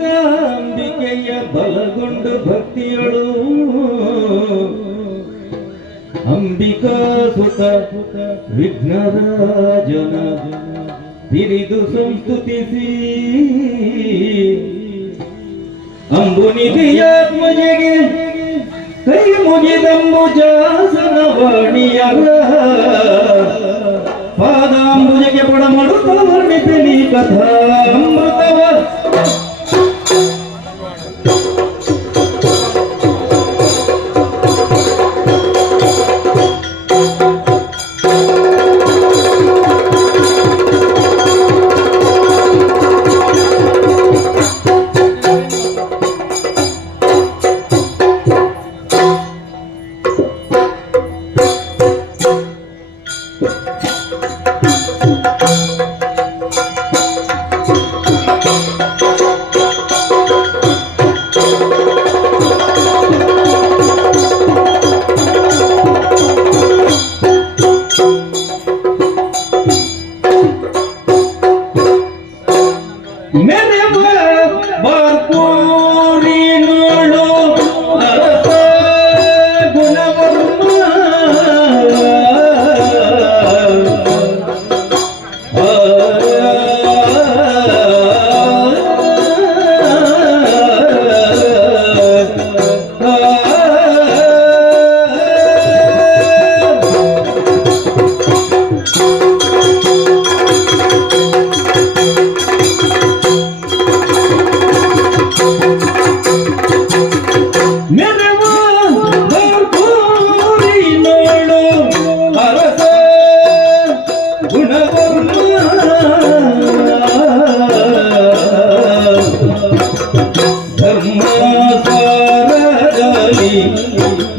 ಮೂಕಾಂಬಿಕೆಯ ಬಲಗೊಂಡು ಭಕ್ತಿಯಳು ಅಂಬಿಕಾ ಸುತ ವಿಘ್ನರಾಜನ ಬಿರಿದು ಸಂಸ್ತುತಿಸಿ ಅಂಬುನಿಧಿಯಾತ್ಮಜೆಗೆ ಕೈ ಮುಗಿದಂಬುಜಾಸನವಾಣಿಯರ ಪಾದಾಂಬುಜೆಗೆ ಪಡಮಡುತ್ತ ವರ್ಣಿಸಲಿ ಕಥಾ ಅಮೃತವ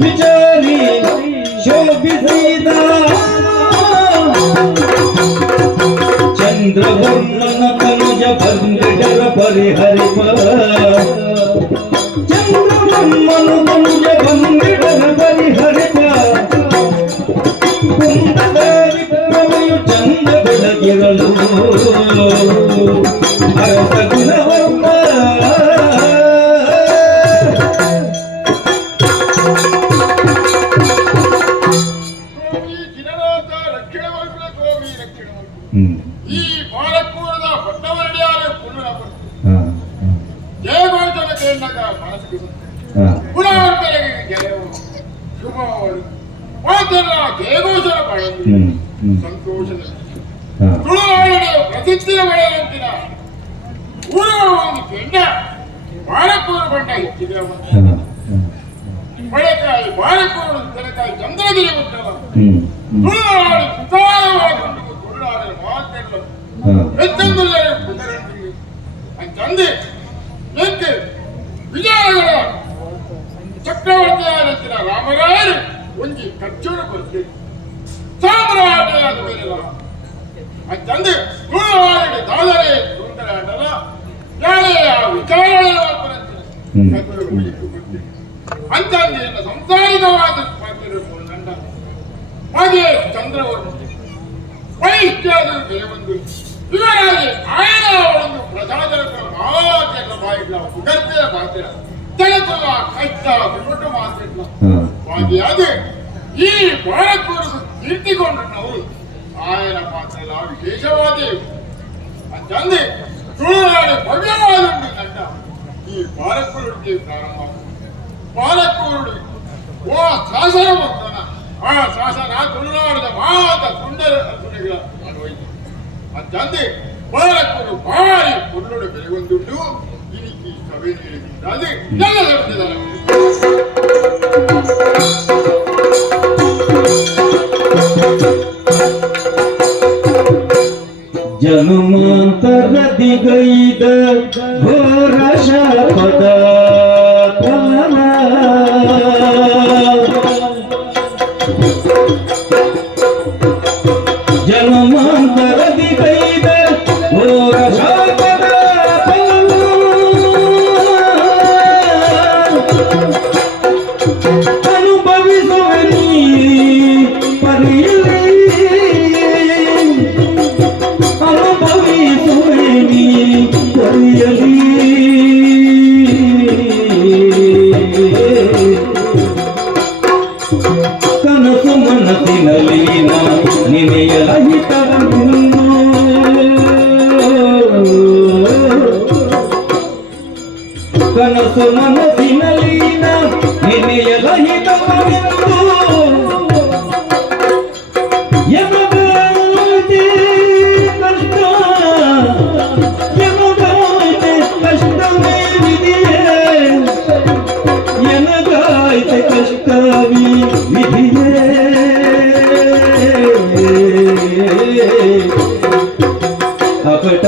ವಿಚಾರಿ ಶೋಭಿಸಿದ ಚಂದ್ರವರ್ಣನ ತನುಜ ಬಂದಿಡರ ಪರಿಹರಿಪ ಚಂದ್ರವರ್ಣನ ತನುಜ ಬಂದಿಡರ ಪರಿಹರಿಪ ಕುಂದದ ವಿಕ್ರಮಯು ಚಂದ ಬೆಳಗಿರಲು ಅರಸ ಗುಣವರ್ಮ ಈ ಬಾಲಕೂರದ ಭಟ್ಟವರಡಿಯಾರೆ ಪುನಃ ಜಯಗೋಚನ ಕೇಂದ್ರಕ ಮನಸ್ಸಿಗೆ ಗುಣವರ್ಧನೆಗೆ ಗೆಲುವು ಶುಭವರು ಮಾತೆಲ್ಲ ಜಯಗೋಚರ ಪಡೆದು ಸಂತೋಷದಲ್ಲಿ ತುಳುನಾಡಿನ ಪ್ರಸಿದ್ಧಿಯ ಬೆಳೆಯಂತಿನ ಊರುವ ಒಂದು ಕೆಂಡ ಬಾಲಕೂರು ಬಂಡ ಹೆಚ್ಚಿಗೆ ಬಳೆಕಾಯಿ ಬಾಲಕೂರು ತೆರೆಕಾಯಿ ಚಂದ್ರಗಿರಿ ಉತ್ತಮ ತುಳುನಾಡು ಸುತಾರವಾಗಿ ತಂದೆ ಎದ್ದು ವಿಜಯನಗರ ಚಕ್ರವರ್ತಿಯಾದ ರಾಮರಾಯರು ಒಂಜಿ ಕಚ್ಚೋಡ ಕೊಡ್ತೀವಿ ಸಾಮ್ರಾಜ್ಯದ ಮೇಲೆ ತಂದೆ ತುಳುನಾಡಿನ ದಾದರೆ ಸುಂದರ ಅಡಲ ಯಾರೇ ಆ ವಿಚಾರಣೆ ಅಂತಂದು ಸಂಸಾರಿಕವಾದ ಪಾತ್ರ ಹಾಗೆ ಚಂದ್ರವರು ವೈದ್ಯಾದರು ಕೆಲವೊಂದು ಇವರಾಗಿ ಆಯನ ಒಂದು ಪ್ರಜಾಜನಕ ಮಾತೆಲ್ಲ ಬಾಯಿಲ್ಲ ಸುಗರ್ಭೆಯ ಪಾತ್ರ ತೆಲಕಲ್ಲ ಕೈತ ಬಿಟ್ಟು ಮಾತಿಲ್ಲ ಹಾಗೆ ಈ ಬಾಲಕೂರು ಕೀರ್ತಿಗೊಂಡು ನಾವು ಆಯನ ಪಾತ್ರ ವಿಶೇಷವಾದ ತಂದೆ ತುಳುನಾಡು ಭವ್ಯವಾದ ಕಂಡ ಈ ಬಾಲಕೂರುಡಿಗೆ ಪ್ರಾರಂಭ ಬಾಲಕೂರುಡು ಓ ಶಾಸನ ಭಕ್ತನ ಆ ಶಾಸನ ತುಳುನಾಡದ ಮಾತ ಸುಂದರ ಅನ್ವಯಿತು ತಂದೆ ಬಾಲಕರು ಭಾರಿ ಪುರುಳು ಬೆಲೆಗೊಂದುಂಟು ಇದಕ್ಕೆ ಸಭೆ ನೀಡಿದ್ದಾರೆ ಎಲ್ಲ ನಡೆದಿದ್ದಾರೆ ಜನುಮಾಂತರದಿಗೈದ ಘೋರ ಶಾಪದ ಫಲ ಜನುಮಾಂತರದಿಗೈದ ಘೋರ ಶಾಪದ ಫಲ ಅನುಭವಿಸುವೆ ನೀ ಪರಿಯಲಿ ಅನುಭವಿಸುವೆ ನೀ ಪರಿಯಲಿ ಕನಸು ಮನಸ್ಸಿನಲ್ಲಿ ನಿನ್ನೆಯಲ ಹಿತವೆಂದು ಎಮಗಾಯ್ತೆ ಕಷ್ಟ ಎಮಗಾಯ್ತೆ ಕಷ್ಟವೇ ವಿಧಿಯೇ ಎನಗಾಯ್ತೆ ಕಷ್ಟವೇ ವಿಧಿಯೇ ಅಪಟ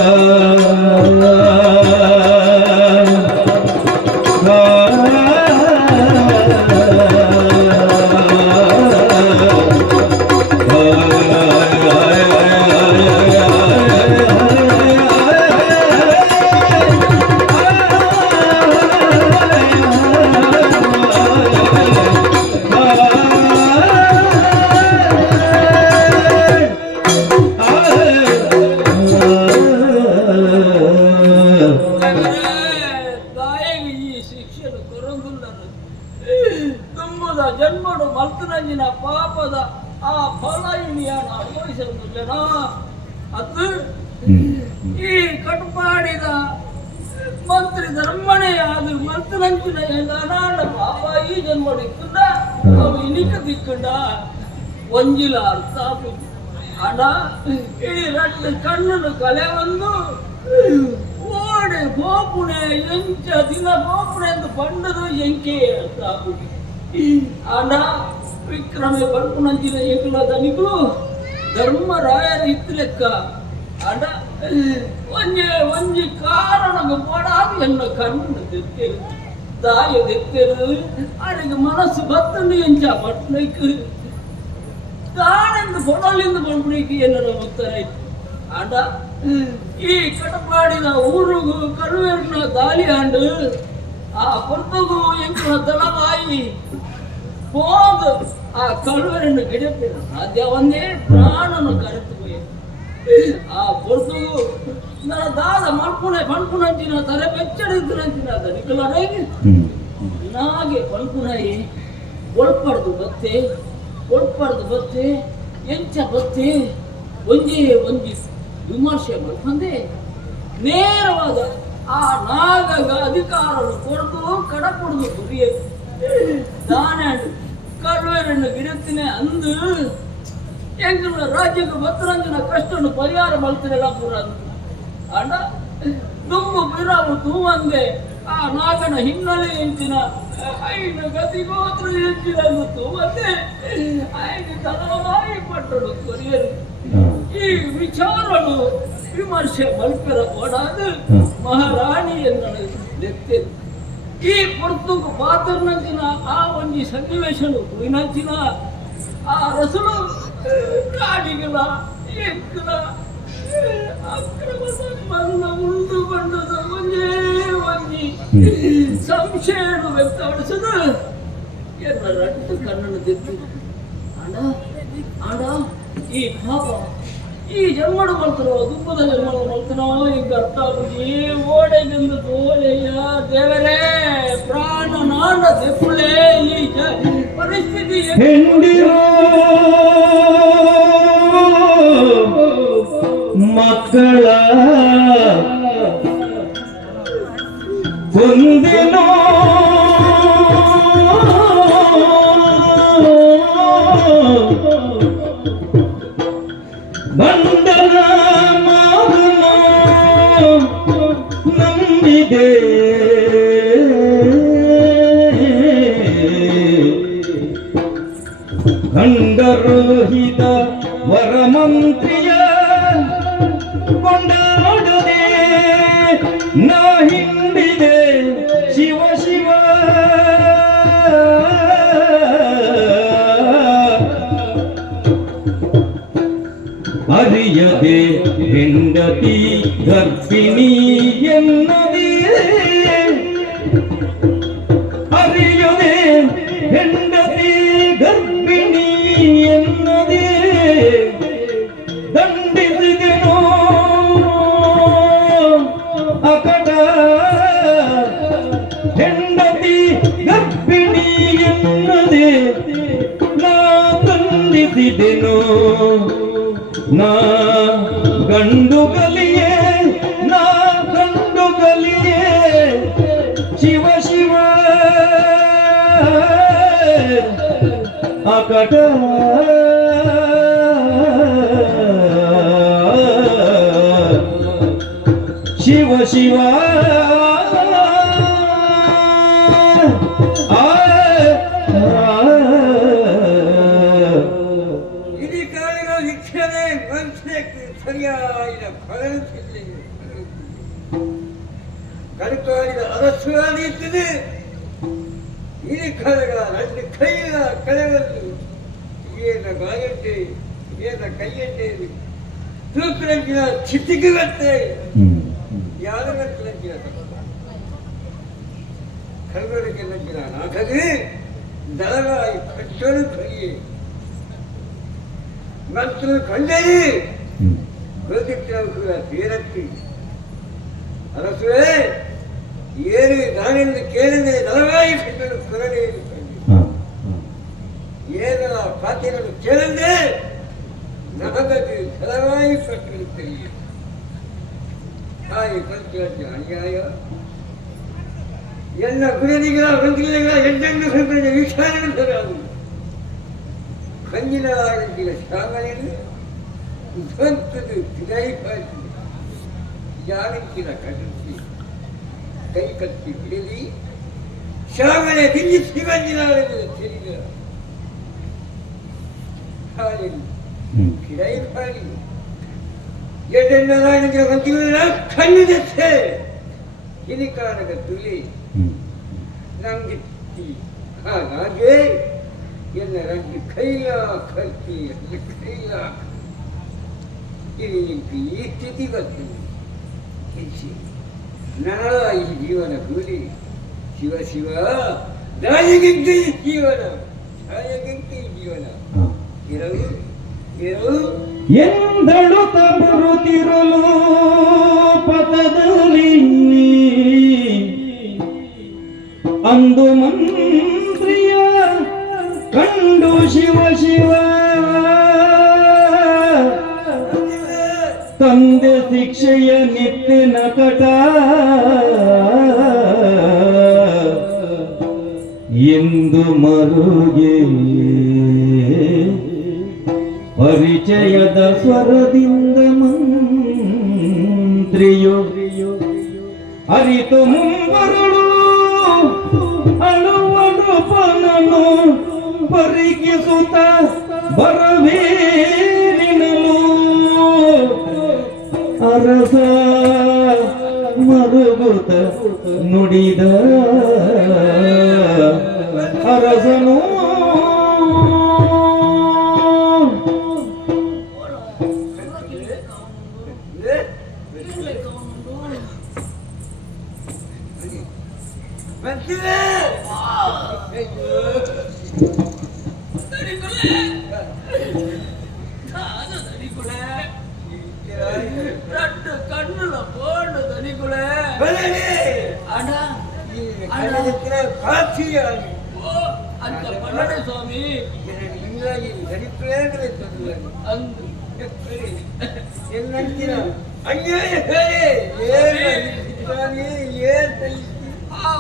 ಜನ್ಮಡು ಮಲ್ತನಂಜಿನ ಪಾಪದ ಆ ಫಲ ಇನಿಯನ ಅನುಭವಿಸಲಿಲ್ಲ ಅದು ಈ ಕಟುಪಾಡಿದ ಮಂತ್ರಿ ಧರ್ಮಣೆಯಾದ ಮಲ್ತನಂಚಿನ ಅನಾಡ ಪಾಪ ಈ ಜನ್ಮ ದಿಕ್ಕುಂಡ ಅವು ಇನಿಕ ದಿಕ್ಕುಂಡ ಒಂಜಿಲ ಅರ್ಥ ಅಡ ಇಡೀ ರಟ್ಟು ಕಣ್ಣನು ಕಲೆ ಒಂದು ಓಡೆ ಬೋಪುಣೆ ಎಂಚ ದಿನ ಬೋಪುಣೆ ಎಂದು ಬಂಡದು ಎಂಕೆ ಅರ್ಥ ಆಡ ವಿಕ್ರಮೆ ಬರ್ಪುನಂಚಿನ ಏಕಲ ಧನಿಕಲು ಧರ್ಮರಾಯರ ಇತ್ತು ಲೆಕ್ಕ ಆಡ ಒಂಜಿ ಕಾರಣಗ ಪಡಾದು ಎನ್ನ ಕಣ್ಣು ತೆತ್ತೇರು ದಾಯ ತೆತ್ತೇರು ಅವನಿಗೆ ಮನಸ್ಸು ಬತ್ತಂದು ಎಂಚ ಪಟ್ನೈಕ್ ತಾನೆಂದು ಪೊಡಲಿಂದ ಬಂದ್ಬಿಡಿಕೆ ಏನಾರ ಗೊತ್ತಾಯ್ತು ಆಡ ಈ ಕಟಪಾಡಿನ ಊರುಗು ಕರುವೆರ್ನ ದಾಲಿ ಆಂಡು ಆ ಪೊರ್ತಗೂ ಎಂಕಲ ತಲವಾಯಿ ಹೋದ ಆ ಕಳುವರನ್ನು ಗಿಡಪಿನ ಸಾಧ್ಯ ಒಂದೇ ಪ್ರಾಣನು ಕರೆತು ಆ ಪೊರ್ತಗೂ ನನ್ನ ದಾದ ಮಲ್ಪುಣೆ ಪಂಪುನಂಚಿನ ತಲೆ ಬೆಚ್ಚಡಿದ್ರಂಚಿನ ಧನಿಕಲನಾಗಿ ನಾಗೆ ಪಂಪುನಾಯಿ ಒಳ್ಪಡ್ದು ಬತ್ತೆ ಎಂಚ ಬತ್ತೆ ಒಂಜಿ ವಿಮರ್ಶೆ ಮಾಡ್ಕೊಂಡೆ ನೇರವಾದ ಆ ನಾಗಗ ಅಧಿಕಾರ ಕೊಡ್ದು ಕಡಪುಡ್ದು ಗುರಿಯ ದಾನಾಡು ಕಳ್ವೇರನ್ನು ಗಿಡತಿನೇ ಅಂದು ಎಂಗಳ ರಾಜ್ಯಕ್ಕೆ ಭದ್ರಂಜನ ಕಷ್ಟವನ್ನು ಪರಿಹಾರ ಮಾಡ್ತಿರಲ್ಲ ಪುರ ಅಣ್ಣ ದುಂಬು ಬಿರಾವು ತೂವಂದೆ ಆ ನಾಗನ ಹಿನ್ನೆಲೆ ಎಂಚಿನ ಐದು ಗತಿಗೋತ್ರ ಎಂಚಿನ ತೂವಂದೆ ಐದು ತಲವಾಯಿ ಪಟ್ಟಳು ಕೊರಿಯರು ಈ ವಿಚಾರನು ವಿಮರ್ಶೆ ಮಲ್ಪೆರ ಕೊಡಾದು ಮಹಾರಾಣಿ ಎನ್ನೆತ್ತೆ ಈ ಪೊರ್ತುಗು ಪಾತ್ರನಂಚಿನ ಆ ಒಂಜಿ ಸನ್ನಿವೇಶನು ಕುಯಿನಂಚಿನ ಆ ರಸಲು ಕಾಡಿಗಳ ಎಕ್ಕಲ ಅಕ್ರಮ ಸಂಬಂಧ ಉಂಟು ಬಂದದ ಒಂಜಿ ಸಂಶಯನು ವ್ಯಕ್ತಪಡಿಸದ ಎನ್ನ ರಟ್ಟು ಕಣ್ಣನ್ನು ತೆತ್ತು ಆಡ ಈ ಪಾಪ ಈ ಜನ್ಮಡು ಮಾಡ್ತಾರೋ ದುಃಖದ ಜನ್ಮಡು ಮಾಡ್ತಾನೋ ಈಗ ಅರ್ಥ ಆಗುದಿ ಓಡೆಗೆಂದು ತೋಲೆಯ ದೇವರೇ ಪ್ರಾಣ ನಾಡ ತೆಪ್ಪುಳೆ ಈ ಪರಿಸ್ಥಿತಿ ಹೆಂಡಿರೋ ಮಕ್ಕಳ ಕೊಂದಿನೋ ಬಂಧನ ಮಾದನ ನಂಬಿದೆ ಖಂಡರೋಹಿತ ವರಮಂತ್ರಿಯ ಕೊಂಡಾಡದೆ ನಾ ಹಿಂಡಿದೆ ಶಿವ ಶಿವ ಅರಿಯದೆ ಹೆಂಡತಿ ಗರ್ಭಿಣಿ ಎನ್ನದೇ ಅರಿಯದೆ ಹೆಂಡತಿ ಗರ್ಭಿಣಿ ಎನ್ನದೇ ದಂಡಿಸಿದೆನೋ ಅಕಟ ಹೆಂಡತಿ ಗರ್ಭಿಣಿ ಎನ್ನದೇ ನಾ ದಂಡಿಸಿದೆನೋ ನಾ ಗಂಡು ಗಲಿಯೇ ಶಿವ ಶಿವ ಅಕಟ ಶಿವ ಶಿವ ಇಡೀ ಕಾಲಿನ ವೀಕ್ಷಣೆ ಮನಸ್ಸಿಗೆ ಸರಿಯಾದ ಫಲನಿಸಿದೆ ಕಡುಕಾಡಿದ ಅರಸುವಾದಿಯುತ್ತದೆ ಇಡೀ ಕಾಲಗಳ ನನ್ನ ಕೈಯ ಕಳೆವನ್ನು ಏನ ಬಾಯಂತೆ ಏನ ಕೈಯಂತೆ ತೂಕರಂಜಿನ ಚಿತ್ತಿಗೆಗಂತೆ ಯಾರಿಗಂತ ನಂಜಿನ ಕಲ್ವರಿಗೆ ನಂಜಿನ ನಾಗದೆ ದಳಗಾಯಿ ಕಟ್ಟಲು ಕೈಯೇ ಮತ್ತು ಕಂಡರಿ ಗೋದಿಕ್ಕ ಬೇರತ್ತಿ ಅರಸುವೆ ಏನು ನಾನೆಂದು ಕೇಳಿದರೆ ದಳಗಾಯಿ ಕಟ್ಟಲು ಕೊರಡೆ ಏನು ಪಾತ್ರೆಯನ್ನು ಕೇಳಿದೆ ನಗದು ದಳಗಾಯಿ ಕಟ್ಟಲು ಕೈಯೇ ಹಾಗೆ ಕಲ್ತು ಅನ್ಯಾಯ ಎಲ್ಲ ಗುರುನಿಗಳ ಮಂತ್ರಿಗಳ ಎಂಟನ್ನು ಸಂಪ್ರದಾಯ ವಿಚಾರಗಳು ಕಂಜಿನ ಆರಂಭಿನ ಶಾಮನೆಯನ್ನು ಧ್ವಂಸದು ತಿಗಾಯಿಪಾಸಿ ಜಾನಕಿನ ಕಟ್ಟಿಸಿ ಕೈ ಕತ್ತಿ ಬಿಡಲಿ ಶಾಮನೆ ಬಿಂಜಿಸಿ ಕಂಜಿನ ಆರಂಭಿನ ತಿರುಗ ಹಾಲೆಂದು ಕಿಡಾಯಿಪಾಡಿ ಎಡೆನ್ನ ನಾಡಿನ ಮಂತ್ರಿಗಳ ಕಣ್ಣಿದೆತ್ತೆ ಕಿನಿಕಾನಗ ತುಲಿ ನಂಗಿತ್ತಿ ಹಾಗೆ என்ன ரெண்டு கையா கல்வி ரெண்டு கையா எனக்கு ಈ ಸ್ಥಿತಿ ಗೊತ್ತು ನಾಳ ಈ ಜೀವನ ಕೂಲಿ ಶಿವ ಶಿವ ದಾಯಿಗಿಂತ ಈ ಜೀವನ ದಾಯಿಗಿಂತ ಈ ಜೀವನ ಇರಲು ಇರಲು ಎಂದಳುತ ಬರುತ್ತಿರಲು ಪಥದಲ್ಲಿ ಅಂದು ಮಂತ್ರಿಯ ಕಂಡು ಶಿವ ಶಿವ ತಂದೆ ಶಿಕ್ಷೆಯ ನಿತ್ತಿನ ಕಟ ಎಂದು ಮರುಗೆ ಪರಿಚಯದ ಸ್ವರದಿಂದ ಮಂತ್ರಿಯೋ ಅರಿತು ಮುಂಬರಳು ಅಳುವಳು ಪನನು ಪರಿಕಿಸುತ್ತ ಬರಬೇರಿನಲು ಅರಸ ಮರುಗುತ್ತ ನುಡಿದ ಅರಸನು కన్నుల పోండు దనికులే అంత పన్నడే స్వామి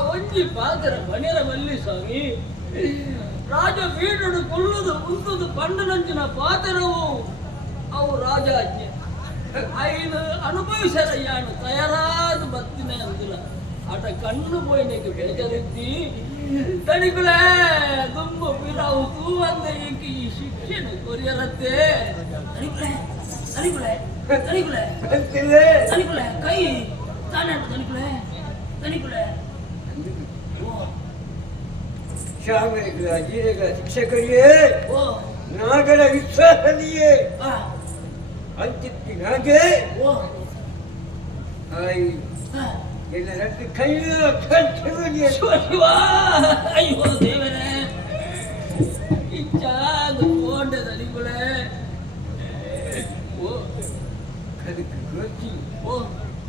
ಒಂಜಿ ಪಾತ್ರ ಬಣಿರ ಮಲ್ಲಿ ಸ್ವಾಮಿ ರಾಜ ವೀಡುಡು ಕೊಲ್ಲುದು ಉಂತುದು ಪಂಡು ನಂಚಿನ ಪಾತ್ರವು ಅವು ರಾಜ ಆಜ್ಞೆ ಐನು ಅನುಭವಿಸರಯ್ಯಾನು ತಯಾರಾದ ಬರ್ತೀನಿ ಅಂದಿಲ್ಲ ಆಟ ಕಣ್ಣು ಪೋಯಿನಿಗೆ ಬೇಜಾರಿದ್ದಿ ತಣಿಗುಳೆ ದುಂಬು ಬಿರಾವು ತೂವಂದ ಈ ಶಿಕ್ಷಣ ಕೊರಿಯರತ್ತೆ ತಣಿಗುಳೆ ಕೈ ತಾನೆ ತಣಿಗುಳೆ ಶಾಮನಿಗಳ ಅಜೀರಗಳ ಶಿಕ್ಷಕರಿಗೆ ನಾಗರ ವಿಶ್ವಾಸನಿಯೇ ಅಂತಿತ್ತಿ ನಾಗೆ ಎಲ್ಲ ರಟ್ಟು ಕೈಯ ಕರ್ತವ್ಯ ಶಿವ ಅಯ್ಯೋ ದೇವರೇ ಇಚ್ಚಾದ ಕೋಂಡೆ ತಣಿಗುಳೆ ಅದಕ್ಕೆ ಗೊತ್ತಿ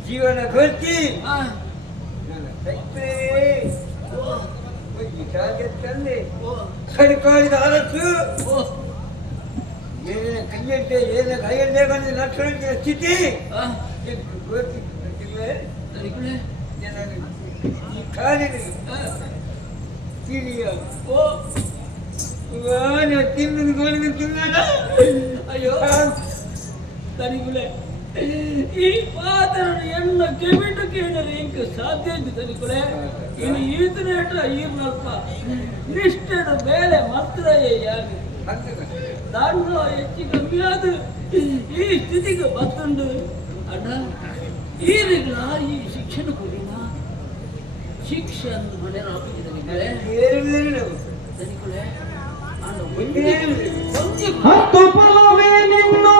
ಜೀವನ ಗೊತ್ತಿ ನನ್ನ ಕೈಪೇ ತಂದೆ ಕಡಿಕಾಡಿದ ಅರಸು ಏನೇನ ಕೈಯಂತೆ ಏನ ಕೈಯಂತೆ ಬಂದು ಲಕ್ಷಣಕ್ಕೆ ಸ್ಥಿತಿ ಗೊತ್ತಿಲ್ಲ ಈ ತಿರಿಯ ಓ ತಿನ್ನದು ಗೋಳಿಗೆ ತಿನ್ನಾರ ಅಯ್ಯೋ ತನಿಗುಲೆ ಈ ಪಾತ್ರನು ಎನ್ನ ಕೆಮಿಟು ಕೇಳರೆ ಇಂಕ ಸಾಧ್ಯ ಇದ್ದು ತನಿಗುಲೆ ಇನ್ನು ಈತನೇಟ ಈರ್ನಲ್ಪ ನಿಷ್ಠೆನ ಮೇಲೆ ಮಾತ್ರಯೇ ಯಾರು ನಾನು ಹೆಚ್ಚು ಕಮ್ಮಿ ಆದ ಈ ಸ್ಥಿತಿಗೆ ಬತ್ತುಂಡು ಅಣ್ಣ ಈರಿಗಳ ಈ ಶಿಕ್ಷಣ ಕೊಡಿನ ಶಿಕ್ಷೆ ಅಂದ ಮನೆ ತನಿಗುಲೆ ಅಣ್ಣ ಒಂದೇ ಹತ್ತು ಫಲವೇ ನಿನ್ನು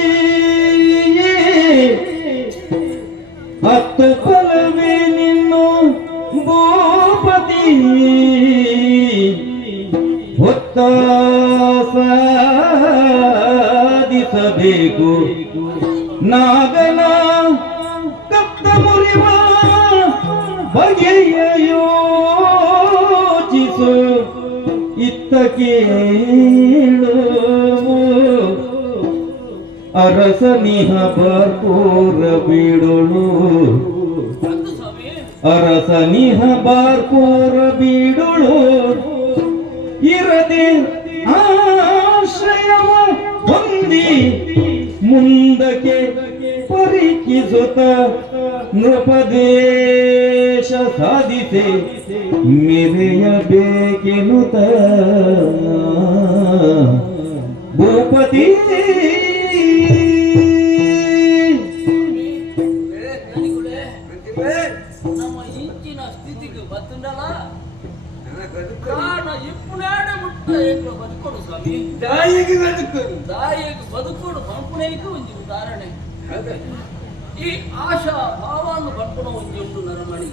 ಭೂಪತಿಯೇ ಹತ್ತು ಫಲವೇ ನಿನ್ನು ಭೂಪತಿ ಹೊತ್ತ ಸಾಧಿಸಬೇಕು ನಾಗನ ಕಪ್ತ ಮುರಿವ ಬಗೆಯ ಯೋಚಿಸು ಇತ್ತ ಕೇಳು ಅರಸನಿಹ ಬಾರ್ಪೂರ ಬೀಡೋಳು ಸ್ವಾಮಿ ಅರಸನಿಹ ಬಾರ್ಪೂರ ಬೀಡೋಳು ಇರದೆ ಆಶ್ರಯವ ಹೊಂದಿ ಮುಂದಕ್ಕೆ ಪರಿಚಿಸುತ್ತ ನೃಪದೇಶ ಸಾಧಿಸಿ ಮೆರೆಯಬೇಕೆನುತ ಭೂಪತಿ ತನಿಗುಲೆ ನಮ್ಮ ಇಂಚಿನ ಸ್ಥಿತಿಗೆ ಬತ್ತುಂಡಲ್ಲ ಕಾರಣ ಇಪ್ಪುನಾಡ ಮುಟ್ಟ ಏಕ ಬದುಕೋಡು ಸ್ವಾಮಿ ದಾಯಿಗೆ ಬದುಕೋದು ದಾಯಿಗೆ ಬದುಕೋಡು ಪಂಪುನೇಕ ಒಂದು ಉದಾಹರಣೆ ಈ ಆಶಾ ಭಾವಾನ್ನು ಪಂಪುನ ಒಂದು ನರಮಣಿ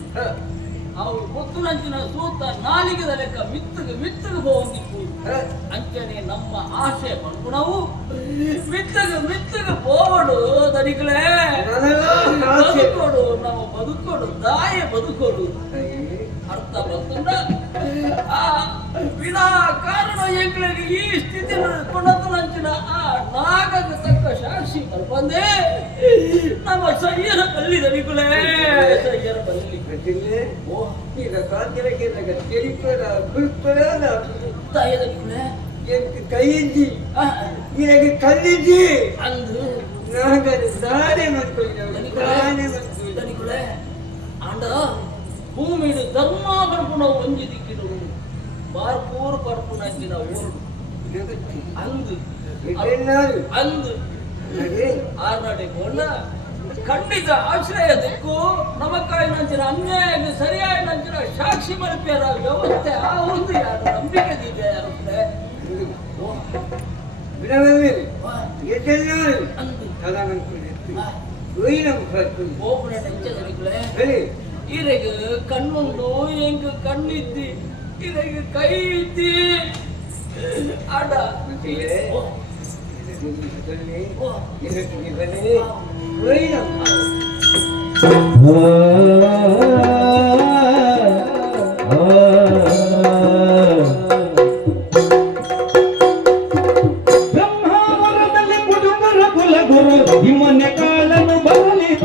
ಅವ್ರು ಗೊತ್ತುನಂಚಿನ ಸೂತ ನಾಲಿಗೆದ ಲೆಕ್ಕ ಮಿತ್ತಗೆ ಹೋಗಿತ್ತು ಅಂಚನೆ ನಮ್ಮ ಆಶೆ ಪಂಪುಣವು ಮಿತ್ತಗೆ ಹೋವಡು ತನಿಗಳೇ ಬದುಕೋಡು ನಾವು ಬದುಕೋಡು ದಾಯ ಬದುಕೋಡು ಅರ್ಥ ಬರ್ತಂಡ ಆ ವಿನಾ ಕಾರಣ ಎಂಗಳಿಗೆ ಈ ಸ್ಥಿತಿ ಕೊಡತನಂಚಿನ ಆ ನಾಗದ ತಕ್ಕ ಸಾಕ್ಷಿ ಬಂದೆ ನಮ್ಮ ಸಯ್ಯರ ಬಲ್ಲಿ ದನಿಗುಲೇ ಸಯ್ಯರ ಬಲ್ಲಿ ಓ ಈಗ ಕಾಂತಿರಕ್ಕೆ ತೆರಿಪಡ ಗುರುಪಡ ತಾಯ ದನಿಗುಲೇ ಕೈಯಿದ್ದಿ ನಿನಗೆ ಕಲ್ಲಿದ್ದಿ ಅಂದು ನಾಗರ ದಾನೆ ಮಾಡ್ಕೊಳ್ಳಿ ದಾನೆ ಮಾಡ್ಕೊಳ್ಳಿ ದನಿಗುಲೇ ಅಂಡ ಭೂಮಿಡು ಧರ್ಮ ಪರ್ಪುಣ ಒಂಜಿ ದಿಕ್ಕಿಡು ಬಾರ್ಪೂರ್ ಪರ್ಪುಣಂಚಿನ ಊರು ಅಂದು ಅಂದು ಆರ್ನಾಡೆ ಕೊಂಡ ಖಂಡಿತ ಆಶ್ರಯ ದಿಕ್ಕು ನಮಕಾಯಿ ನಂಚಿನ ಅನ್ಯಾಯ ಸರಿಯಾಗಿ ನಂಚಿನ ಸಾಕ್ಷಿ ಮಲ್ಪಿಯರ ವ್ಯವಸ್ಥೆ ಆ ಒಂದು ಯಾರು ನಂಬಿಕೆ ಇದೆ ಅಂದ್ರೆ ಅಂದು ಓಪನ ನೆಂಚದನಿಗಳೇ ಇರೆಗೆ ಕಣ್ಣುಂಡು ಎಂಗ್ ಕಣ್ಣಿದ್ದಿ ಇರೆಗೆ ಕೈ ಇದ್ದಿ ಆಡ ಬ್ರಹ್ಮಾವರದಲ್ಲಿ ಮುದುಕರ ಕುಲಗುರು ಹಿಮನೆ ಕಾಲನು ಬರಲಿದ್ದ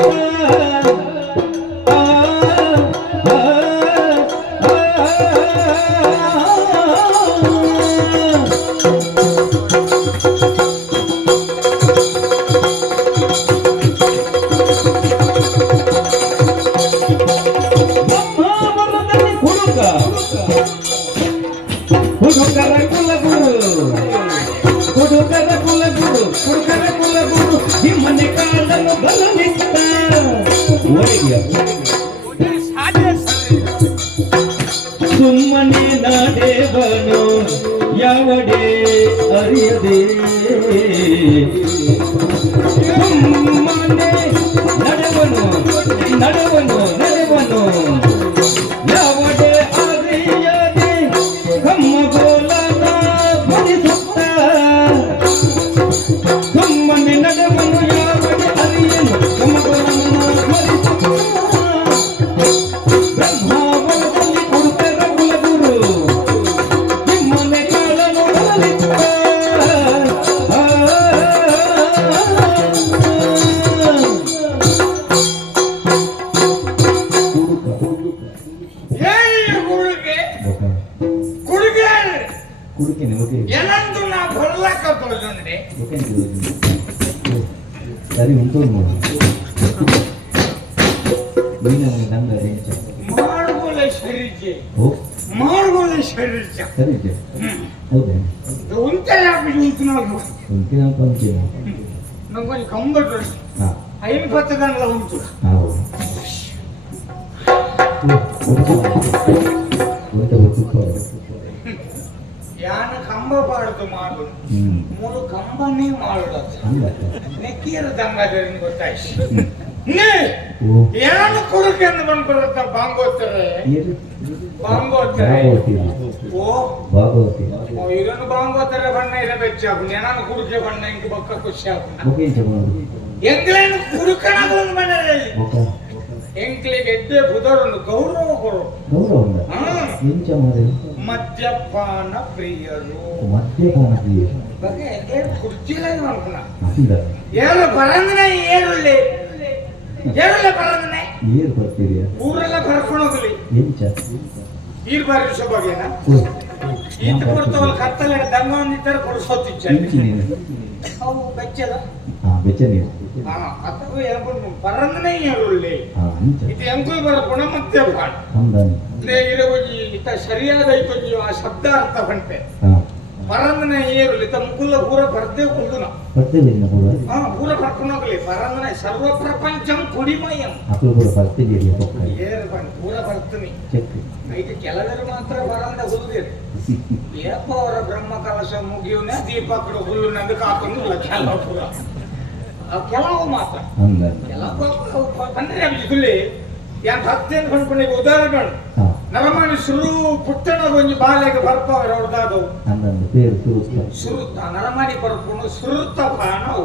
ಹುಡುಕರ ಕುಲಗುರು ಹಿಮನೆ ಕಾಲನು ಬರಲಿದ್ದ ಸುಮ್ಮನೆ ನಾಡೇವನು ಯಾವಡೆ ಅರಿಯದೆ ಸುಮ್ಮನೆ ನಡೆವನು ಯಾವಡೆ ಅರಿಯದೆ ಕಮ್ಮಗೋಲನ ಬಡಿಸುತ್ತ ಸುಮ್ಮನೆ ನಡೆವನು ಯಾವಡೆ ಅರಿಯನು ಕಮ್ಮಗೋಲನ ಬಡಿಸುತ್ತ ಬ್ರಹ್ಮಾವರದಲ್ಲಿ ಕೊಡುತ್ತರ ಕುಲಗುರು ನಿಮ್ಮನೆ ಕಾಲನು ಬರಲಿದ್ದ ಬೈನಲ್ಲಿ ನಂಗ ರೇಂಚ ಮಾಡ್ಬೋಲೆ ಶರೀರ ಓ ಮಾಡ್ಬೋಲೆ ಶರೀರ ಸರಿಜೆ ಹೌದೇ ಒಂಥರ ಆಗ್ಬಿಟ್ಟು ಉಂಟು ನಾವು ಉಂಟಿನ ಪಂಚಿನ ನಮ್ಗೊಂದು ಕಂಬಟ್ಟು ಹಾಂ 50 ಗಂಟಲ ಉಂಟು ಹೌದು ಯಾನ ಕಂಬ ಪಾಡುದು ಮಾಡು ಮೂರು ಕಂಬನೇ ಮಾಡುದು ನೆಕ್ಕಿಯರ ದಂಗದ ಗೊತ್ತಾಯ್ತು ಯಾನು ಕೊಡುಕೆ ಅಂತ ಬಂದ್ಬರುತ್ತ ಬಾಂಗೋತ್ತಾರೆ ಓ ಇದನ್ನು ಬಾಂಗೋತ್ತಾರೆ ಬಣ್ಣ ಇರ ಬೆಚ್ಚಾಕು ನಾನು ಕುಡುಕೆ ಬಣ್ಣ ಇಂಕ ಬೊಕ್ಕ ಖುಷಿ ಆಕು ಎಂಗ್ಲೇನು ಕುಡುಕನಾಗಲು ಮನೆಯಲ್ಲಿ ಎಂಕ್ಲಿಗೆ ಎದ್ದೆ ಬುಧರನ್ನು ಗೌರವ ಕೊಡು ಮದ್ಯಪಾನ ಪ್ರಿಯರು ಬಗ್ಗೆ ಕುರ್ಚಿಲ್ಲ ಅನ್ಕೊಂಡ ಏರು ಬರಂಗನೆ ಏರುಳ್ಳಿ ಏರುಳ್ಳಿ ಬರಂಗನೆ ನೀರು ಬರ್ತೀರಿ ಊರೆಲ್ಲ ಕರ್ಕೊಂಡು ಹೋಗ್ಲಿ ಈರ್ ಬಾರಿ ಸೊಬಗೇನ ಈತ ಕೊಡ್ತಾವಲ್ಲ ಕತ್ತಲೆ ದಂಗ ಒಂದಿತ್ತರ ಕೊಡಿಸೋತಿಚ್ಚ ಅವು ಬೆಚ್ಚದ ಬೆಚ್ಚ ನೀರು ಅಥವಾ ಎಂಬುದು ಬರಂಗನೆ ಏರುಳ್ಳಿ ಇದು ಎಂಕುಲ್ ಬರಕೋಣ ಮತ್ತೆ ಇತ ಸರಿಯಾದ ಐತೊಂಜಿ ಆ ಶಬ್ದ ಅರ್ಥ ಬಂಟೆ ಬರಂಗನೆ ಏರುಳ್ಳಿ ಮುಕುಲ್ಲ ಪೂರ ಬರ್ದೇ ಕುಲ್ದುನ ಪೂರ ಕರ್ಕೊಂಡು ಹೋಗ್ಲಿ ಬರಂಗನೆ ಸರ್ವ ಪ್ರಪಂಚಂ ಕುಡಿಮಯಂ ಏರು ಬಂದು ಪೂರ ಬರ್ತೀನಿ ಐದು ಕೆಲವರು ಮಾತ್ರ ಬರಂದ ಹುಲ್ದಿರಿ ಏಪ ಅವರ ಬ್ರಹ್ಮ ಕಲಶ ಮುಗಿಯುವನೇ ದೀಪ ಕಡೆ ಹುಲ್ಲು ನಂದು ಕಾಕೊಂಡು ಕೆಲವು ಪೂರ ಕೆಲವು ಮಾತ್ರ ಕೆಲವು ಬಂದ್ರೆ ಅಭಿಜಿಲ್ಲಿ ಯಾನ್ ಹತ್ತೇನು ಕಂಡ್ಕೊಂಡು ಉದಾಹರಣೆ ನರಮಾನಿ ಶುರು ಪುಟ್ಟಣ ಒಂಜಿ ಬಾಲೆಗೆ ಬರ್ಪವ್ರೆ ಹೊಡೆದಾದವು ಸುರುತ್ತ ನರಮಾನಿ ಬರ್ಕೊಂಡು ಸುರುತ್ತ ಪಾನವು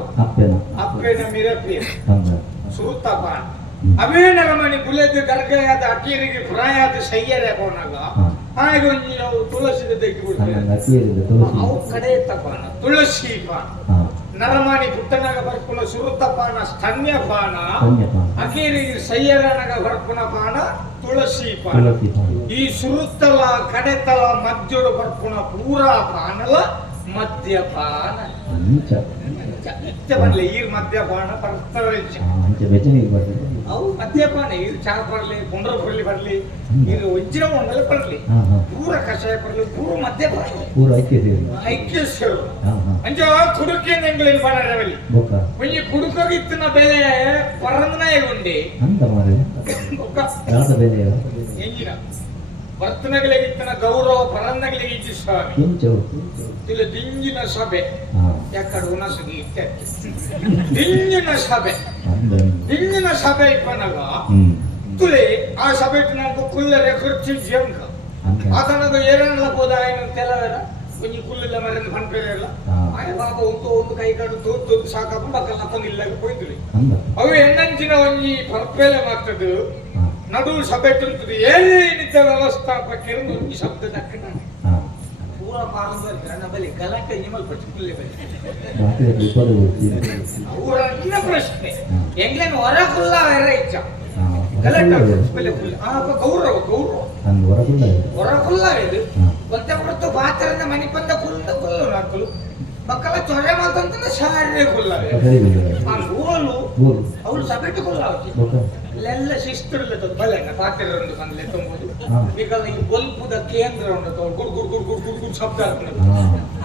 ಅಪ್ಪೇನ ಮಿರಪಿ ಸುರುತ್ತ ಪಾನ ಅವೇ ನರಮಾನಿ ಬುಲೆದು ಗರ್ಗಯಾದ ಅಕ್ಕೀರಿಗೆ ಫ್ರಾಯಾದ ಸಯ್ಯರೆ ಹೋನಾಗ ಹಾಗೆ ಒಂಜಿ ಅವು ತುಳಸಿದ ತೆಗೆದುಬಿಡ್ತಾರೆ ಅವು ಕಡೆ ತಪಾನ ತುಳಸಿ ಪಾನ ನರಮಾನಿ ಪುಟ್ಟನಾಗ ಬರ್ಪುನ ಸುರುತ್ತ ಪಾನ ಸ್ತನ್ಯ ಪಾನ ಅಕೀರಿಗೆ ಸಯ್ಯರನಾಗ ಬರ್ಪುನ ಪಾನ ತುಳಸಿ ಪಾನ ಈ ಸುರುತ್ತಲ ಕಡೆತಲ ಮಧ್ಯೊಡು ಬರ್ಪುನ ಪೂರಾ ಪಾನಲ ಮದ್ಯಪಾನ ಬರ್ಲಿ ಈರ್ ಮದ್ಯಪಾನ ಬರ್ತವೆ ಅವು ಮದ್ಯಪಾನ ಈರ್ ಚಾ ಬರ್ಲಿ ಪುಂಡ್ರ ಬರ್ಲಿ ಬರ್ಲಿ ಇದು ವಜ್ರ ಒಂದಲ್ಲ ಬರ್ಲಿ ಪೂರ ಕಷಾಯ ಬರ್ಲಿ ಪೂರ ಮದ್ಯಪಾನ ಐಕ್ಯ ಸೇರು ಅಂಚ ಕುಡುಕೆ ಎಂಗ್ಲೇನು ಬಾಣರವಲ್ಲಿ ಒಂಜಿ ಕುಡುಕೋಗಿತ್ತಿನ ಬೆಲೆ ಪರಂದನಾಯ ಉಂಡೆ ಎಂಜಿನ ವರ್ತನೆಗಳಿಗಿತ್ತಿನ ಗೌರವ ಪರಂದಗಳಿಗೆ ಇಚ್ಚಿ ಸ್ವಾಮಿ ಇಲ್ಲ ದಿಂಜಿನ ಸಭೆ ಯಾಕಡೆ ಉನಸುಗಿ ದಿಂಜಿನ ಸಭೆ ದಿಂಜಿನ ಸಭೆ ಇಪ್ಪನಾಗ ತುಲೆ ಆ ಸಭೆ నాకు కుల్లరే ఖర్చు జంక అతనకు ఏరనల పోదా ఆయన తెలవేరా కొంచెం కుల్లుల మరింత పనిపేరేలా ఆయన బాబా ಒಂದು ಕೈ ಕಾಡು ತೋದು ಸಾಕಪ್ಪ ಮಕ್ಕಳ ಅಪ್ಪನ ಇಲ್ಲಾಗ ಹೋಯ್ತು ಅವು ಎಣ್ಣಂಚಿನ ಒಂಜಿ ಪರ್ಪೇಲೆ ಮಾತದು ನಡು ಸಭೆ ತುಂತದು ಏನಿದ್ದ ವ್ಯವಸ್ಥಾಪಕರು ಒಂಜಿ ಶಬ್ದ ದಕ್ಕನ ಪೂರ ಪಾರಂಪರಿಕ ನಮ್ಮಲ್ಲಿ ಗಲಾಟೆ ನಿಮ್ಮಲ್ಲಿ ಪರ್ಟಿಕ್ಯುಲರ್ಲಿ ಅವರ ಇನ್ನ ಪ್ರಶ್ನೆ ಎಂಗ್ಲೇನು ಹೊರ ಕುಲ್ಲ ಬೇರೆ ಇಚ್ಛ ಗಲಾಟೆ ಗೌರವ ಗೌರವ ಹೊರ ಕುಲ್ಲ ಇದು ಒಂದೇ ಹೊರತು ಬಾತರಿಂದ ಮನೆ ಬಂದ ಕುಲ್ಲು ನಾಲ್ಕು ಮಕ್ಕಳ ಚೊರೆ ಮಾತಂತ ಶಾರೀರ ಕುಲ್ಲವೇ ಓಲು ಅವಳು ಸಭೆಟ್ಟು ಕುಲ್ಲವಕ್ಕೆ ಎಲ್ಲ ಶಿಸ್ತುರ್ಲೆ ಬಲೆನ ಪಾತ್ರೆರೊಂದು ಕಂದ್ಲೆ ತುಂಬುದು ಈಗ ಈ ಬಲ್ಪುದ ಕೇಂದ್ರ ಉಂಟು good good good good good good ಶಬ್ದ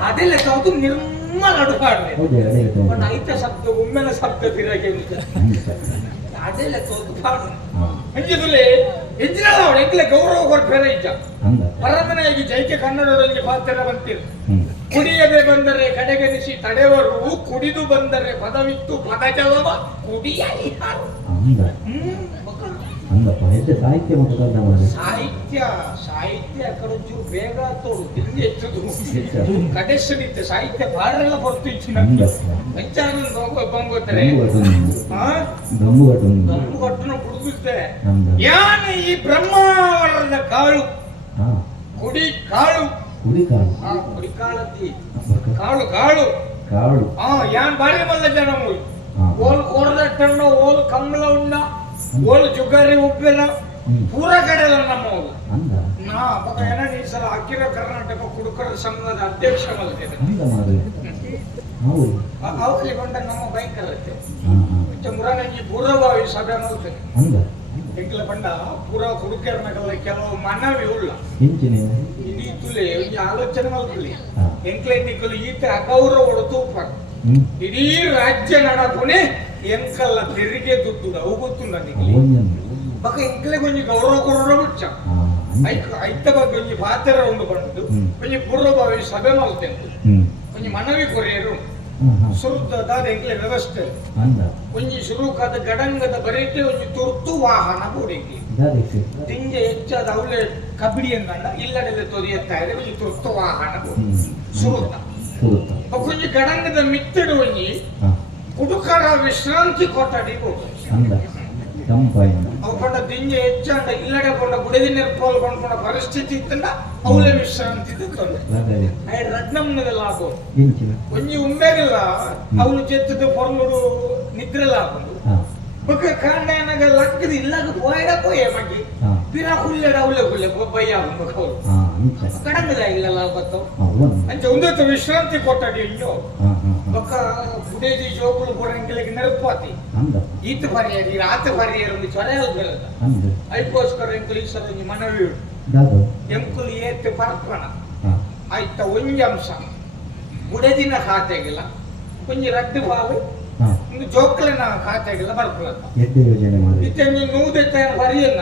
ಅದೆಲ್ಲ ತಗೊಂಡು ನಿರ್ಮಲ ಅಡುಗಾಡ್ಲೆ ಐತ ಶಬ್ದ ಒಮ್ಮೆನ ಶಬ್ದ ತಿರಗೆ ಅದೆಲ್ಲ ತೋದು ಪಾಡು ಅಂಜಿದುಲೆ ಹೆಚ್ಚಿನ ಅವಳು ಎಂಕ್ಲೆ ಗೌರವ ಕೊಡ್ಬೇರೆ ಇಜ್ಜ ಪರಮನೆಯಾಗಿ ಜೈಕೆ ಕನ್ನಡದಲ್ಲಿ ಪಾತ್ರ ಬಂತಿರು ಕುಡಿಯದೆ ಬಂದರೆ ಕಡೆಗಣಿಸಿ ತಡೆವರು ಕುಡಿದು ಬಂದರೆ ಪದವಿತ್ತು ಪದಜಲವ ಕುಡಿಯಲಿ ಸಾಹಿತ್ಯ ಸಾಹಿತ್ಯ ಕಡಚು ಬೇಗ ತೋಡು ತಿಂಡಿ ಹೆಚ್ಚುದು ಕಡೆಸಡಿತ್ತೆ ಸಾಹಿತ್ಯ ಬಾರೆಲ್ಲ ಬರ್ತು ಇಚ್ಚಿನ ಬಂಗೋತಾರೆ ದಮ್ಮುಗಟ್ಟನ್ನು ಕುಡಿದುತ್ತೆ ಯಾನ ಈ ಬ್ರಹ್ಮಾವರದ ಕಾಳು ಕುಡಿ ಕಾಳು ಕುಡಿ ಕಾಳತ್ತಿ ಕಾಳು ಕಾಳು ಕಾಳು ಯಾನ್ ಬಾರಿ ಮಲ್ಲ ಜನ ಓಲ್ ಕೋರ್ದಟ್ಟಣ್ಣ ಓಲ್ ಕಮಲ ಉಂಡ ಓಲ್ ಜುಗಾರಿ ಉಪ್ಪಿನ ಪೂರ ಕಡೆಲ್ಲ ನಮ್ಮವರು ನಾ ಏನ ಈ ಸಲ ಅಖಿಲ ಕರ್ನಾಟಕ ಕುಡುಕರ ಸಂಘದ ಅಧ್ಯಕ್ಷ ಮಲ್ತೇನೆ ಅವರಲ್ಲಿ ಬಂದ ನಮ್ಮ ಭಯಂಕರತೆ ಮುರಾನಂಜಿ ಪೂರ್ವಭಾವಿ ಸಭೆ ಮಲ್ತೇನೆ ಎಂಕ್ಲ ಪಂಡ ಪೂರ ಕುಡುಕೆರ್ನಗಲ್ಲ ಕೆಲವು ಮನವಿ ಉಳ್ಳ ಇಂಚಿನ ಇಡೀ ತುಲೆ ಒಂಜಿ ಆಲೋಚನೆ ಮಲ್ಪುಲಿ ಹಾ. ಎಂಕ್ಲ ಎನ್ನಿಕಲು ಈತ ಅಗೌರವ ತೂಪರ್ ಇಡೀ ರಾಜ್ಯ ನಡಪುನೆ ಎಂಕಲ್ಲ ತೆರಿಗೆ ದುಡ್ಡು ಅವು ಗೊತ್ತುಂಡ ನಿಕ್ಲಿ ಬಕ ಎಂಕ್ಲೆ ಕೊಂಚ ಗೌರವ ಕೊಡೋರ ಮುಚ್ಚ ಐತ ಬಗ್ಗೆ ಒಂಜಿ ಪಾತ್ರ ಉಂಡು ಬಂದು ಕೊಂಚ ಪೂರ್ವಭಾವಿ ಸಭೆ ಮಲ್ತೆಂದು ಕೊಂಚ ಮನವಿ ಕೊರೆಯರು ಸುರುತ್ತದ ಎಂಕ್ಲೆ ವ್ಯವಸ್ಥೆ ಒಂಜಿ ಶುರುಕಾದ ಗಡಂಗದ ಬರೀತೆ ಒಂಜಿ ತುರ್ತು ವಾಹನ ಬೋಡಿಗೆ ತಿಂಜೆ ಹೆಚ್ಚಾದ ಅವಳೆ ಕಬಡ್ಡಿ ಎಂದಂಡ ಇಲ್ಲಡೆಲ್ಲ ತೊರಿಯುತ್ತಾ ಇದೆ ಒಂಜಿ ತುರ್ತು ವಾಹನ ಬೋಡಿ ಸುರುತ್ತ ಒಂಜಿ ಗಡಂಗದ ಮಿತ್ತಡು ಒಂಜಿ ಕುಡುಕರ ವಿಶ್ರಾಂತಿ ಕೊಠಡಿ ಬೋಡು ಅವು ಪಂಡ ತಿಂಜೆ ಹೆಚ್ಚಾಂಡ ಇಲ್ಲಡೆ ಕೊಂಡ ಗುಡಿದ ನೆರಪೋಲ್ ಕೊಂಡ್ಕೊಂಡ ಪರಿಸ್ಥಿತಿ ಇತ್ತಂಡ ಅವಳೆ ವಿಶ್ರಾಂತಿ ತೊಂದ್ರೆ ರಡ್ನಮ್ಮನದೆಲ್ಲ ಆಗೋದು ಒಂಜಿ ಉಂಬೆಗೆಲ್ಲ ಅವಳು ಚೆತ್ತದ ಪೊರ್ಲುಡು ನಿದ್ರೆಲ್ಲ ಆಗೋದು ಬೊಕ್ಕ ಕಾಂಡನಗ ಲಕ್ಕದ ಇಲ್ಲಾಗ ಪೋಯಡ ಪೋಯೆ ಮಗ್ಗಿ ಪಿರ ಹುಲ್ಲೆಡ ಅವಳೆ ಹುಲ್ಲೆ ಬಯ್ಯ ಆಗ್ಬೇಕು ಅವಳು ಕಡಂಗದ ಇಲ್ಲಲ್ಲ ಬತ್ತವು ಅಂಚೆ ಒಂದೇ ವಿಶ್ರಾಂತಿ ಕೊಟ್ಟಡಿ ಅಯ್ಯೋ ಬೊಕ್ಕ ಗುಡೇದಿ ಜೋಗುಳು ಕೊಡಂಗಿಲಿಗೆ ನೆರಪಾತಿ ಈತ ಪರಿಯರಿ ಆತ ಪರಿಯರು ಒಂದು ಚೊರೆಯಲ್ ಬರದ ಅದಕ್ಕೋಸ್ಕರ ಎಂಕುಲಿ ಸರ್ ಒಂಜಿ ಮನವಿ ಎಂಕುಲು ಏತ್ ಪರ್ಪಣ ಆಯ್ತ ಒಂಜಿ ಅಂಶ ಗುಡೇದಿನ ಖಾತೆಗಿಲ್ಲ ಒಂಜಿ ರಡ್ಡು ಬಾವು ಒಂದು ಜೋಕ್ಲಿನ ಖಾತೆಗಿಲ್ಲ ಬರ್ಕೊಳತ್ತ ಇತ್ತೊಂಜಿ ನೂದೆತ್ತ ಬರಿಯಲ್ಲ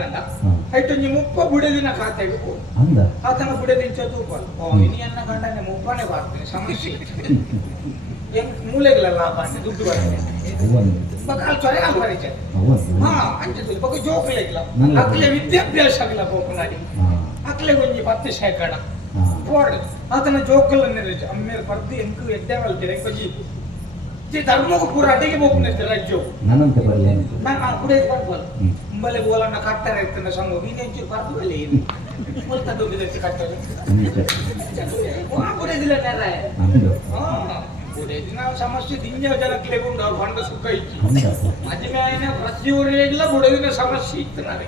ಐಟೊಂಜಿ ಮುಪ್ಪ ಬುಡದಿನ ಖಾತೆಗೆ ಹೋಗುದು ಆತನ ಬುಡದಿನ ಚತುರ್ಪಾಲ ಇನಿ ಅನ್ನ ಗಂಡನೆ ಮುಪ್ಪನೆ ಬರ್ತೇನೆ ಸಮಸ್ಯೆ ಮೂಲೆಗಳ ಲಾಭ ಅಂದ್ರೆ ದುಡ್ಡು ಬರ್ತದೆ ಚೊರೆ ಪರಿಚಯ ಹಾ ಅಂಚೆ ಬಕ ಜೋಕ್ಲೆಗಿಲ್ಲ ಅಕ್ಲೆ ವಿದ್ಯಾಭ್ಯಾಸ ಆಗಿಲ್ಲ ಹೋಗ್ನಾಡಿ ಅಕ್ಲೆ ಒಂಜಿ 10 ಶೇಕಡ ಬೋರ್ಡ್ ಆತನ ಜೋಕಲ್ ಅಮ್ಮೇಲೆ ಬರ್ದು ಎಂಕು ಎಡ್ಡೆ ಮಲ್ತಿರ ಕೊಂಜಿ ಧರ್ಮಕ್ಕೆ ಪೂರ ಅಡಿಗೆ ಹೋಗ್ನಿರ್ತಾರೆ ರಾಜ್ಯ ನನ್ನಂತೆ ಬರಲಿ ನಾನು ಕುಡಿಯ ಬರ್ಬಲ್ಲ ಮುಂಬಲೆ ಗೋಲನ್ನ ಕಟ್ಟರ ಇರ್ತದೆ ಸಂಘ ನೀನೆಂಚು ಬರ್ಬಲ್ಲ ಏನು ಮುಲ್ತದ್ದು ಬಿದ್ದಕ್ಕೆ ಕಟ್ಟರು ಕುಡಿಯದಿಲ್ಲ ನೆರ ಕುಡಿಯದಿನ ಸಮಸ್ಯೆ ದಿಂಜ ಜನಕ್ಕೆ ಲೇಗುಂಡು ಅವ್ರು ಬಂಡ ಸುಖ ಇತ್ತು ಮದುವೆನ ಪ್ರತಿಯೊಬ್ಬರಿಗೆಲ್ಲ ಬುಡದಿನ ಸಮಸ್ಯೆ ಇತ್ತು ನಾಳೆ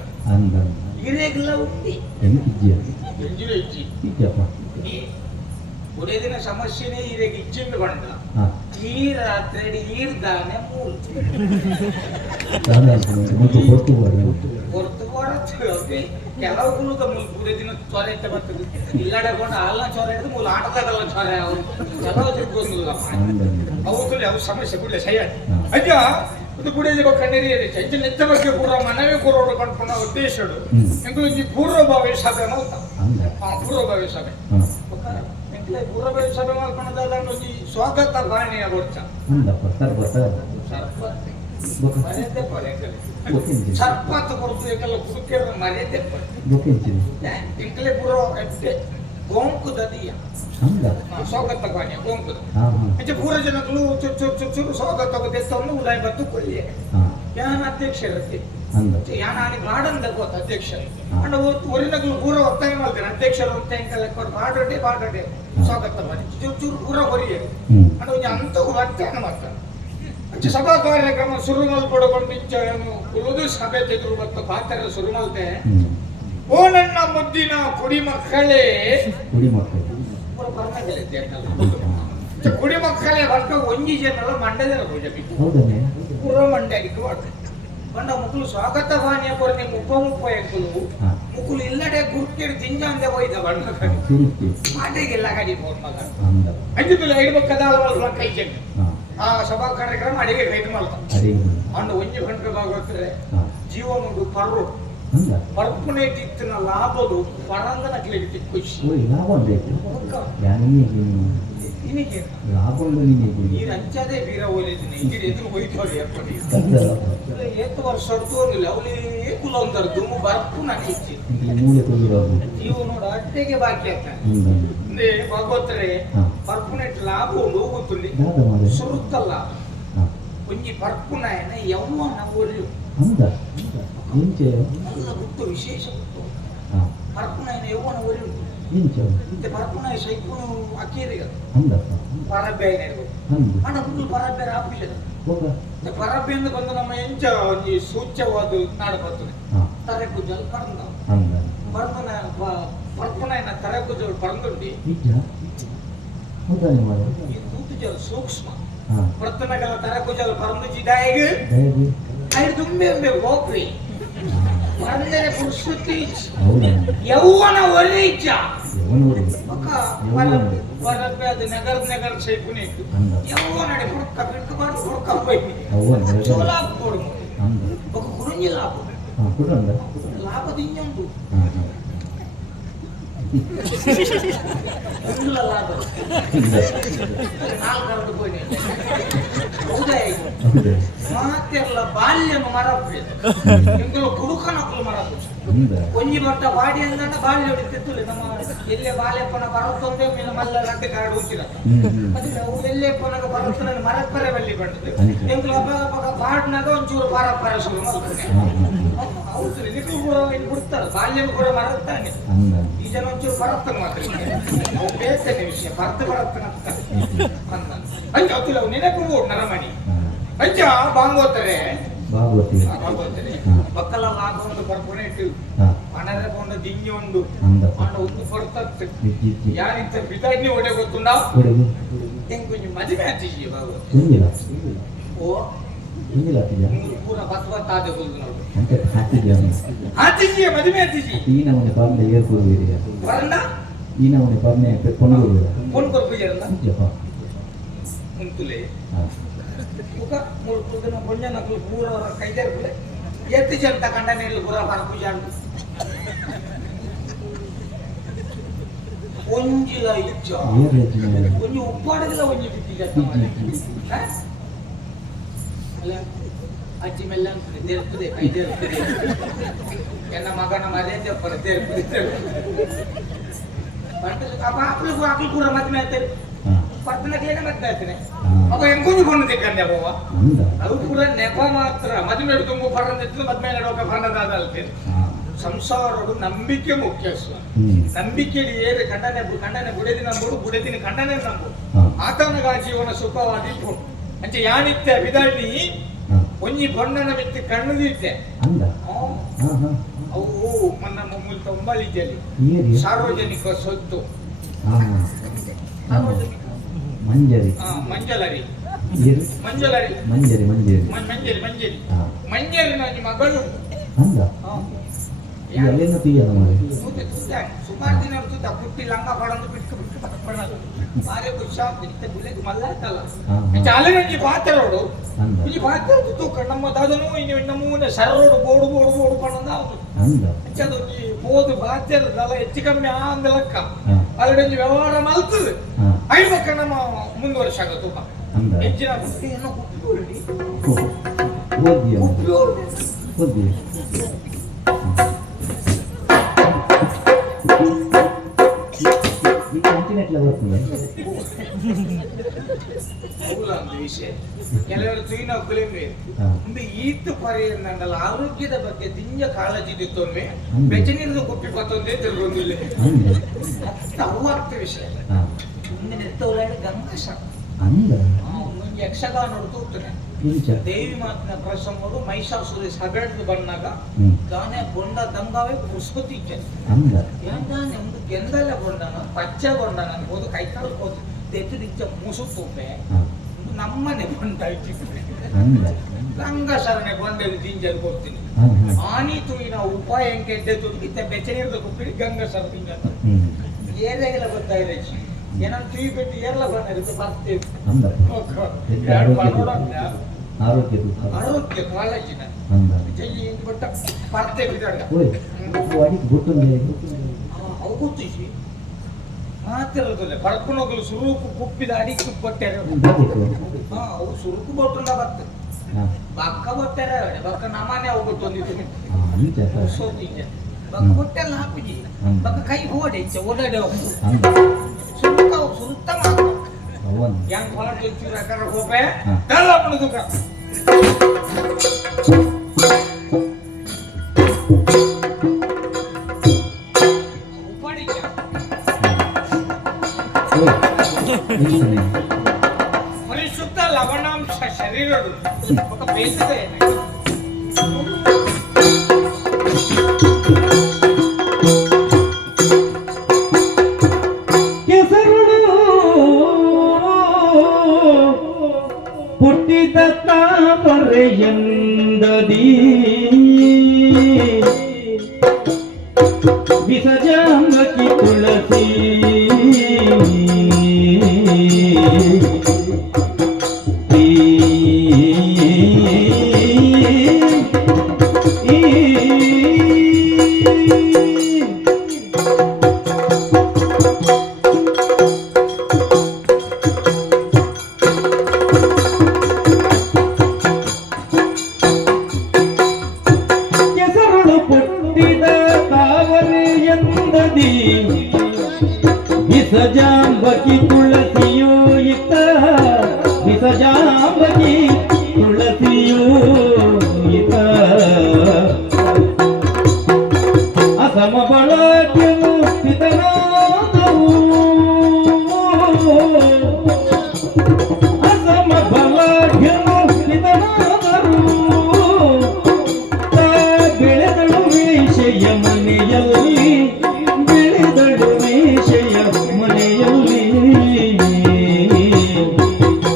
ಹಿರಿಯಗೆಲ್ಲ ಉಂಟಿ ಎಂಜಿನ ಇಚ್ಚಿ ಬುಡದಿನ ಸಮಸ್ಯೆನೇ ಹಿರಿಯಗೆ ಇಚ್ಚಿಂದು ಬಂಡ ಈ ರಾತ್ರಿ ಈರ್ದಾನೆ ಮೂಲ ಹೊರತು ಕೆಲವು ಕುಲದ ಮೂಲ ಪೂರೆ ದಿನ ಚೊರೆ ಅಂತ ಬರ್ತದೆ ಇಲ್ಲಡಕೊಂಡು ಅಲ್ಲ ಚೊರೆ ಹಿಡಿದು ಮೂಲ ಆಟದಾಗಲ್ಲ ಚೊರೆ ಅವರು ಕೆಲವು ತಿಳ್ಕೊಂಡಿಲ್ಲ ಅವತ್ತು ಯಾವ ಸಮಸ್ಯೆ ಬಿಡಲೆ ಸೈ ಅಜ್ಜ ಇದು ಬುಡೇದಿ ಕಣ್ಣೀರಿ ಹೆಚ್ಚು ನೆತ್ತ ಬಗ್ಗೆ ಪೂರ್ವ ಮನವೇ ಕೂರೋಡು ಕಂಡ್ಕೊಂಡ ಉದ್ದೇಶಡು ಎಂದು ಈ ಪೂರ್ವಭಾವಿ ಸಭೆ ಮೌತ ಪೂರ್ವಭಾವಿ ಸಭೆ ಪೂರ್ವಭಾವಿ ಸಭೆ ಮಾಡ್ಕೊಂಡಾಗ ಸ್ವಾಗತ ಭಾವನೆಯ ಗೊತ್ತ ಸರ್ಪತ್ತು ಕೊಡ್ತು ಏಕೆಲ್ಲ ಕುಡುಕಿರ ಮರ್ಯಾದೆ ಇಂಕಲೆ ಪೂರ್ವ ಎಟ್ಟೆ ಗೋಂಕು ದದಿಯ ಸ್ವಾಗತ ಭಾವನೆಯ ಗೋಂಕು ಹೆಚ್ಚು ಪೂರ ಜನಗಳು ಚುರು ಸ್ವಾಗತ ತೆತ್ತವನ್ನು ಉಲಾಯ ಬತ್ತು ಕೊಳ್ಳಿಯೇ ಯಾನ ಅಧ್ಯಕ್ಷ ಇರುತ್ತೆ ಯಾನಿ ಬಾಡಂದ ಗೊತ್ತ ಅಧ್ಯಕ್ಷ ಅಂಡ ಒರಿನಗಳು ಪೂರ ಒತ್ತಾಯ ಮಾಡ್ತಾರೆ ಅಧ್ಯಕ್ಷರು ಅಂತ ಹೆಂಗಲ್ಲ ಬಾಡಡೆ ಸ್ವಾಗತ ಮಾಡಿ ಚೂರು ಪೂರ ಹೊರಿಯೇ ಅಂಡ ಒಂದು ಅಂತ ಒತ್ತಾಯ ಮಾಡ್ತಾರೆ ಸಭಾ ಕಾರ್ಯಕ್ರಮ ಶುರು ಮಲ್ಪಡಕೊಂಡು ಕುಲುದು ಸಭೆ ತೆಗೆದು ಮತ್ತು ಪಾತ್ರ ಶುರು ಮಲ್ತೆ ಓ ನನ್ನ ಮುದ್ದಿನ ಕುಡಿ ಮಕ್ಕಳೇ ಕುಡಿ ಮಕ್ಕಳೇ ಬರ್ಕ ಒಂಜಿ ಜನರ ಮಂಡ್ಯದ ಪೂಜೆ ಪೂರ್ವ ಮಂಡ್ಯಕ್ಕೆ ಮಾಡ್ತಾರೆ ಬಂಡ ಮುಕ್ಕಲು ಸ್ವಾಗತ ಭಾನಿಯ ಕೊರತೆ ಮುಪ್ಪ ಎಕ್ಕಲು ಮುಕ್ಕಲು ಇಲ್ಲಡೆ ಗುರುತಿರು ತಿಂಜಾಂದೆ ಹೋಯ್ದ ಬಣ್ಣ ಮಾಟೆಗೆಲ್ಲ ಕಡಿ ಫೋನ್ ಮಗ ಅಂಜಿಲ್ಲ ಇಡ್ಬೇಕದ ಕೈ ಚೆಕ್ ಆ ಸಭಾ ಕಾರ್ಯಕ್ರಮ ಅಡಿಗೆ ಕೈದು ಮಾಡ್ತಾರೆ ಅಂಡು ಒಂಜಿ ಗಂಟೆ ಭಾಗವತರೆ ಜೀವನದು ಪರ್ರು ಪರ್ಪುನೆ ತಿತ್ತಿನ ಲಾಭದು ಪರಂದನ ಕ್ಲಿಗೆ ಖುಷಿ ನೀರು ಅಂಚದೆ ಬೀರ ಹೋಲಿದ್ದೀನಿ ಇಂಜಿನ ಎದುರು ಹೋಯ್ತೋಳಿ ಏತು ವರ್ಷ ಹೊರತು ಅವಳಿ ಕುಲ ಅಂತಾರೆ ದುಮ್ಮು ಬರ್ಪು ನಾನು ಹೆಚ್ಚಿ ನೀವು ನೋಡ ಅಟ್ಟೆಗೆ ಬಾಕಿ ಆಗ್ತಾನೆ ಭಾಗವತರೆ ಪರ್ಪುನೆಟ್ ಲಾಭ ಒಂದು ಹೋಗುತ್ತಲ್ಲಿ ಸುರುತ್ತಲ್ಲ ಒಂಜಿ ಪರ್ಪುನಾಯನ ಯೌವನ ಒಳ್ಳೆ ಎಲ್ಲ ಗುಟ್ಟು ವಿಶೇಷ ಗುಟ್ಟು ಪರ್ಪುನಾಯನ ಯೌವನ ಒಳ್ಳೆ ಉಂಟು ಪರ್ಪುನಾಯ ಸೈಕುನು ಅಕ್ಕೇರಿಗ ಪರಬ್ಯಾಯ ಅಣ್ಣ ಕುಟುಂಬ ಪರಬ್ಯಾರ ಆಫೀಸ್ ಪರಬ್ಬಿಂದ ಬಂದು ನಮ್ಮ ಎಂಚ ಒಂದು ಸೂಚ್ಯವಾದ ನಾಡು ಬರ್ತದೆ ತರೆಕುಜಲ್ ಪರಂದ ಪರಂದನ ಪರ್ಪುನಾಯನ ತರೆಕುಜಲ್ ಪರಂದುಂಡಿ ಕೂತುಜಲ್ ಸೂಕ್ಷ್ಮ ಪ್ರತನಗಳ ತರೆಕುಜಲ್ ಪರಂದು ಜಿದಾಯಿಗೆ ಐದು ತುಂಬೆ ಹೋಗ್ರಿ ಬಂದರೆ ಪುರುಷತಿ ಹೌದಾ ಯೌವನ ಒರೀಚ ఎవరు ఒక వరపే అది నగర సైపుని అంద యౌవన పుడక పిట్టుబాటు పుడక పోయి అవును చోలాపు పోడు అంద ఒక కురుంజి లాభ కుటుంబ లాభ దింజందు ఇందుల లాభ నాలుగు పోయి ಹೌದೇ ಮಾತೆಲ್ಲ ಬಾಲ್ಯನು ಮರಬೇಕು ಇಂಕಲು ಕುಡುಕನಕ್ಕಲು ಮರಬೇಕು ಒಂಜಿ ಬಟ್ಟ ಬಾಡಿ ಅಂದಂಡ ಬಾಲ್ಯ ಹೊಡಿತಿತ್ತು ನಮ್ಮ ಎಲ್ಲೇ ಬಾಲ್ಯಪ್ಪನ ಬರುತ್ತಂದೆ ಮೀನ ಮಲ್ಲ ರಡ್ಡೆ ಕಾಡು ಹುಚ್ಚಿರ ಮತ್ತೆ ನಾವು ಎಲ್ಲೇಪ್ಪನಗ ಬರುತ್ತನ ಮರಪ್ಪರೆ ಬಲ್ಲಿ ಬಂದಿದೆ ಇಂಕಲು ಅಬ್ಬ ಬಾಡ್ನಾಗ ಒಂಚೂರು ಪರ ಶುರು ಮಾಡ್ತಾರೆ ಹೌದು ನಿಕ್ಕಲು ಕೂಡ ಇಲ್ಲಿ ಬಿಡ್ತಾರೆ ಬಾಲ್ಯನು ಕೂಡ ಮರತ್ತಾನೆ ಈ ಜನ ಒಂಚೂರು ಬರುತ್ತಾನೆ ಮಾತ್ರ ನಾವು ಬೇಸನೆ ವಿಷಯ ಬರುತ್ತಾನೆ ಅಂತ ಅಂಜ ಗೊತ್ತಿಲ್ಲ ನೆನಪು ನರಮಣಿ ಅಂಜ ಬಾಂಗೋತಾರೆ ಬಾಂಗೋತಾರೆ ಪಕ್ಕಲ ಲಾಭ ಒಂದು ಬರ್ಪಣೆ ಇಟ್ಟು ಹಣದ ಕೊಂಡು ದಿಂಗಿ ಒಂದು ಹಣ ಒಂದು ಕೊಡ್ತತ್ತೆ ಯಾರಿತ ಬಿದಾಗಿ ಒಡೆ ಗೊತ್ತುಂಡ ಹೆಂಗ್ ಕೊಂಚ ಮದುವೆ ಹಚ್ಚಿಜಿ ಬಾಬು ಓ ಪೂರ ಬಸವತ್ತಾದ ಹೋಗುದು ನಾವು ಹಚ್ಚಿಜಿ ಮದುವೆ ಹಚ್ಚಿಜಿ ಈನವನೆ ಪಾರ್ನೆ ಏರ್ಪುರುವಿರಿಯ ಬರಲ್ಲ ಈನವನೆ ಪಾರ್ನೆ ಪೊನ್ಗುರುವಿರ ಪೊನ್ಗುರುವಿರಲ್ಲ ಜಪ ಮುಂತುಲೆ ಮುಖ ಮುಳ್ಕುದನ ಬಣ್ಣ ನಕಲು ಪೂರವರ ಕೈದೇರ್ಬುಲೆ ಎತ್ತು ಜಂತ ಕಂಡನೆಲ್ಲ ಪೂರ ಪರಪುಜಾಂಡು ಒಂಜಿಲ ಇಚ್ಚ ಒಂಜಿ ಉಪ್ಪಾಡಗಿಲ್ಲ ಒಂಜಿ ಬಿದ್ದಿಲ್ಲ ಅಲ್ಲ ಅಜ್ಜಿ ಮೆಲ್ಲ ಅಂತದೆ ತೆರ್ಪುದೆ ಕೈದೇರ್ಪುದೆ ಎನ್ನ ಮಗನ ಮರೇ ತೆಪ್ಪರ ತೆರ್ಪುದೆ ಆಕಳು ಕೂಡ ಮದ್ಮೆ ಆಯ್ತಾರೆ ಪರ್ತನಕ್ಕೆ ಮದ್ಮೆ ಆಯ್ತಾನೆ ಅವ ಹೆಂಗೊಂದು ಕೊಂಡು ತಿಕ್ಕಂದೆ ಅವ ಅದು ಕೂಡ ನೆಪ ಮಾತ್ರ ಮದುವೆ ತುಂಬ ಪರಂದಿತ್ತು ಮದ್ಮೆ ನಡೋಕ ಪರಂದಾದಲ್ತೆ ಸಂಸಾರಡು ನಂಬಿಕೆ ಮುಖ್ಯ ನಂಬಿಕೆಯಲ್ಲಿ ಏರು ಕಂಡನೆ ಬುಡೆದಿ ನಂಬುಡು ಬುಡೆದಿನ ಕಂಡನೆ ನಂಬುಡು ಆತನಗ ಜೀವನ ಸುಖವಾದಿತ್ತು ಅಂಚೆ ಯಾನಿತ್ತೆ ವಿದಾಳಿ ಒಂಜಿ ಬಣ್ಣನ ಮೆತ್ತಿ ಕಣ್ಣು ದೀತೆ ಅವು ಮನ್ನ ಮೂಲಕ ಒಂಬಳಿದ್ದಲ್ಲಿ ಸಾರ್ವಜನಿಕ ಸೊತ್ತು ಮಂಜರಿ ಮಂಜಲರಿ ಮಂಜರಿ ಮಂಜರಿ ಮಂಜರಿ ಮಂಜರಿ ನನ್ನ ಮಗಳು ಎಲ್ಲಿಂದ ತೀಯದ ಮಾಡಿ ಸುಮಾರು ದಿನ ಇರ್ತದ ಪುಟ್ಟಿ ಲಂಗ ಪಡಂದು ಬಿಟ್ಟು ಬಾರೆ ಖುಷಿ ಬಿಲೆಗೆ ಮಲ್ಲ ಆಯ್ತಲ್ಲ ಚಾಲನೆ ಪಾತ್ರೋಡು ಈ ಪಾತ್ರ ನಮ್ಮ ದಾದನು ನಮ್ಮೂನ ಸರರೋಡು ಬೋಡು ಪಡಂದ ಅದು ಹೋದು ಬಾತ್ಯಲ್ಲ ಹೆಚ್ಚು ಕಮ್ಮಿ ಆಂದ ಲೆಕ್ಕ ಅಲ್ಲೊಂದು ವ್ಯವಹಾರ ಮಲ್ತದೆ ಐವಕ್ಕ ನಮ್ಮ ಮುಂದುವರ್ಷ ಆಗತ್ತುಪ್ಪ ಹೆಚ್ಚಿನ ವಿಷಯ ಕೆಲವರು ತುಯಿನ ಒಕ್ಕಲೇನ್ವೆ ಒಂದು ಈತು ಪರೆಯಲ್ಲ ಆರೋಗ್ಯದ ಬಗ್ಗೆ ದಿಂಜ ಕಾಳಜಿ ದಿತ್ತೊಮ್ಮೆ ಬೆಚ್ಚನಿರದ ಕುಪ್ಪಿ ಪತ್ತೊಂದೇ ತಿಳ್ಕೊಂಡಿಲ್ಲ ಅವ್ವತ್ತು ವಿಷಯ ಮುಂದಿನ ಎತ್ತವಲಾಡಿ ಗಂಗಾಶ ಯಕ್ಷಗಾನ ನೋಡ್ತೋಗ್ತಾನೆ ದೇವಿ ಮಾತಿನ ಪ್ರಸಂಗಗಳು ಮಹಿಷಾಸುರ ಸಗಡ್ದು ಬಂದಾಗ ಗಾನೆ ಬೊಂಡ ದಂಗಾವೇ ಪುಷ್ಪತಿ ಯಾನೆ ಒಂದು ಗೆಂದಲೆ ಬೊಂಡನ ಪಚ್ಚ ಬೊಂಡನ ಹೋದು ಕೈಕಾಲು ಹೋದು ತೆತ್ತು ದಿಚ್ಚ ಮೂಸು ತುಪ್ಪೆ ನಮ್ಮನೆ ಬೊಂಡ ಇಟ್ಟಿದ್ರೆ ಗಂಗಸರನೆ ಬೊಂಡೆದು ತಿಂಜಲು ಕೊಡ್ತೀನಿ ಆನಿ ತುಯಿನ ಉಪಾಯ ಹೆಂಗೆ ತುಗಿತ ಬೆಚ್ಚನಿರದ ಕುಪ್ಪಿಡಿ ಗಂಗಸರ ತಿಂಜ ಏರೆಗೆಲ್ಲ ಗೊತ್ತಾಗಿದೆ ಏನಂತ ತುಯಿ ಬಿಟ್ಟು ಏರ್ಲ ಬಂದಿರುತ್ತೆ ಬರ್ತೇವೆ ಆರೋಗ್ಯ ಕಾಳಜಿನ ಬಟ್ಟ ಬರ್ತೇವೆ ಅವು ಗೊತ್ತಿಸಿ ಮಾತಿರೋದಿಲ್ಲ ಬರ್ಕೊಂಡೋಗಲು ಸುರುಕು ಕುಪ್ಪಿದ ಅಡಿಕೆ ಕೊಟ್ಟೆರೆ ಅವು ಸುರುಕು ಬೊಟ್ಟುಂಡ ಬರ್ತದೆ ಬಕ್ಕ ಕೊಟ್ಟೆರೆ ಬಕ್ಕ ನಮ್ಮನೆ ಹೋಗ್ಬಿಟ್ಟು ಒಂದಿತ್ತು ಸೋತಿಂಜ ಬಕ್ಕ ಕೊಟ್ಟೆಲ್ಲ ಹಾಕುಜಿ ಬಕ್ಕ ಕೈ ಓಡೆ ಓಡಾಡಿ ಹೋಗ್ತದೆ ಸುತ್ತ ಮಾತು yang kalau cuci rakar kope dalam menentukan upadinya Parishutta lavanamsha shariradu oka peside ಹುಟ್ಟಿದ ತಾಮರೆಯಂದದಿ ಕೆಸರುಳು ಪುಟ್ಟಿದ ತಾವರೆ ಎಂದದಿ ವಿಸಜಾಂಬಕಿ ತುಳಸಿಯೂ ಇತ್ತ ವಿಸಜಾಂಬಕಿ ತುಳಸಿಯೂ ಇತ್ತ ಅಸಮ ಬಳಕೆನು ಪಿತನಾದವು ಅಸಮ ಬಳಕೆನು ಪಿತನಾದರು ಬೆಳೆದಳು ವೇಷೆಯ ಮನೆಯಲ್ಲಿ ಬೆಳೆದಳು ವೇಷೆಯ ಮನೆಯಲ್ಲಿ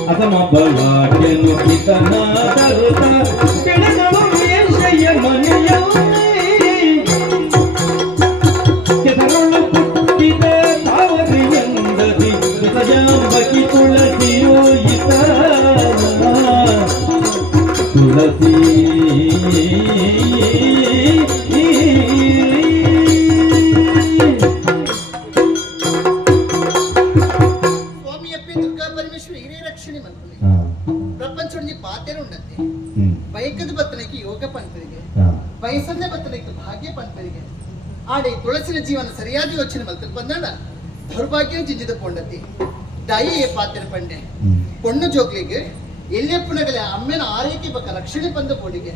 ಅಸಮ ಬಳಕೆನು ಪಿತನಾದರು ಬೆಳೆದಳು ವೇಷೆಯ ಮನೆಯಲ್ಲಿ ಕೆಸರುಳು ಪುಟ್ಟಿದ ತಾವರೆ ಎಂದದಿ ವಿಸಜಾಂಬಕಿ ತುಳಸಿಯೋ ಇತ ತುಳಸಿ ಸ್ವಾಮಿ ಅಪ್ಪಿ ದುರ್ಗಾ ಪರಮೇಶ್ವರಿ ಹಿರಿಯ ರಕ್ಷಣೆ ಮಾಡ್ಕೊಳ್ಳಿ ಪ್ರಪಂಚದಲ್ಲಿ ಪಾತೆರು ಉಂಡತ್ತೆ ಬೈಕದ ಬತ್ತನಕ್ಕೆ ಯೋಗ ಪಂಪರಿಗೆ ಬಯಸನ್ನೇ ಬತ್ತನಕ್ಕೆ ಭಾಗ್ಯ ಪಂಪರಿಗೆ ಆಡೆ ತುಳಸಿನ ಜೀವನ ಸರಿಯಾದ ಯೋಚನೆ ಮಲ್ತಲ್ ಬಂದಾಡ ದೌರ್ಭಾಗ್ಯ ಜಿಂಜಿದ ಪೊಂಡತಿ ದಾಯಿಯೇ ಪಾತೆರ ಪಂಡೆ ಪೊಣ್ಣು ಜೋಗ್ಲಿಗೆ ಎಲ್ಲೆಪ್ಪುನಗಲೆ ಅಮ್ಮೆನ ಆರೈಕೆ ಬಕ್ಕ ರಕ್ಷಣೆ ಬಂದ ಬೋಡಿಗೆ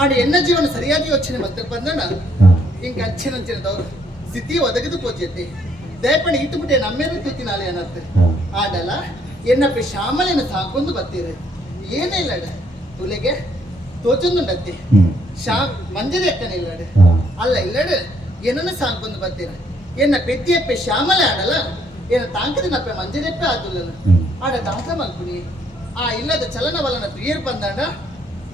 ಆಡೆ ಎನ್ನ ಜೀವನ ಸರಿಯಾದ ಯೋಚನೆ ಮಲ್ತಲ್ ಬಂದಾಡ ಹಿಂಗ ಅಂಚಿನಂಚಿನದವ್ರು ಸ್ಥಿತಿ ಒದಗದು ಪೋಜ್ಯತೆ ದಯಪಣಿ ಇಟ್ಟು ಬಿಟ್ಟೆ ನಮ್ಮೇಲೆ ತುತ್ತಿನಾಲೆ ಅನ್ನತ್ತೆ ಆಡಲ್ಲ ಎನ್ನಪ್ಪೆ ಶ್ಯಾಮಲಿನ ಸಾಕೊಂದು ಬತ್ತೀರಿ ಏನೇ ಇಲ್ಲಡ ತುಲೆಗೆ ತೋಚೊಂದುಂಡತ್ತಿ ಮಂಜರಿ ಅಕ್ಕನ ಇಲ್ಲಡೆ ಅಲ್ಲ ಇಲ್ಲಡೆ ಏನನ್ನ ಸಾಕೊಂದು ಬತ್ತೀರ ಎನ್ನ ಪೆತ್ತಿಯಪ್ಪೆ ಶ್ಯಾಮಲೆ ಆಡಲ್ಲ ಏನ ತಾಂಕದಿನಪ್ಪೆ ಮಂಜರಿಯಪ್ಪೆ ಆದುಲ್ಲನ ಆಡ ದಾಸ ಮಲ್ಪುನಿ ಆ ಇಲ್ಲದ ಚಲನವಲನ ಪ್ರಿಯರು ಬಂದಾಡ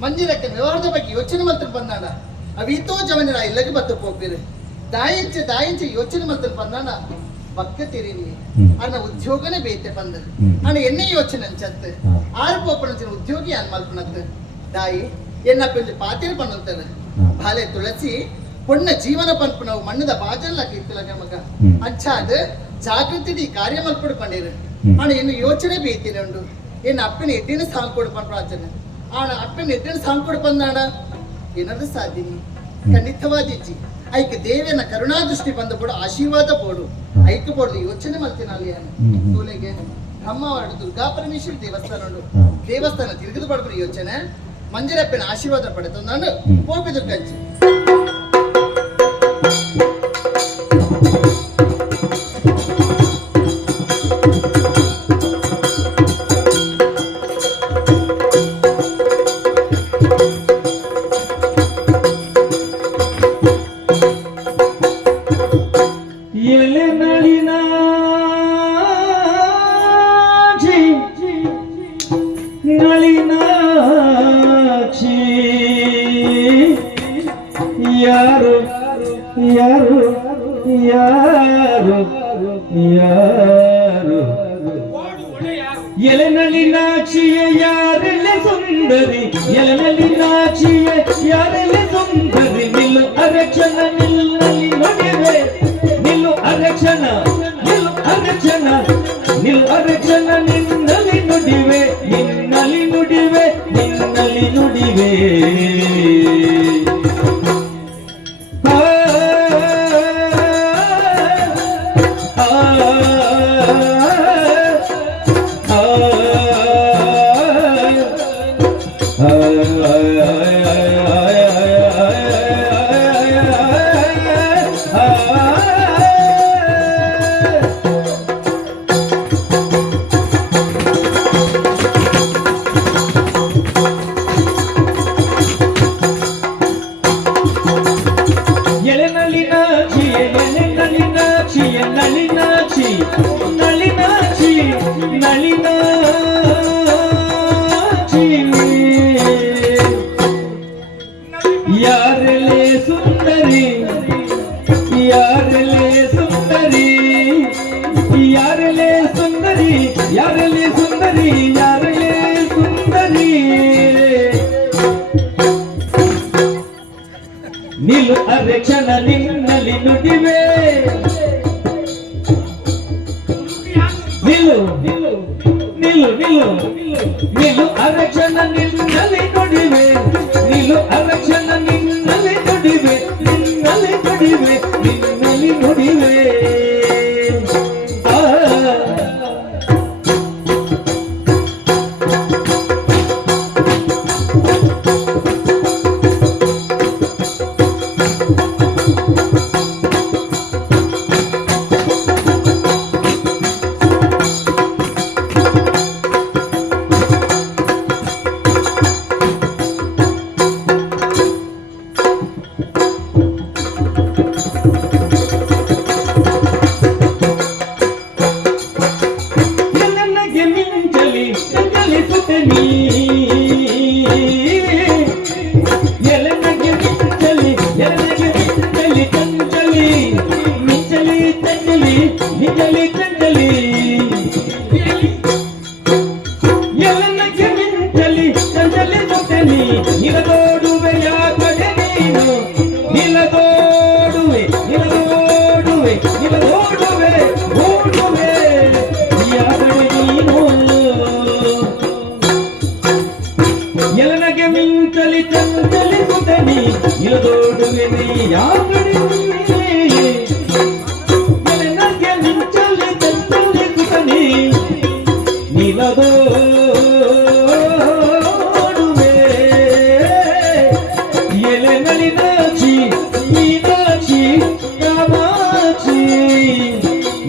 ಮಂಜರಕ್ಕನ ವ್ಯವಹಾರದ ಬಗ್ಗೆ ಯೋಚನೆ ಮಾತ್ರ ಬಂದಾಡ ಅವೀತೋ ಜವನಿರ ಇಲ್ಲಗೆ ಬತ್ತ ಹೋಗ್ತೀರಿ ದಾಯಿಂಚೆ ಯೋಚನೆ ಮಾತ್ರ ಬಂದಾಡ ಬಕ್ಕ ತಿರಿನಿ ಅನ್ನ ಉದ್ಯೋಗನೇ ಬೇತೆ ಬಂದ ಅನ್ನ ಎನ್ನೆ ಯೋಚನೆ ಅಂಚತ್ತೆ ಆರು ಪೋಪಣಂಚಿನ ಉದ್ಯೋಗಿ ಅನ್ ಮಲ್ಪನತ್ತೆ ದಾಯಿ ಎನ್ನಪ್ಪೆ ಪಾತಿರ ಪಣ್ಣಂತಾರೆ ಬಾಲೆ ತುಳಸಿ ಪೊಣ್ಣ ಜೀವನ ಪಂಪು ನಾವು ಮಣ್ಣದ ಬಾಜಲ್ಲ ಕಿತ್ತಲಗ ಮಗ ಅಂಚಾದ ಜಾಗೃತಿ ಕಾರ್ಯ ಮಲ್ಪಡು ಪಂಡಿರು ಅಣ್ಣ ಇನ್ನು ಯೋಚನೆ ಬೇಯ್ತೀನಿ ಉಂಡು ಏನು ಅಪ್ಪನ ಎಡ್ಡಿನ ಸಾಂಗ್ ಕೊಡು ಪಂಪ ಆಚರಣೆ ಆಣ ಅಪ್ಪನ ಎಡ್ಡಿನ ಸಾಂಗ್ ಕೊಡು ಬಂದಾಣ ಏನಾದ್ರು ಸಾಧ್ಯನಿ ಖಂಡಿತವಾದಿಜ್ಜಿ ಐಕ ದೇವಿಯನ್ನ ಕರುಣಾದೃಷ್ಟಿ ಬಂದ ಬೋಡು ಆಶೀರ್ವಾದ ಬೋಡು ಐಕ ಬೋಡು ಯೋಚನೆ ಮಾಡ್ತೀನಿ ಅಲ್ಲಿ ತೂಲೆಗೆ ಬ್ರಹ್ಮವಾಡ ದುರ್ಗಾ ಪರಮೇಶ್ವರಿ ದೇವಸ್ಥಾನ ಉಂಡು ದೇವಸ್ಥಾನ ತಿರುಗಿದು ಪಡ್ಬಿಡಿ ಯೋಚನೆ ಮಂಜರಪ್ಪನ ಆಶೀರ್ವಾದ ಪಡೆದು ನಾನು ಹೋಗಿದ್ದು ಕಂಚಿ ಯಾರು ಯಾರು ಯಾರು ಯಾರು ಎಲೆನಲಿನಾಕ್ಷಿಯ ಯಾರೆಲ್ಲ ಸುಂದರಿ ಎಲೆನಲಿನಾಕ್ಷಿಯ ಯಾರೆಲ್ಲ ಸುಂದರಿ ನಿಲ್ಲು ಅರಕ್ಷಣ ನಿಲ್ಲಲಿ ನುಡಿವೆ ನಿಲ್ಲು ಅರಕ್ಷಣ ನಿಲ್ಲು ಅರಕ್ಷಣ ನಿಲ್ಲು ಅರಕ್ಷಣ ನಿನ್ನಲಿ ನುಡಿವೆ ನಿನ್ನಲಿ ನುಡಿವೆ ನಿನ್ನಲಿ ನುಡಿವೆ ಯಾರಲೆ ಸುಂದರಿ ಯಾರಲೆ ಸುಂದರಿ ಯಾರಲೆ ಸುಂದರಿ ಯಾರಲೆ ಸುಂದರಿ ಯಾರಲೆ ಸುಂದರಿ ನಿಲ್ಲು ಅರೆಕ್ಷಣ ನಿನ್ನಲ್ಲಿ ನುಡಿವೆ ನಿಲ್ಲು ನಿಲ್ಲು ನಿಲ್ಲು ನಿಲ್ಲು ನಿಲ್ಲು ಅರೆಕ್ಷಣ ನಿನ್ನಲ್ಲಿ ನುಡಿವೆ ನಿಲ್ಲು ಅರೆಕ್ಷಣ ನಿನ್ನಲ್ಲಿ ನುಡಿವೆ ನಿನ್ನಲ್ಲಿ ನುಡಿವೆ ನಿನ್ನಲ್ಲಿ ನುಡಿವೆ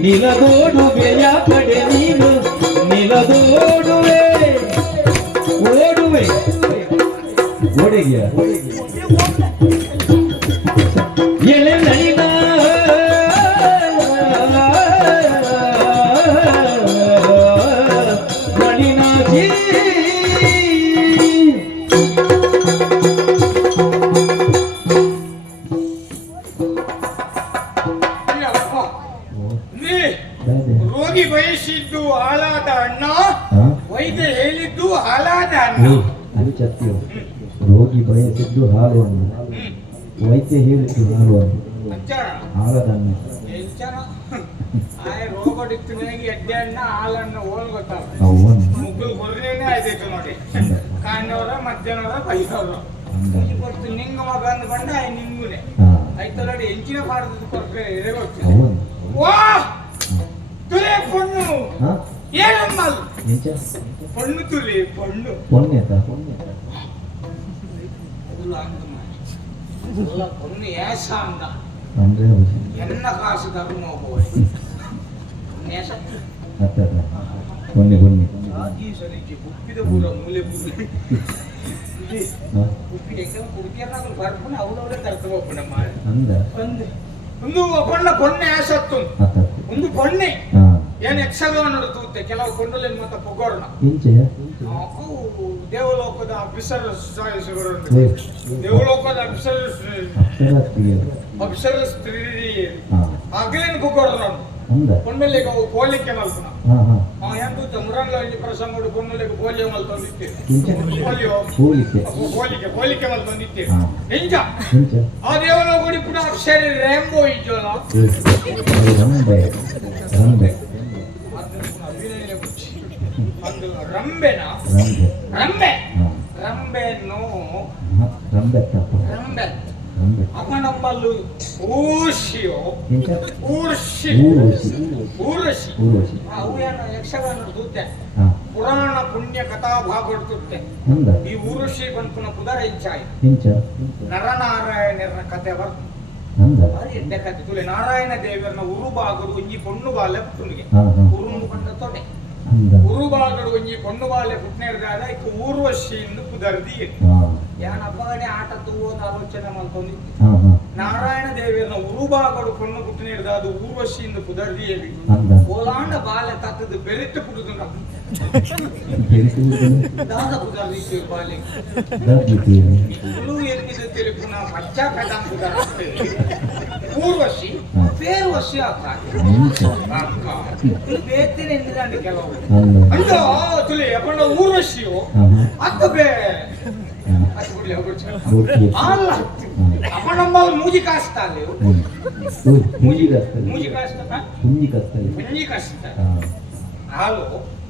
ನಿಲದೋಡುವೆಯ ಕಡೆ ನೀನು ನಿಲದೋಡುವೆ ಓಡುವೆ ಓಡಿಗೆ ಎಲೆ ನೈನ ಮಣಿನಾಜಿ ರೋಗಿ ಬಯಸಿದ್ದು ಹಾಳಾದ ಅಣ್ಣ, ವೈದ್ಯ ಹೇಳಿದ್ದು ಹಾಳಾದ ಅಣ್ಣ. ಅದು ಸತ್ಯ. ರೋಗಿ ಬಯಸಿದ್ದು ಹಾಲು ಅನ್ನ, ವೈದ್ಯ ಹೇಳಿದ್ದು ಹಾಲು ಅನ್ನ, ಹಾಳದ ಅನ್ನ. ರೋಗಡಿತ್ತಿನಾಗಿ ಎಡ್ಡೆ ಅಣ್ಣ ಹಾಲನ್ನ ಓಲ್ ಗೊತ್ತಾಗ ಮುಗ್ಗಲ್ ಬರ್ರೇನೆ ಆಯ್ತಾಯ್ತು ನೋಡಿ. ಕಾಂಡವರ ಮಧ್ಯಾಹ್ನವರ ಬೈದವ್ರು ಇವತ್ತು ನಿಂಗ ಮಗ ಅಂದ್ಕೊಂಡ ನಿಂಗುನೆ ಆಯ್ತು ನೋಡಿ. ಎಂಚಿನ ಭಾರತದ ಕೊರತೆ ಇದೆ ಗೊತ್ತಿಲ್ಲ. ವಾ ತುಲೆ ಪೊಣ್ಣು ಏನಮ್ಮಲ್ ಪೊಣ್ಣು ತುಲೆ ಪೊಣ್ಣು పొన్ను ఏసాంద ఎన్న కాసు ధర్మో పోయి కొన్ని కొన్ని సరికి బుప్పిద పూర మూలే బుప్పి బుప్పి ఎక్కడ కుడికేనా బర్పున అవులవలే తరతవప్పునమ్మ అంద ಒಂದು ಕೊಂಡ ಪೊಣ್ಣೆ ಆಸತ್ತು ಒಂದು ಪೊಣ್ಣೆ ಏನ್ ಯಕ್ಷಗಾನದ ತೂತೆ ಕೆಲವು ಕೊಂಡಲೇನು ಮತ್ತೆ ಪೊಗೋರ್ಣ ದೇವಲೋಕದ ಅಫಿಸರ್ ದೇವಲೋಕದ ಅಫಿಸರ್ ಸ್ತ್ರೀ ಆಗ್ಲೇನು ಪೊಗೋರ್ಣ పొన్నులేక పోలిక మల్పున ఎంత మురంలో ప్రసంగుడు పొన్నులేక పోలియో మల్తొందిತ್ತೆ పోలిక మల్తొందిತ್ತೆ నింజ ఆ దేవులో గుడి ఇప్పుడు అక్షరి రేంబో ఇచ్చోలా రంబెనా రంబెను రంబె ಅಮ್ಮನಮ್ಮಲ್ಲು ಊರ್ಷಿಯೋ ಊರ್ಷಿ ಅವು ಏನು ಯಕ್ಷಗಾನ ದೂತೆ ಪುರಾಣ ಪುಣ್ಯ ಕಥಾ ಭಾಗವಡ್ತುತ್ತೆ ಈ ಊರ್ಷಿ ಬಂದ್ಪುನ ಪುದರ ಇಂಚಾಯಿ ನರನಾರಾಯಣರ ಕಥೆ ಭಾರಿ ಎಡ್ಡೆ ಕಥೆ ತುಲೆ ನಾರಾಯಣ ದೇವರನ್ನ ಉರುಬಾಗಡು ಒಂಜಿ ಪೊಣ್ಣು ಬಾಲೆ ಪುಟ್ಟುನಿಗೆ ಉರುಮು ಬಂದ ತೊಡೆ ಉರುಬಾಗಡು ಒಂಜಿ ಪೊಣ್ಣು ಬಾಲೆ ಪುಟ್ಟನೇರ್ದಾದ ಇಕ್ಕ ಊರ್ವಶಿ ಎಂದು ಪುದರ್ದಿ ಯಾನ ಅಪ್ಪಗಡೆ ಆಟ ತೂವೋದು ಆಲೋಚನೆ ಮಾಡ್ಕೊಂಡಿದ್ದೆ ನಾರಾಯಣ ದೇವಿಯನ್ನ ಉರುಬಾಗಡು ಪೊಣ್ಣು ಪುಟ್ಟನೇರ್ದ ಅದು ಊರ್ವಶಿಯಿಂದ ಪುದರ್ದಿಯಲ್ಲಿ ಓಲಾಂಡ ಬಾಲೆ ತತ್ತದು ಬೆರೆಟ್ಟು ಪುಡುದು ದಾದ ಪುದರ್ದಿ ಬಾಲೆ ಹುಳು ಎಲ್ಲಿದ್ದು ತಿಳಿಪುನ ಪಚ್ಚ ಪೆದಾಂ ಪುದರ ಊರ್ವಶಿ ಪೇರ್ವಶಿ ಆಗ್ತಾರೆ ಬೇತಿನ ಎನ್ನಿದಾಂಡಿ ಕೆಲವು ಅಂತ ತುಳಿ ಅಪ್ಪಣ್ಣ ಊರ್ವಶಿಯು ಅತ್ತ ಬೇ ಅದು ಬಿಡ್ಲಿ ಹೋಗ್ಬಿಡ್ತು. ಬೋಟಿ ಅಲ್ಲ ಅಪ್ಪ ನಮ್ಮಲ್ಲಿ ಮೂಜಿ ಕಾಸ್ತಾ ಅಲ್ಲಿ ಮುಂಜಿ ಕಸ್ತಲೆ ಮೂಜಿ ಕಾಸ್ತಾ ಮುಂಜಿ ಕಸ್ತಲೆ ಮುಂಜಿ ಕಾಸ್ತಾ ಹಾ ಹಾಲು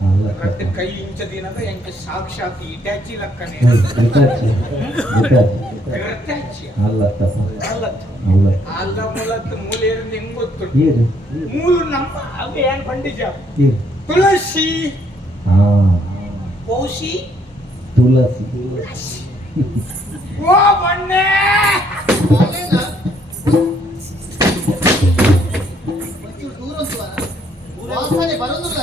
ಅಲ್ಲ ಪ್ರತಿ ಕೈ ಇಂಚ ದಿನದ ಎಂಕ ಸಾಕ್ಷಾತ್ ಇಟ್ಯಾಚಿ ಲಕ್ಕನೆ ಗೊತ್ತಾಚಿ ಇಟ್ಯಾಚಿ ಅಲ್ಲ ತಪ್ಪ ಅಲ್ಲತ್ತು ಅಲ್ಲ ಅಲ್ಲ ಮೂಲತ್ ಮೂಲ ಇருந்து ಹೆಂಗ್ ಗೊತ್ತು ಏನು ಮೂಲ ನಮ್ಮ ಅವು ಏನ್ ಪಂಡಿಜ ಏನು ತುಳಸಿ ಹಾ ಪೌಸಿ ತುಳಸಿ ಓ ಬಣ್ಣೆ ಅಲ್ಲೇನಾ? ಒಂಚೂರು ದೂರ ಉಂಟು ಅಲ್ಲ? ವಾಸನೆ ಬರೋದಿಲ್ಲ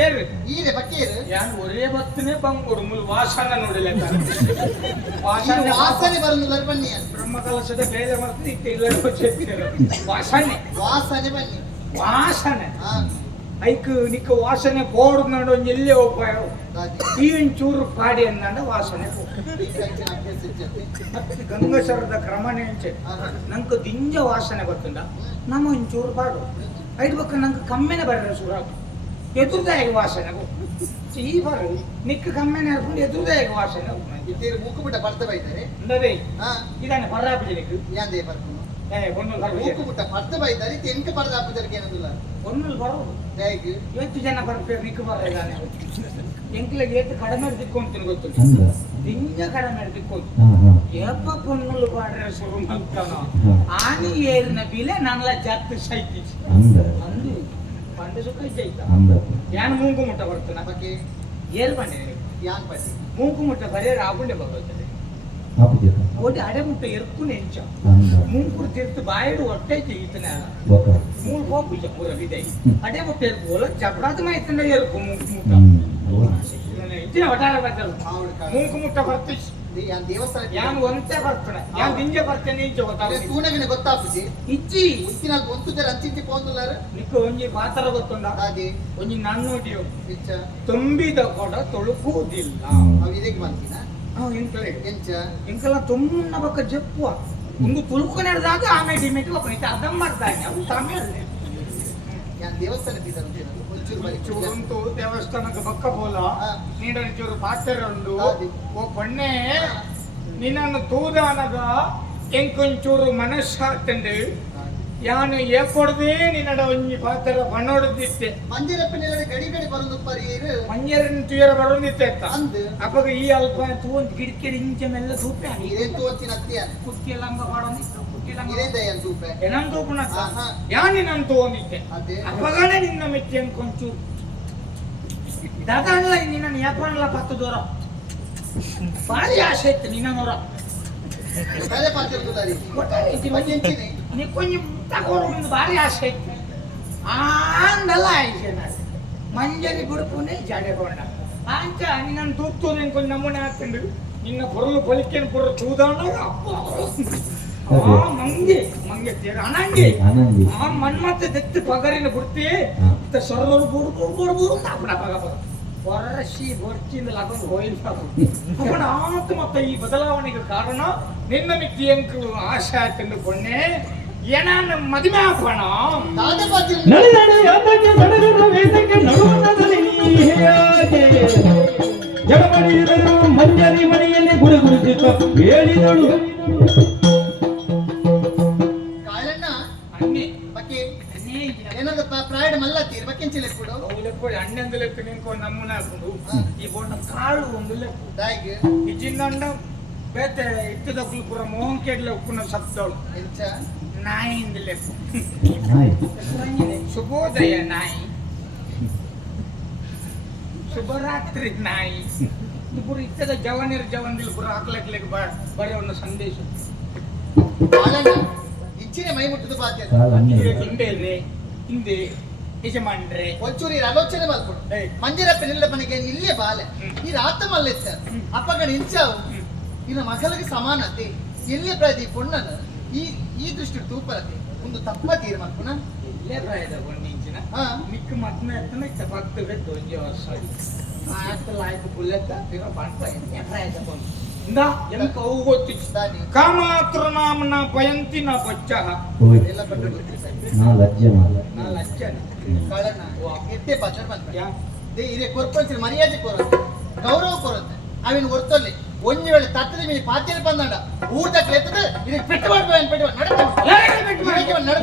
ಏರು ಈರೆ ಬಕ್ಕೇರು ಯಾನ್ ಒರೇ ಬತ್ತನೆ ಬಂಗೋಡು ಮೂಲ ವಾಸನ ನೋಡಿಲ್ಲ ಈ ವಾಸನೆ ಬರೋದಿಲ್ಲ ಬನ್ನಿ ಅಂತ. ಬ್ರಹ್ಮ ಕಲಶದ ಬೇರೆ ಮಾಡ್ತೀನಿ ಇತ್ತು ಇಲ್ಲ ವಾಸನೆ ವಾಸನೆ ಬನ್ನಿ ವಾಸನೆ ಹಾ ಐಕ್ ನಿಕ್ಕ ವಾಸನೆ ಬೋರ್ಡ್ ನೋಡು ಎಲ್ಲೇ ಉಪಾಯ ದಾದಿ ಈ ಚೂರು ಪಾಡಿ ಅಂದ ವಾಸನೆ ಈ ಕೈಕಿನ ಅಭ್ಯಾಸ ಇರ್ತದೆ. ಗಂಗಸರದ ಕ್ರಮಣೆ ಅಂಚೆ ಹಾ, ಹಾ. ನಂಗೆ ದಿಂಜ ವಾಸನೆ ಗೊತ್ತುಂಡ ನಮ್ಮ ಒಂಚೂರು ಪಾಡು ಐದು ಬಕ್ಕ ನಂಗೆ ಕಮ್ಮೆನೆ ಬರ್ರೆ ಸುರಾಕು ಎದುರ್ದಾಯಿಗೆ ವಾಸನೆ ಈ ಬರ ನಿಕ್ಕ ಕಮ್ಮೆನೆ ಹಾಕೊಂಡು ಎದುರ್ದಾಯಿಗೆ ವಾಸನೆ ಇದ್ದೀರು ಮೂಕು ಬಿಟ್ಟ ಬರ್ತ ಬೈತಾರೆ ಅಂದದೇ ಹಾ ಇದಾನೆ ಪರ್ರಾಪಿಜೆ ನಿಕ್ಕು ಯಾಂದೇ ಬರ್ಕೊಂಡು ಒಂದು ಮೂಕು ಬಿಟ್ಟ ಬರ್ತ ಬೈತಾರೆ ತೆಂಕ ಪರದ ಹಾಪಿದರಿಗೆ ಏನದಿಲ್ಲ ಒಂದು ಬರೋದು ಹೇಗ್ ಎಷ್ಟು ಜನ ಬರ್ಬೇಕು ನಿಕ್ಕು ಬರ ಇದ್ದಾನೆ ಎಂಕ್ಲಿಗೆ ಎಷ್ಟು ಕಡಿಮೆ ತಿಕ್ಕೊಂತೀನಿ ಗೊತ್ತು ಹಂಗ ದಿಂಜ ಕಡಿಮೆ ತಿಕ್ಕೊಂಡು ಹಾ ಹಾ ಏಪ ಪೊನ್ನುಲು ಬಾಡ್ರೆ ಶುರು ಮಾಡ್ತಾನ ಹಾ. ಆನಿ ಏರಿನ ಬಿಲೆ ನನ್ಲ ಜಾತ್ ಸೈತಿ ಅಂದ ಅಂದು ಪಂಡೆ ಸುಖ ಜೈತ ಅಂದ ಯಾನ್ ಮೂಗು ಮುಟ್ಟ ಬರ್ತಾನ ಬಗ್ಗೆ ಏರ್ ಬಂಡೆ ಯಾನ್ ಪಟ್ಟಿ ಮೂಗು ಮುಟ್ಟ ಬರೇ ರಾಗುಂಡೆ ಬರ್ತದೆ ಆಪು ಜಕ ಓಡಿ ಅಡೆ ಮುಟ್ಟ ಎರ್ಕು ನೆಂಚ ಅಂದ ಮೂಗು ತಿರ್ತು ಬಾಯಿಡು ಹೊಟ್ಟೆ ಈತನ ಬಕ ಮೂರು ಹೋಗ್ಬಿಜ ಮೂರ ಬಿದೆ ಅಡೆ ಮುಟ್ಟ ಎರ್ಕು ಚಪಡಾದ ಮಾಹಿತಿನ ಎರ್ಕು ಮೂಗು ಮುಟ್ಟ ಅವ್ವ ಇತ್ತಿನ ಒಟ್ಟಾರೆ ಬರ್ತಾರೆ ಮಾವಳ ಕಾಳು ಮೂಗು ಮುಟ್ಟ ಬರ್ತಿಸ್ ಯಾನ್ ದೇವಸ್ಥಾನ ಯಾನ್ ಒಂತೆ ಬರ್ತಾನೆ ಯಾನ್ ದಿಂಜೆ ಬರ್ತೇನೆ ಇಂಚ ಗೊತ್ತಾಗ ತೂನಗಿನ ಗೊತ್ತಾಪುಜಿ ಇಚ್ಚಿ ಉಚ್ಚಿನಲ್ಲಿ ಒಂದು ಜರ ಅಂಚಿಂಚಿ ಪೋಂದುಲ್ಲಾರ ನಿಕ್ಕ ಒಂಜಿ ಪಾತ್ರ ಗೊತ್ತುಂಡ ಹಾಗೆ ಒಂಜಿ ನನ್ನೋಟಿಯು ಪಿಚ್ಚ ತುಂಬಿದ ಕೊಡ ತೊಳುಕುವುದಿಲ್ಲ ಅವು ಇದಕ್ಕೆ ಬಂದಿನ ಇಂಕಲೆ ಎಂಚ ಇಂಕಲ ತುಂಬ ಬಕ್ಕ ಜಪ್ಪುವ ಒಂದು ತುಳುಕು ನಡೆದಾಗ ಆಮೇಲೆ ಡಿಮೇಟ್ ಒಬ್ಬನಿಗೆ ಅರ್ಧ ಮಾಡ್ತಾನೆ ಅವು ತಾಮೇಲೆ ಯಾನ್ ದೇವಸ್ಥಾನ ಬೀದರ್ ಅಂತ ಒಂಚೂರು ಬರೀ ಚೂರಂತೂ ದೇವಸ್ಥಾನಕ್ಕೆ ಬಕ್ಕ ಬೋಲ ಹಾ. ನೀಡ ಚೂರು ಪಾತ್ರೆ ಉಂಡು ಹೌದು. ಓ ಪಣ್ಣೆ ನಿನ್ನನ್ನು ತೂದಾನಗ ಎಂಕೊಂಚೂರು ಮನಸ್ಸಾತಂಡು ಯಾನು ಏಕೊಡ್ದೇ ನಿನ್ನಡ ಒಂಜಿ ಪಾತ್ರ ಬಣ್ಣೊಡ್ದಿತ್ತೆ ಮಂಜರಪ್ಪನೆಲ್ಲ ಗಡಿ ಗಡಿ ಬರೋದು ಪರಿಯರು ಮಂಜರಿನ ತುಯರ ಬರೋದಿತ್ತೆ ಅಂತ ಅಂದು ಅಪ್ಪಗ ಈ ಅಲ್ಪ ತೂಂದ್ ಗಿಡಕೆ ಇಂಚೆ ಮೆಲ್ಲ ತೂಪೆ ಇರೇನ್ ತೋಚಿನ ಅತ್ತಿಯ ಕುಟ್ಟಿ ಲಂಗ ಮಾಡೋದಿತ್ತು ಕುಟ್ಟಿ ಲಂಗ ಇರೇನ್ ದಯ್ಯನ್ ತೂಪೆ ಏನಂತ ತೂಪಣ ಆಹಾ. ಯಾನಿ ನಾನು ತಗೊಂಡಿದ್ದೆ ಅದೇ ಅಪ್ಪಗನೆ ನಿನ್ನ ಮೆಚ್ಚಿ ಅನ್ಕೊಂಚು ದಾದಾನ್ಲ ನಿನ್ನ ಯಾಪನ್ಲ ಪತ್ತು ದೂರ ಭಾರಿ ಆಸೆ ಇತ್ತು ನಿನ್ನ ನೋರ ಬೇರೆ ಪಾತ್ರ ದಾರಿ ಎಂಚಿನಿ ನೀ ಕೊಂಚ ತಗೊಂಡು ಭಾರಿ ಆಸೆ ಇತ್ತು ಆಂದಲ್ಲ ಆಯ್ಕೆ ಮಂಜರಿ ಬುಡುಪುನೆ ಜಡೆಗೊಂಡ ಆಂಚ ನಿನ್ನ ತೂತು ಕೊಂಚ ನಮೂನೆ ಹಾಕೊಂಡು ನಿನ್ನ ಪೊರಲು ಪಲಿಕೆನ್ ಪೊರ ತೂದಾಣ ಮಂಗೆ ಮಂಗೆ ತೀರ ಅನಂಗೆ ಆನಂದಿ ಆ ಮನ್ಮತ್ತೆ ದೆತ್ತು ಪಗರಿನ ಬಿಡ್ತಿ ಸರ್ವರು ಬುಡು ತಾಪಡ ಪಗ ಹೊರಸಿ ಬರ್ಚಿಂದ ಲಗೊಂಡು ಹೋಯಿಲ್ಲ ಅವನ ಆನಂತ ಮತ್ತೆ ಈ ಬದಲಾವಣೆಗೆ ಕಾರಣ ನಿನ್ನ ಮಿಕ್ಕಿ ಅಂಕು ಆಶೆ ಆಯ್ತಂದು ಕೊಂಡೆ ಏನಾನ ಮದುವೆ ಹಾಕೋಣ ದಾದ ಪಾತ್ರ ನಡೆ ನಡೆ ಯಾತಕ್ಕೆ ನಡೆದಿರುವ ವೇದಕ್ಕೆ ನಡುವಣ್ಣದಲ್ಲಿ ನೀಯಾಗೆ ಜಗಮಣಿಯರು ಮಂಜರಿ ಮನೆಯಲ್ಲಿ ಗುರುಗುರುತಿತ್ತು ಹೇಳಿದಳು ಕಾಳಣ್ಣ ಅನ್ನೆ ಬಕ್ಕೆ ಅನ್ನೇ ಏನಾದ ಪ್ರಾಯಡ್ ಮಲ್ಲತ್ತೀರ್ ಬಕ್ಕೆಂಚಿಲೆ ಕೂಡ ಲೆಕ್ಕ ಅಣ್ಣಂದು ಲೆಕ್ಕ ನಿಂತ್ಕೊಂಡು ನಮ್ಮನ್ನ ಹಾಕೊಂಡು ಈ ಬಣ್ಣ ಕಾಳು ಒಂದು ಲೆಕ್ಕ ದಾಯಿಗ್ ಇಜಿಂದಂಡ ಬೇತೆ ಇತ್ತದ ಪುರ ಮೋಹನ್ ಕೇಡ್ಲ ಉಪ್ಪುನ ಸಪ್ತವಳು ಎಂಚ ನಾಯಿಂದ ಲೆಕ್ಕ ನಾಯಿ ಶುಭೋದಯ ನಾಯಿ ಶುಭರಾತ್ರಿ ನಾಯಿ ಪುರ ಇತ್ತದ ಜವನಿರ್ ಜವನ್ದಿಲ್ ಪುರ ಹಾಕ್ಲಕ್ಲಿಕ್ಕೆ ಬರೀ ಒಂದು ಸಂದೇಶ ಕಾಳಣ್ಣ ಇಚ್ಚಿನ ಮೈ ಮುಟ್ಟದು ಪಾತ್ಯ ಕಾಲ ಅನ್ನೆ ಹಿಂದೆ ಹಿಂದೆ ಯಜಮಾನ್ರೆ ಒಂಚೂರು ಈ ಆಲೋಚನೆ ಮಲ್ಕೊಡು ಏಯ್. ಮಂಜರಪ್ಪನೆಲ್ಲ ಮನೆಗೆ ಇಲ್ಲೇ ಬಾಲೆ ಈ ರಾತ ಮಲ್ಲೆತ್ತ ಅಪ್ಪಗಣ ಇಂಚಾವು ಇನ್ನು ಮಗಳಿಗೆ ಸಮಾನತೆ ಎಲ್ಲೇ ಪ್ರತಿ ಪೊಣ್ಣನ ಈ ದೃಷ್ಟಿ ತೂಪಲತೆ ಒಂದು ತಪ್ಪ ತೀರ್ಮಾನ ಪುನಃ ಇಲ್ಲೇ ಪ್ರಾಯದ ಒಂದಿಂಚಿನ ಹಾ ಮಿಕ್ಕ ಮದ್ಮೆ ಎತ್ತನ ಇತ್ತ ಭಕ್ತವೇ ಒಂಜೆ ವರ್ಷ ಆಯ್ತಲ್ಲ ಆಯ್ತು ಬುಲ್ಲೆತ್ತ ಈಗ ಬಂತ ಎನ್ನೆ ಪ್ರಾಯದ ಬಂದು ಇಂದ ಎಂಕ ಅವು ಗೊತ್ತಿತ್ತು ದಾನಿ ಕಾಮಾತ್ರ ನಾಮನ ಪಯಂತಿ ನಾ ಪಚ್ಚ ಹೋಯ್ ಎಲ್ಲ ಪಟ್ಟು ಗೊತ್ತಿಲ್ಲ ನಾ ಲಜ್ಜೆ ಮಾಡ ನಾ ಲಜ್ಜನ ಕಾಳಣ್ಣ ಎತ್ತೆ ಪಾತ್ರ ಬಂದ ಯಾ ದೇ ಇರೆ ಕೊರ್ಪಂಚಿನ ಮರ್ಯಾದೆ ಕೊರತೆ ಗೌರವ ಕೊರತೆ ಅವಿನ ಹೊರ್ತಲ್ಲಿ ಒಂಜಿ ವೇಳೆ ತತ್ತದ ಮೇಲೆ ಪಾತ್ರೆ ಬಂದಾಂಡ ಊಟಕ್ಕೆ ಎತ್ತದ ಇದಕ್ಕೆ ಪೆಟ್ಟು ಮಾಡ್ಬೇಕು ಪೆಟ್ಟು ನಡೆ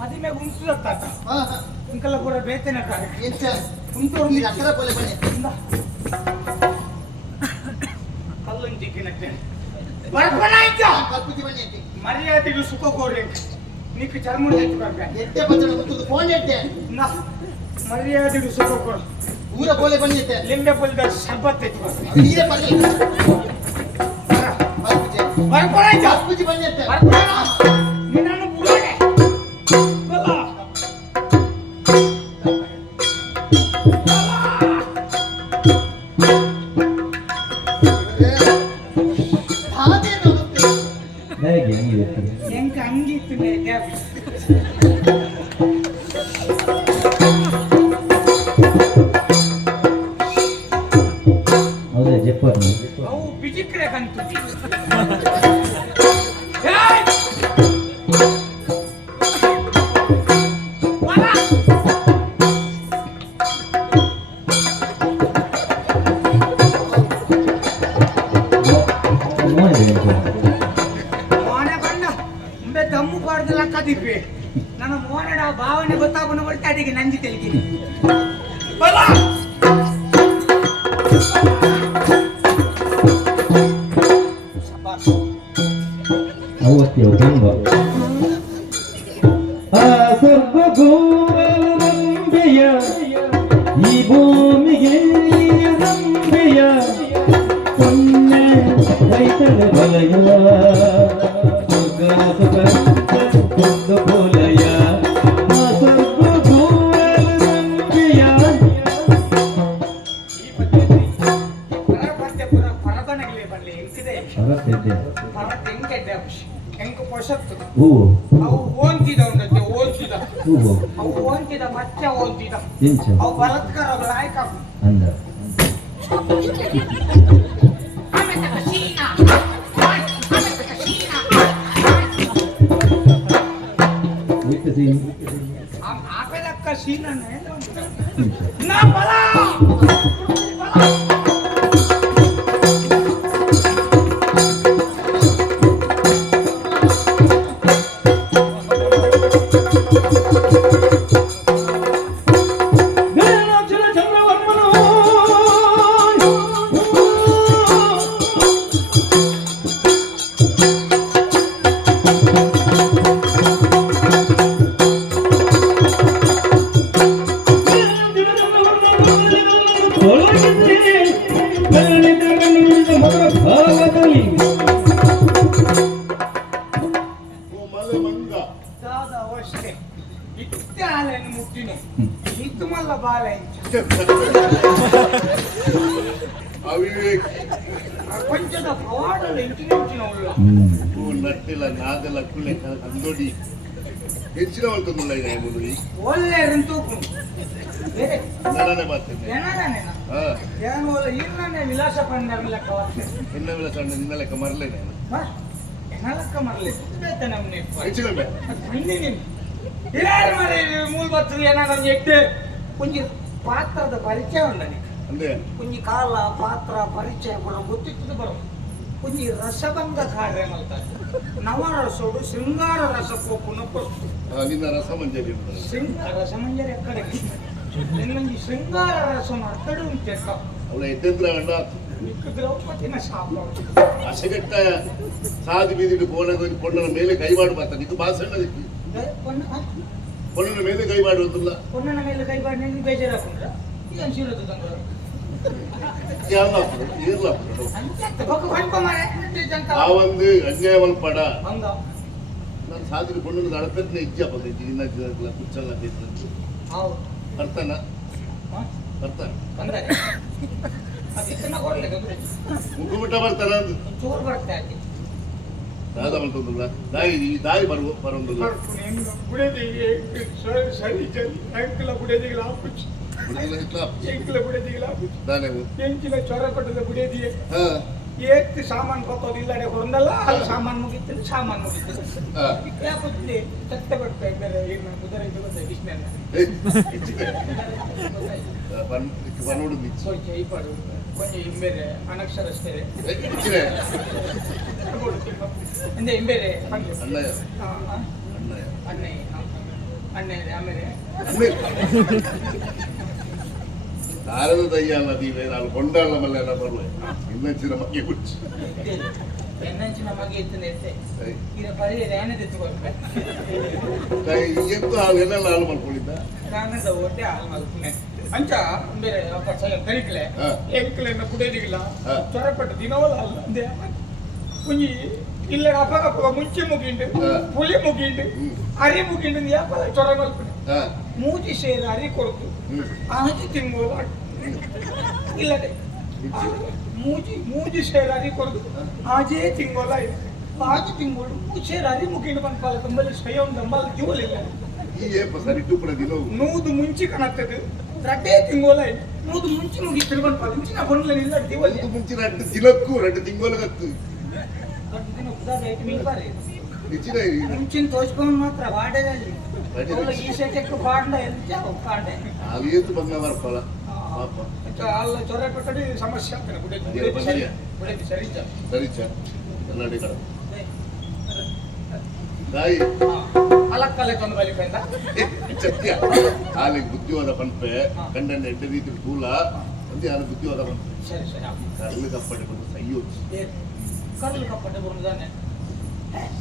ಮದಿಮೆ ಉಂಟು ಇಂಕಲ್ಲ ಕೂಡ ಬೇತೇನೆ ಉಂಟು ಅಕ್ಕರ ಪೊಲೆ ಬನ್ನಿ ಕಲ್ಲಂಜಿಕ್ಕಿನಟ್ಟೆ ಕಲ್ಪುಜಿ ಬನ್ನಿ ಮರ್ಯಾದೆಗೂ ಸುಖ ಕೋರಿ ನೀಕು ಚರ್ಮ ಎಟ್ಟೆ ಪಚ್ಚಡ ಮುತ್ತುದು ಫೋನ್ ಎಟ್ಟೆ ಮರ್ಯಾದೆಗೂ ಸುಖ ಕೋರು ಊರ ಪೊಲೆ ಬನ್ನಿ ಎಟ್ಟೆ ಲಿಂಬೆ ಪೊಲಿದ ಶರ್ಬತ್ ಎತ್ತು ನೀರೇ ಬನ್ನಿ ಕಲ್ಪುಜಿ ಬನ್ನಿ ಎಟ್ಟೆ ನಿನ್ನನ್ನು ಬುಡೋಣೆ ಎಂಕ ಅಂಗಿತ್ತು ಹೌದಾ ಜಪ್ಪರ್ ಅವು ಬಿಜಿಕ್ರೆ ಕಂತು ದಮ್ಮು ಪಾಡ್ದಲ್ಲ ಕದಿಪ್ಪೆ ನನ್ನ ಮೋನಡ ಭಾವನೆ ಗೊತ್ತಾಗನ ಹೊರಟೆ ಅಡಿಗೆ ನಂಜಿ ತೆಲಿಗೆ ಬಲ ಅವತ್ಯ ತುಂಬ ಆ ಸರ್ವಗೋರಲು ನಂಬೆಯ ಈ ಭೂಮಿಗೆ ನಂಬೆಯ ಸೊನ್ನೆ ರೈತರ ಬಲಯ ಬೋಲಯ ಆ ಸರ್ವಗೋರಲು ನಂಬೆಯ ಈ ಪದ್ಧತಿ ಪರಪದ್ಯಪುರ ಪರದನಗಲೇ ಬರಲಿ ಎಂಕಿದೆ ಅಗತ್ಯತೆ ಪರತೆ ಎಂಕೆಡ್ಡೆ ಖುಷಿ ಎಂಕ ಪೊಸತ್ತು ಹೂವು ಅವು ಓಂತಿದ ಉಂಟು ಓಂತಿದ ಹೂವು ಅವು ಓಂತಿದ ಮತ್ತೆ ಓಂತಿದ ಇಂಚ ಅವು ಬಲತ್ಕಾರಗಳು ಆಯ್ಕ ಅಂದ ವಿಕಸಿ ಆಪೆಲಕ್ಕ ಶೀಲನೆ ಇಂಚ ನಾ ಬಲ ಅವಶ್ಯ ಇತ್ತೆ ಹಾಲೆಯನ್ನು ಮುಟ್ಟಿನ ಇತ್ತು ಮಲ್ಲ ಬಾಲ ಅವಿವೇಕ್ ಪ್ರಪಂಚದ ಪವಾಡಗಳು ಹೆಚ್ಚಿನ ಉಳ್ಳ ನಟ್ಟಿಲ್ಲ ನಾದೆಲ್ಲ ಕುಳ್ಳೆ ಕಂದೋಡಿ ಹೆಚ್ಚಿನ ಹೊಲ್ತಂದುಲ್ಲ ಇದೆ ಮುದುಡಿ ಒಳ್ಳೆ ತೂಕೊಂಡು ಬೇರೆ ನಾನೇ ಮಾಡ್ತೇನೆ ಏನು ಇಲ್ಲೇ ವಿಲಾಸ ಪಂಡ ಲೆಕ್ಕ ಇನ್ನ ವಿಲಾಸ ನಿನ್ನ ಲೆಕ್ಕ ಮರಲೇನೆ ಲೆಕ್ಕ ಮರಲಿ ನಮ್ಗೆ ಹೆಚ್ಚಿನ ಹಿರಿಯರ ಮನೆ ಮೂಲ ಬರ್ತದೆ ಏನಾದ್ರು ಎಡ್ಡೆ ಕುಂಜಿ ಪಾತ್ರದ ಪರಿಚಯ ಉಂಡ ಅಂದೆ ಕುಂಜಿ ಕಾಲ ಪಾತ್ರ ಪರಿಚಯ ಬರೋ ಗೊತ್ತಿತ್ತು ಬರೋ ಕುಂಜಿ ರಸಭಂಗ ಕಾರ್ಯ ಮಾಡ್ತಾರೆ ನವರಸೋಡು ಶೃಂಗಾರ ರಸ ಪೋಪುನ ಪಸ್ತು ನಿನ್ನ ರಸ ಮಂಜರಿ ರಸ ಮಂಜರಿ ಎಕ್ಕಡೆ ನಿನ್ನೊಂದು ಶೃಂಗಾರ ರಸ ಅಕ್ಕಡೆ ಉಂಟೆ ಅವಳ ಎದ್ದೆಂದ್ರ ಗಂಡ ದ್ರೌಪದಿನ ಶಾಪ ಅಸಗಟ್ಟ ಸಾದಿ ಬೀದಿಟ್ಟು ಬೋನಗೊಂದು ಪೊಣ್ಣನ ಮೇಲೆ ಕೈ ಮಾಡು ಮಾತ ಇದು ಭಾಷಣ ಪೊಣ್ಣನ ಮೇಲೆ ಕೈ ಮಾಡುವುದಿಲ್ಲ ಪೊಣ್ಣನ ಮೇಲೆ ಕೈ ಮಾಡಿ ನಿನ್ಗೆ ಬೇಜಾರಾಕೊಂಡ್ರ ಈಗ ಅನ್ಸಿರೋದು ತಂಗಳು ಆ ಒಂದು ಅನ್ಯಾಯ ಮಲ್ಪಡ ನಾನು ಸಾದಿನ ಪೊಣ್ಣನ ನಡಪತ್ನೆ ಇಜ್ಜಪ್ಪ ಇನ್ನ ಕುಚ್ಚಲ್ಲ ಬರ್ತಾನ ಬರ್ತಾನ ಮುಖಮುಟ್ಟ ಬರ್ತಾನ ಚೂರು ಬರ್ತಾ ದಾದ ಮಲ್ತಂದಿಲ್ಲ ದಾಯಿ ಬರೋದಿಲ್ಲ ಸರಿ ಅಂಕಲ ಬುಡೇದಿಗಳ ಎಂಕಲ ಬುಡೇದಿಗಳ ಎಂಕಿಲ ಚೊರ ಕೊಟ್ಟದ ಬುಡೇದಿಗೆ ಏತ್ ಸಾಮಾನು ಕೊತ್ತೋದಿಲ್ಲ ಹೊಂದಲ್ಲ ಅಲ್ಲಿ ಸಾಮಾನು ಮುಗಿತದೆ ಸಾಮಾನು ಮುಗಿತದೆ ಯಾಕೆ ಚತ್ತ ಬರ್ತಾ ಇದ್ದಾರೆ ಏನು ಕುದುರೆ ಇದು ಬಂದ ಕೃಷ್ಣನ ಕೊಂಚ ಇಂಬೇರೆ ಅನಕ್ಷರಸ್ಥರೆ ಇಂಬೇರೆ ಅಣ್ಣೆ ಆಮೇಲೆ ನಾರದ ದಯ್ಯಲ್ಲ ನೀವೇ ನಾನು ಕೊಂಡಾಳ ಮಲ್ಲೆಲ್ಲ ಬರುವೆ ಇನ್ನಂಚಿನ ಮಗೆ ಬಿಡ್ಸಿ ಎನ್ನಂಚಿನ ಮಗೆ ಇರ್ತದೆ ಈಗ ಬರೀ ರ್ಯಾನೆ ತೆತ್ತುಕೊಳ್ಬೇಕು ಎಂತ ಹಾಲೆಲ್ಲ ಹಾಳು ಮಾಡ್ಕೊಂಡಿದ್ದ ನಾನದ ಹೊಟ್ಟೆ ಹಾಳು ಮಾಡ್ಕೊಂಡೆ ಅಂಚ ಬೇರೆ ಕರಿಕಲೆ ಎಂಕಲೆನ್ನ ಕುಡಿಯೋದಿಲ್ಲ ಚೊರಪಟ್ಟು ದಿನವಲ್ಲ ಅಲ್ಲ ಅಂದೆ ಕುಂಜಿ ಇಲ್ಲ ಅಪ್ಪ ಮುಂಚೆ ಮುಗಿಂಡು ಪುಲಿ ಮುಗಿಂಡು ಅರಿ ಮುಗಿಂಡು ಯಾಪಲ್ಲ ಚೊರ ಮಲ್ಪನೆ ಮೂಜಿ ಸೇರಿ ಅರಿ ಕೊಡ್ತು ಆಜಿ ತಿಂಗಳು ಇಲ್ಲದೆ ಮೂಜಿ ಸೇರಿ ಅರಿ ಕೊಡ್ತು ಆಜೇ ತಿಂಗೋಲ ಇದೆ ಆಜಿ ತಿಂಗಳು ಸೇರಿ ಅರಿ ಮುಗಿಂಡು ಬಂದ್ಪಾಲ ತುಂಬಲ್ಲಿ ಸ್ವಯ ನಂಬಲ್ ಜೀವಲಿಲ್ಲ ನೂದು ಮುಂಚಿ ಕಾಣುತ್ತದೆ ರಡ್ಡೇ ತಿಂಗೋಲ ಇದೆ ನೂದು ಮುಂಚಿ ಮುಗಿತಿರು ಬಂದ್ಪಾಲ ಮುಂಚಿನ ಬಂದ್ಲ ಇಲ್ಲ ಜೀವಲಿ ಮುಂಚಿನ 2 ದಿನಕ್ಕೂ 2 ತಿಂಗೋಲಗತ್ತು ಮುಂಚಿನ ತೋಚ್ಕೊಂಡು ಮಾತ್ರ ವಾಡದಲ್ಲಿ ಈ ಸೆಟಕ್ಕೆ ಪಾಂಡ ಎಂತ ಪಾಂಡೆ ಅಲ್ಲಿಯತ್ತು ಬಂದ ಬರ್ಪಲ್ಲ ಅಲ್ಲ ಚೊರ ಕೊಟ್ಟಡಿ ಸಮಸ್ಯೆ ಆಗ್ತದೆ ಬುಡೇದಿ ಸರಿಚ ಎಲ್ಲಡಿ ಕಡೆ ದಾಯಿ ಅಲಕ್ಕಲೆ ತಂದು ಬಲಿಕಂದ ಸತ್ಯ ಹಾಲಿಗೆ ಬುದ್ಧಿವಾದ ಪಂಪೆ ಗಂಡನ ಎಂಟು ರೀತಿ ಕೂಲ ಅಂತ ಯಾರು ಬುದ್ಧಿವಾದ ಪಂಪೆ ಸರಿ ಕರ್ಲು ಕಪ್ಪಡೆ ಬಂದು ಸೈಯೋ ಕರ್ಲು ಕಪ್ಪಡೆ ಬಂದಾನೆ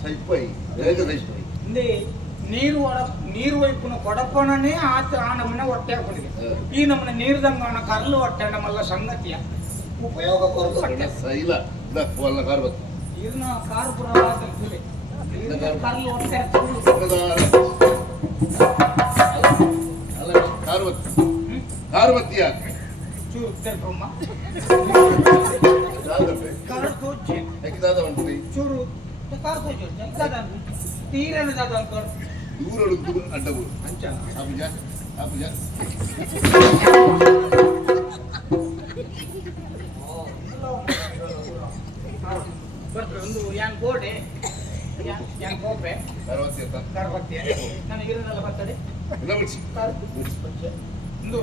ಸೈಪೈ ಬೇಗ ಸೈಪೈ ಹಿಂದೆ ನೀರು ವೈಪುನ ಕೊಡಪಣನೇ ಆತ ಆ ನಮ್ಮನೆ ಹೊಟ್ಟೆ ಹಾಕೊಂಡಿದೆ ಈ ನಮ್ಮನೆ ನೀರ್ದಂಗಾಣ ಕರ್ಲು ಹೊಟ್ಟೆ ನಮ್ಮಲ್ಲ ಸಂಗತಿಯ ಉಪಯೋಗ ಕೊರದು ಹೊಟ್ಟೆ ಸೈಲ ಇಲ್ಲ ಕಾರ್ ಬತ್ತು ಇದನ್ನ ಕಾರು ಪುರ ಕರ್ಲು ಹೊಟ್ಟೆ ಅಲ್ಲ ಕಾರ್ ಬತ್ತಿ ಯಾಕೆ ಚೂರು ತೆರ್ಕೊಮ್ಮ ಕಾರು ತೋಚೆ ಯಾಕಿದಾದ ಹೊಂಟ್ರಿ ಚೂರು ಕಾರು ತೋಚು ತೀರನ ಜಾದ ಅಂತ ದೂರ ಅಡ್ಡಗಳು ಅಂಚ ಅಪುಜ ಬರ್ತದೆ ಒಂದು ಯಾನ್ ಗೋಡೆ ಯಾನ್ ಕೋಪೆ ಕಾರ್ವತ್ಯ ನನಗೆ ಇರೋದೆಲ್ಲ ಬರ್ತದೆ ಒಂದು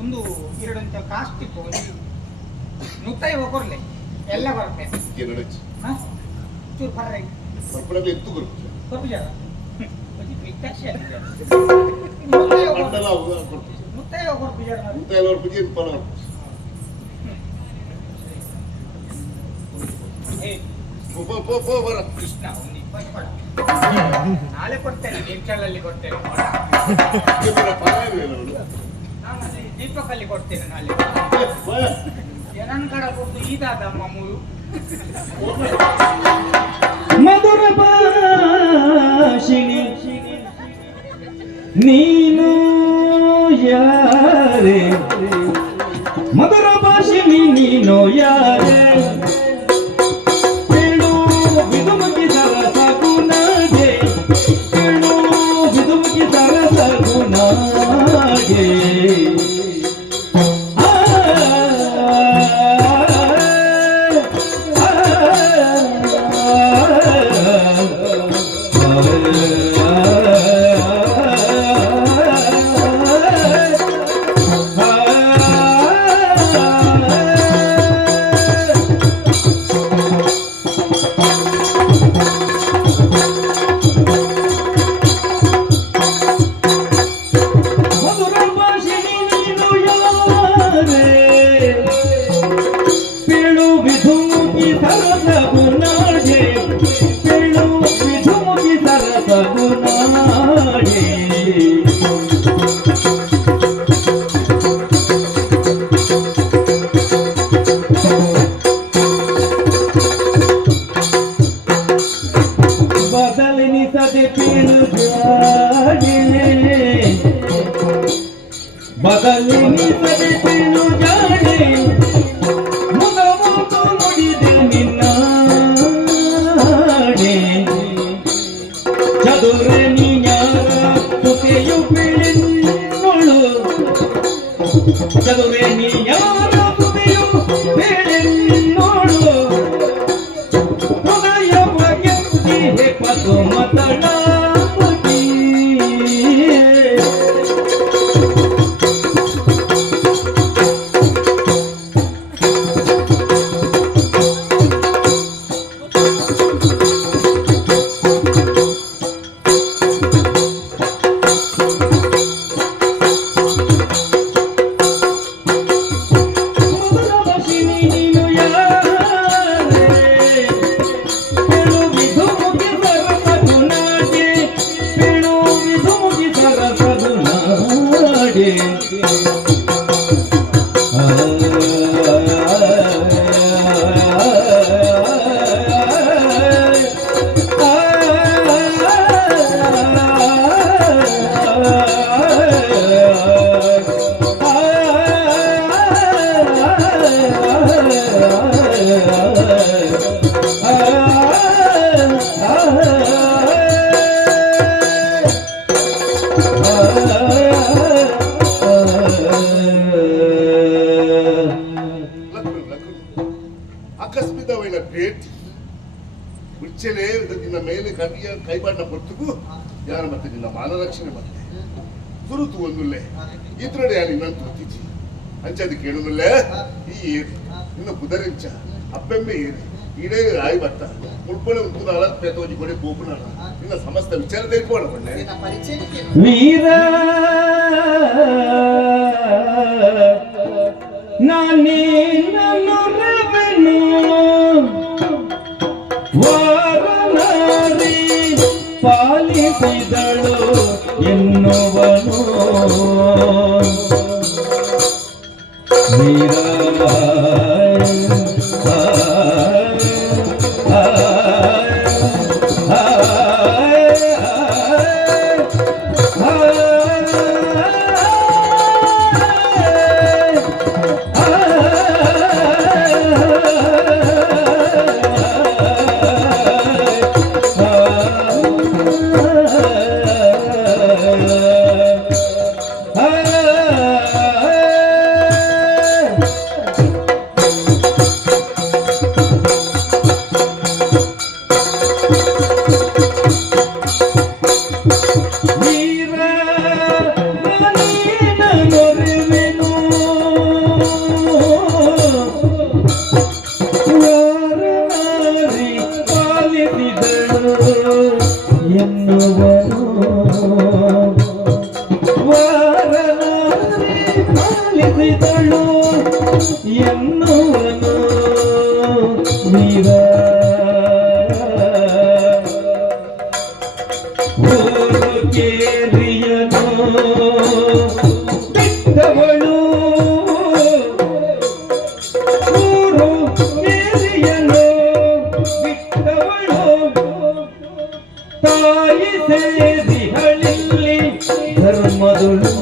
ಒಂದು ಎರಡಂತ ಕಾಸ್ಟಿಕ್ ನುತ್ತಾಯಿ ಹೋಗೋರ್ಲೆ ಎಲ್ಲ ಬರುತ್ತೆ ಚೂರು ಪರ್ರೆ ಎತ್ತು ಸ್ವಲ್ಪ ಜಾಗ ಮುತ್ತಾಯಿ ಹೋಗೋರ್ ಬಿಜಾರ ಕೃಷ್ಣ ಒಂದು 20 ಕೊಡ ನಾಳೆ ಕೊಡ್ತೇನೆ ನಿಮ್ಚಾಳಲ್ಲಿ ಕೊಡ್ತೇನೆ ನಾನು ದೀಪಕಲ್ಲಿ ಕೊಡ್ತೇನೆ ನಾಳೆ ನನ್ನ ಕಡ ಕೊಟ್ಟು ಇದಾದ ಮಾಮೂಲು ಮಧುರ ಭಾಷಿಣಿ ಬಯಲು ಜಾಡೆ ಬದಲಿಸಲು ಜಾಡೆ ಮುಖಮುಖ ನುಡಿದೆ ನಿನ್ನಾಡೆ ಚದುರೆ ನೀನ್ಯಾರ ಸುಖೆಯು ಬೆಳೆನ್ನೋಳು ಚದುರೆ ನೀನ್ಯಾರ ಸುಖೆಯು ಬೆಳೆನ್ನೋಳು ಹೃದಯ ಬಗೆತ್ತಿ ಪದು ಮತಳ ಅಕಸ್ಮಿತವಾದ ಭೇಟಿ ಉಚ್ಚಲೇ ನಿನ್ನ ಮೇಲೆ ಕಡಿಯ ಕೈಬಣ್ಣ ಪೊತ್ತುಗೂ ಯಾರ ಮತ್ತೆ ನಿನ್ನ ಮಾನರಕ್ಷಣೆ ಮತ್ತೆ ಗುರುತು ಒಂದುಲ್ಲೆ ಇದ್ರಡೆ ನಿನ್ನ ತುತ್ತಿಜಿ ಅಂಚದು ಕೇಳುನುಲ್ಲೆ ಈ ಏರಿ ನಿನ್ನ ಕುದರೆಂಚ ಅಪ್ಪೆಮ್ಮೆ ಏರಿ ಇಡೇ ಆಯ್ ಬತ್ತ ಮುಳ್ಪಳೆ ಉಂಟು ಅಲತ್ ಪೇತೋಜಿ ಕೊಡೆ ಬೋಪುನ ನಿನ್ನ ಸಮಸ್ತ ವಿಚಾರ ತೆಗೆದುಕೋಣ ಬಂಡೆ ನಿನ್ನ ಪರಿಚಯಕ್ಕೆ ವೀರ ನಾನೇನು ವಾರನಾರಿ ಪಾಲಿಸಿದಳು ಎನ್ನುವನು ವೀರ ಎನ್ನುವನು ವೀರ ಊರು ಕೇರಿಯನು ಬಿಟ್ಟವಳು ಊರು ಕೇರಿಯನು ಬಿಟ್ಟವಳು ತಾಯಿ ಸೇರಿ ಹಳ್ಳಿ ಧರ್ಮದುಳು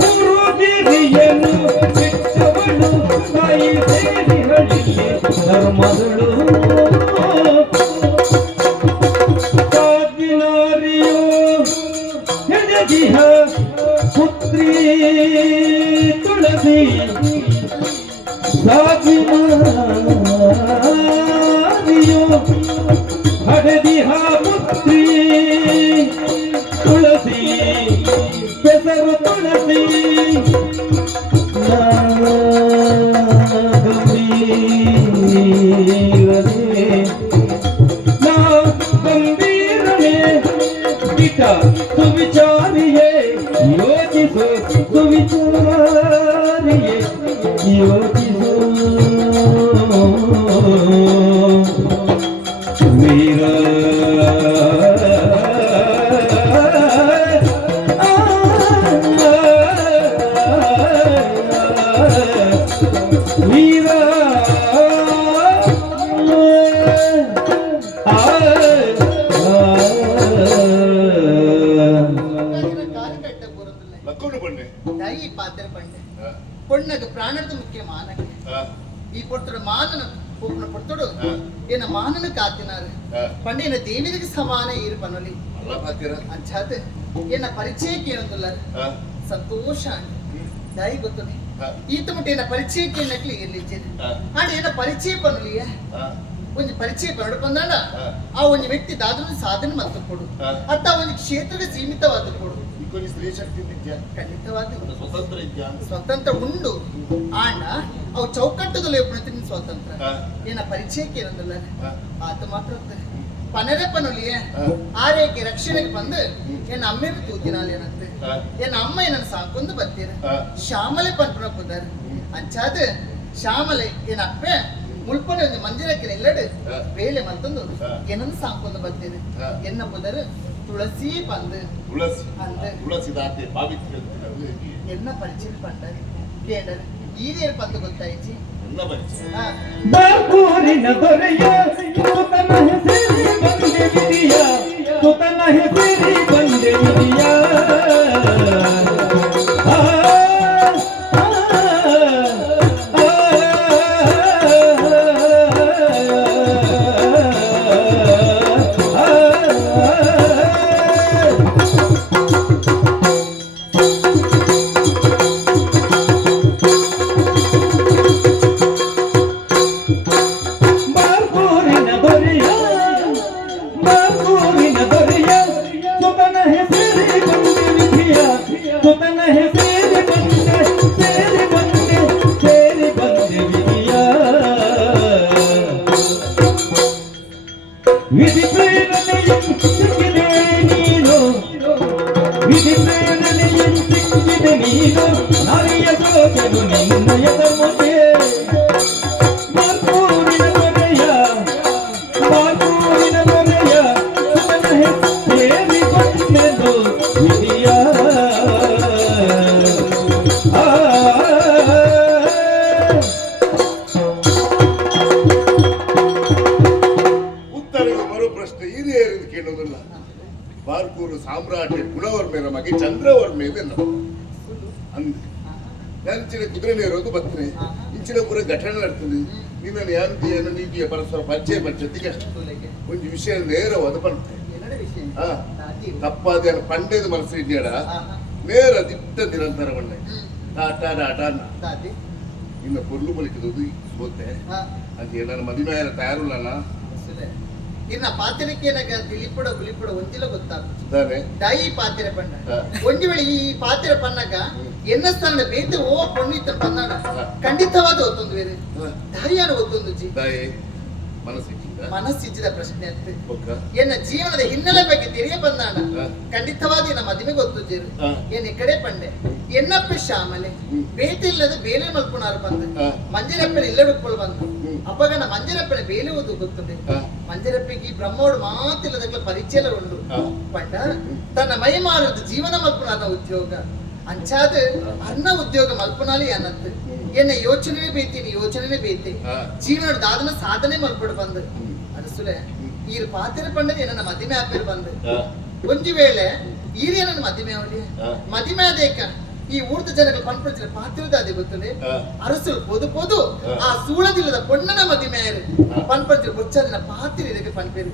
ಗುರುಗಿರಿಯನ್ನು ಬಿಟ್ಟವಳು ತಾಯಿ ಸೇರಿ ಹಳ್ಳಿ ಧರ್ಮದಳು ಸಾವಿನಾರಿಯೋ ಹೆಣಗಿಹ ಪುತ್ರಿ ತುಳಸಿ ಸಾವಿನಾರಿಯೋ ಹಡದಿಹ ಪುತ್ರಿ ತುಳಸಿ ಬೆಸರು ತುಳಸಿ ಗಂಭೀರನೇ ಗಿಟ ಸುವಿಚಾರಿಯೇ ಯೋಚಿಸು ಸುವಿಚಾರಿಯೇ ಯೋಚಿಸು ವೀರ ವೀರ ಪ್ರಾಣದ ಮುಖ್ಯ ಮಾನಕ್ಕೆ ಆ, ಈ ಪೊರ್ತಡು ಮಾನನ ಒಬ್ಬನ ಪೊರ್ತಡು ಆ. ಏನ ಮಾನನ ಕಾತಿನಾರು ಆ. ಪಂಡೇನ ದೇವಿದಿಗೆ ಸಮಾನ ಇರು ಪನೊಲಿ ಅಲ್ಲ ಪಾತೀರ ಅಂಚಾದ ಏನ ಪರಿಚಯಕ್ಕೆ ಏನೊಂದಿಲ್ಲ ಆ, ಸಂತೋಷ ದಾಯಿ ಗೊತ್ತನೆ ಆ, ಈತ ಮುಟ್ಟ ಏನ ಪರಿಚಯಕ್ಕೆ ಏನಕ್ಲಿ ಎಲ್ಲಿದ್ದೇನೆ ಆ. ಆಡ ಏನ ಪರಿಚಯ ಪನೊಲಿಯ ಆ, ಒಂದು ಪರಿಚಯ ಪರಡು ಬಂದಾಡ ಆ ಒಂದು ವ್ಯಕ್ತಿ ದಾದನ ಸಾಧನೆ ಮತ್ತು ಕೊಡು ಆ. ಅತ್ತ ಒಂದು ಕ್ಷೇತ್ರದ ಸೀಮಿತವಾದ ಕೊಡು ಇಕ್ಕೊಂದು ಸ್ತ್ರೀ ಶಕ್ತಿ ನಿತ್ಯ ಖಂಡಿತವಾದ ಸ್ವತಂತ್ರ ಇದ್ಯಾ ಸ್ವತಂತ್ರ ಉಂಡು ಆಂಡ ಅವು ಚೌಕಟ್ಟದಲ್ಲಿ ಒಬ್ಬನ ಸ್ವಾತಂತ್ರ್ಯ ಆ. ಏನ ಪರಿಚಯಕ್ಕೆ ಏನಂದಲ್ಲ ಆ. ಆತ ಮಾತ್ರ ಪನರೆ ಪನೊಲಿಯೇ ಆ. ಆರೈಕೆ ರಕ್ಷಣೆಗೆ ಬಂದು ಏನ ಅಮ್ಮೇರು ತೂತಿನಾಲಿ ಏನಂತೆ ಆ. ಏನ ಅಮ್ಮ ಏನನ್ನ ಸಾಕೊಂದು ಬರ್ತೀರ ಆ. ಶ್ಯಾಮಲೆ ಪಂಪನ ಪುದರ್ ಅಂಚಾದ ಶ್ಯಾಮಲೆ ಏನ ಅಪ್ಪೆ ಮುಲ್ಪನೆ ಒಂದು ಮಂದಿರಕ್ಕೆ ನಿಲ್ಲಡು ಆ. ಬೇಳೆ ಮತ್ತೊಂದು ಆ. ಏನನ್ನು ಸಾಕೊಂದು ಬರ್ತೀರಿ ಆ. ಎನ್ನ ಪುದರ್ ತುಳಸಿ ಪಂದು ತುಳಸಿ ಅಂದೆ. ತುಳಸಿ ದಾತೆ ಪಾವಿತ್ರ್ಯ ಎನ್ನ ಪರಿಚಯ ಪಂಡರಿ ಕೇಳರು ಈರೇರು ಪಂದು ಗೊತ್ತಾಯ್ತಿ ನನ್ನ ಪರಿಚಯ ಹಾ ಬಾರ್ಕೂರಿನ ದೊರೆಯ ಸುತನ ಹೆಸರಿ ಬಂದೆ ವಿಧಿಯ ಸುತನ ಹೆಸರಿ ಬಂದೆ ವಿಧಿಯ ಆ, ಆ, ಆ, ಬಾರ್ಕೂರಿನ ದೊರೆಯ ಬಾರ್ಕೂರಿನ ದೊರೆಯ ಸುತನ ಹೆಸರಿ ಬಂದೆ ವಿಧಿಯ ಸುತನ ಹೆಸರಿ ಬಂದೆ ಸೇರಿ ಬಂದೆ ಸೇರಿ ಬಂದೆ ವಿಧಿಯ ವಿಧಿ ಪ್ರೇರಣೆಯಂ ಸಿಕ್ಕಿದೆ ನೀನು ವಿಧಿ ಪ್ರೇರಣೆಯಂ ಸಿಕ್ಕಿದೆ ನೀನು ನಾರಿಯ ಸೋಚನು ನಿನ್ನಯದ ಮುಂದೆ ಬಾರ್ಕೂರಿನ ದೊರೆಯ ಬಾರ್ಕೂರಿನ ದೊರೆಯ ಸುತನ ಹೆಸರಿ ಬಂದೆನು ವಿಧಿಯ ಆ, ಉತ್ತರವು ಮರು ಪ್ರಶ್ನೆ ಹಿರಿಯರಿಂದ ಕೇಳೋದಿಲ್ಲ ಬಾರ್ಕೂರು ಸಾಮ್ರಾಟ ಗುಣವರ್ಮೇನ ಮಗೆ ಚಂದ್ರವರ್ಮೇಲೆ ಅಂದೆ ಅಂಚಿನ ಕುದುರೆ ನೇರೋದು ಬರ್ತನೆ ಇಂಚಿನ ಪೂರ ಘಟನೆ ನಡ್ತದೆ ನಿನ್ನನ್ನು ಯಾರು ನೀತಿಯ ಪರಸ್ಪರ ಪರಿಚಯ ಪಂಚತಿಗೆ ಅಷ್ಟು ಒಂದು ವಿಷಯ ನೇರವಾದ ಬಂತೆ ಎರಡು ವಿಷಯ ಆ, ದಾದಿ ತಪ್ಪಾದ ಪಂಡೇದ ಮನಸ್ಸು ಇದೆಯಡ ಆಹಾ. ನೇರ ದಿಟ್ಟ ನಿರಂತರ ಬಣ್ಣ ಟಾಟ ಟಾಟ ಅನ್ನ ದಾದಿ ನಿನ್ನ ಪೊರ್ಲು ಬಲಿಕಿದದು ಸೋತೆ ಹಾ ಅದೇ ನನ್ನ ಮದುವೆ ತಯಾರಿಲ್ಲ ಸುಲೆ ಇನ್ನ ಪಾತಿರಕ್ಕೆ ಏನಾಗ ತಿಳಿಪುಡ ಗುಲಿಪುಡ ಒಂದಿಲ ಗೊತ್ತಾಗ್ತದೆ ಇದ್ದಾನೆ ದಾಯಿ ಪಾತಿರ ಪಣ್ಣ ಹಾ. ಒಂದು ವೇಳೆ ಈ ಪಾತಿರ ಪಣ್ಣಗ ಎನ್ನ ಸ್ಥಾನ ಬೇತೆ ಓ ಪೊಣ್ಣಿತ ಪನ್ನಾಡ ಹಾ. ಖಂಡಿತವಾದ ಒತ್ತೊಂದು ಬೇರೆ ಹಾ. ದಾಯಿಯಾನ ಒತ್ತೊಂದು ಜಿ ತಾಯಿ ಮನಸ್ಸಿಕ್ಕಿಂದ ಮನಸ್ಸಿಚ್ಚಿದ ಪ್ರಶ್ನೆ ಅತ್ತೆ ಪಕ್ಕ ಎನ್ನ ಜೀವನದ ಹಿನ್ನೆಲೆ ಬಗ್ಗೆ ತೆರೆಯ ಬಂದಾಡ ಹಾ. ಖಂಡಿತವಾದ ಇನ್ನ ಮದುವೆ ಗೊತ್ತು ಜೇರು ಹಾ. ಏನ್ ಈ ಕಡೆ ಪಂಡೆ ಎನ್ನಪ್ಪ ಶ್ಯಾಮಲೆ ಹ್ಮ್. ಬೇತೆ ಇಲ್ಲದ ಬೇಲೆ ಮಲ್ಪುನಾರು ಬಂದು ಹಾ. ಮಂಜರಪ್ಪನ ಇಲ್ಲಡುಪ್ಪಳು ಬಂದು ಹ್ಮ್. ಅಪ್ಪಗನ ಮಂಜರಪ್ಪನ ಬೇಲೆ ಓದು ಗೊತ್ತುಂಡೆ ಹಾ. ಮಂಜರಪ್ಪಿಗೆ ಈ ಬ್ರಹ್ಮೋಡು ಮಾತಿಲ್ಲದಕ್ಕೆ ಪರಿಚಯ ಉಂಡು ಹಾ. ಪಂಡ ತನ್ನ ಮೈ ಮಾರದು ಜೀವನ ಮಲ್ಪುನಾನ ಉದ್ಯೋಗ ಅಂಚಾದ ಅನ್ನ ಉದ್ಯೋಗ ಮಲ್ಪುನಾಲಿ ಅನ್ನತ್ತು ಎನ್ನ ಯೋಚನೆ ಬೇತೀನಿ ಯೋಚನೆ ಬೇತೆ ಹಾ. ಜೀವನ ದಾದನ ಸಾಧನೆ ಮಲ್ಪಡು ಬಂದು ಹ್ಮ್. ಅರಸುಲೆ ಈ ಪಾತಿರ ಪಂಡದ ನನ್ನ ಮದಿಮೆ ಆಪೇರು ಬಂದು ಹಾ. ಒಂದು ವೇಳೆ ಈರೇ ನನ್ನ ಮದಿಮೆ ಅವಳಿ ಹಾ. ಮದಿಮೆ ಆದೇಕ ಈ ಊರ್ದ ಜನಗಳು ಪಂಪಡಿಸಿದ ಪಾತಿರದ ಅದೇ ಗೊತ್ತದೆ ಹಾ. ಅರಸು ಪೊದು ಪೊದು ಹಾ. ಆ ಸೂಳದಿಲ್ಲದ ಪೊಣ್ಣನ ಮದಿಮೆ ಆಯ್ರು ಹಾ. ಪಂಪಡಿಸಿದ ಬೊಚ್ಚದಿನ ಪಾತಿರ ಇದಕ್ಕೆ ಪಂಪೇರು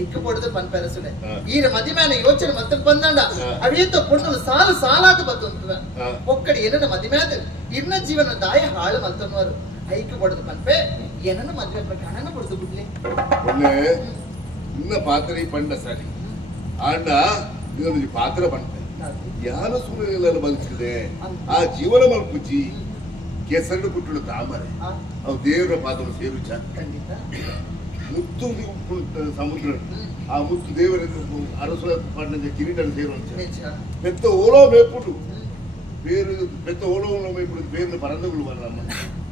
ಐಕ ಪೊಡದು ಪಂಪ ಅರಸುಲೆ ಹಾ. ಈರ ಮದಿಮೆನ ಯೋಚನೆ ಮತ್ತೆ ಬಂದಂಡ ಹಾ. ಅವೇತ ಪೊಣ್ಣಲು ಸಾಲು ಸಾಲಾದ ಬತ್ತುಂತದ ಹಾ. ಒಕ್ಕಡಿ ಏನನ್ನ ಮದಿಮೆ ಆದ ಇನ್ನ ಜೀವನ ದಾಯ ಹಾಳು ಮಲ್ತನ್ವರು ಐಕ ಪೊಡದು ಪಂಪೆ ಏನನ್ನ ಮದ್ವೆ ಪ್ರಕರಣ ಪೊಡದು ಬಿಡ್ಲಿ ಒಳ್ಳೆ ಇನ್ನ ಪಾತ್ರೆ ಪಂಡ ಸರಿ ಆಂಡ ಇದೊಂದು ಪಾತ್ರ ಬಂತೆ ಯಾರು ಸುಮ್ಮನೆ ಬದುಕಿದೆ ಆ ಜೀವನ ಮಲ್ಪುಜಿ ಕೆಸರಡು ಪುಟ್ಟಳು ತಾಮರೆ ಹಾ. ಅವು ದೇವರ ಪಾದವನ್ನು ಸೇರುಚ ಖಂಡಿತ ಮುತ್ತು ಉಂಟು ಸಮುದ್ರ ಆ ಮುತ್ತು ದೇವರ ಅರಸುಲ ಪಂಡದ ಕಿರೀಟದ ಸೇರುವಂತ ನಿಜ பெத்த ஓலோ மேப்புட்டு பேரு பெத்த ஓலோ மேப்புட்டு பேரு பறந்துಗಳು ನಮ್ಮ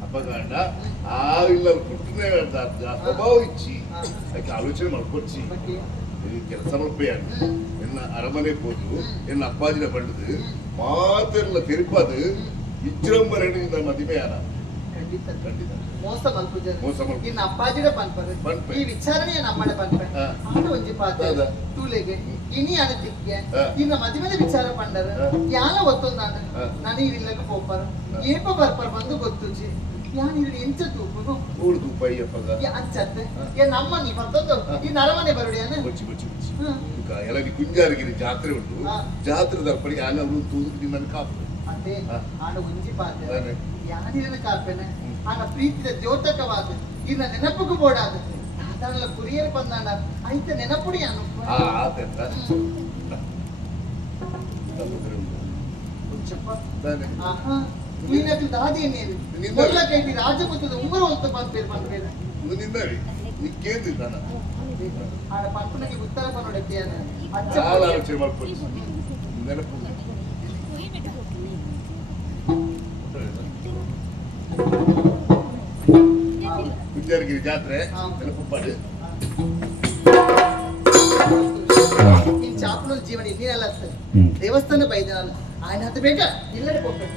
ಅಪ್ಪಗಾಂಡ ಆ ಇಲ್ಲ ಕುಟ್ಟನೆ ಸ್ವಭಾವ ಇಚ್ಚಿ ಅದಕ್ಕೆ ಆಲೋಚನೆ ಮಾಡ್ಕೊಡ್ಸಿ ಕೆಲಸ ಮಲ್ಪೆಯಾಗ ಎನ್ನ ಅರಮನೆ ಹೋದು ಎನ್ನ ಅಪ್ಪಾಜಿನ ಪಂಡದು ಮಾತೆಲ್ಲ ತೆರಿಪದು ವಿಜೃಂಭಣೆಯಿಂದ ಮದುವೆ ಯಾರ ಖಂಡಿತ ಖಂಡಿತ ಮೋಸ ಮಲ್ಪುಜ ಮೋಸ ಮಲ್ಪುಜ. ಇನ್ನು ಅಪ್ಪಾಜಿಡ ಪನ್ಪರು ಪನ್ಪೆ. ಈ ವಿಚಾರಣೆಯ ನಮ್ಮಡೆ ಪನ್ಪೆ ಹಾ. ಆಟ ಒಂಜಿ ಪಾತ್ರ ಹೌದಾ? ತೂಲೆಗೆ ಇನಿ ಅಣತಿಕ್ಕೆ ಹಾ. ಇನ್ನ ಮದುವೆದ ವಿಚಾರ ಪಂಡರು ಹಾ. ಯಾನ ಒತ್ತೊಂದು ನಾನು ಹಾ. ನಾನು ಇಲ್ಲಕ್ಕೆ ಹೋಗ್ಬಾರ ಏಪ ಬರ್ಪರ್ ಬಂದು ಗೊತ್ತುಜಿ ಯಾನ್ ಇಲ್ಲಿ ಎಂಚ ತೂಪುನು ಕೂಡುದು ಪಯ್ಯಪ್ಪಗ ಅಂಚತ್ತೆ ಹಾ. ನಮ್ಮ ನೀ ಮತ್ತೊಂದು ಈ ನರಮನೆ ಬರುಡಿಯಾನ ಬಚ್ಚಿ ಬಚ್ಚಿ ಬಚ್ಚಿ ಈಗ ಎಲ್ಲರಿಗೆ ಕುಂಜಾರಗಿರಿ ಜಾತ್ರೆ ಉಂಟು ಹಾ. ಜಾತ್ರೆ ದರ್ಪಡಿಗೆ ಆನೆ ಅವರು ತೂದು ನನ್ನ ಕಾಪು ಅದೇ ಹಾ. ಆಡ ಒಂಜಿ ಪಾತ್ರ ಅದೇ. ಯಾನಿರನ ಕಾಪೆನೆ ಆನ ಪ್ರೀತಿದ ದ್ಯೋತಕವಾದ ಇನ್ನ ನೆನಪುಗೂ ಬೋಡಾದ ಸಾಧಾರಣ ಕುರಿಯರ್ ಬಂದಾನ ಆಯ್ತ ನೆನಪುಡಿ ಅನು ಆತ ಆಹಾ ನೀನಕ್ಕೆ ದಾದಿ ಎನ್ನೇನು ನಿನ್ನ- ಮೊದಲ ಕೈಟಿ ರಾಜಪುತ್ರದ ಉಂಗುರ ಹೊತ್ತು ಬಂದ್ಬೇರು ಬಂದ್ಬೇರು ನಿನ್ನವಿ ನೀ ಕೇಳಿಲ್ಲ ನಾನು ಆಡ ಪಂಪನಿಗೆ ಉತ್ತರ ಪನ್ನೊಡೆತ್ತಿಯಾನ ಅಚ್ಚ ನಾನು ಆಲೋಚನೆ ಮಾಡ್ಕೊಂಡು ನೆನಪು ಕುಂಜಾರಗಿರಿ ಜಾತ್ರೆ ಹಾ. ನೆನಪು ಪಾಡು ನಿನ್ ಚಾಪನೂರ್ ಜೀವನ ಇನ್ನೇನಲ್ಲ ಹ್ಮ್. ದೇವಸ್ಥಾನ ಬೈದನಲ್ಲ ఆయన ಹತ್ತು ಬೇಕ ಇಲ್ಲಡೆ ಹೋಗ್ಬೇಕು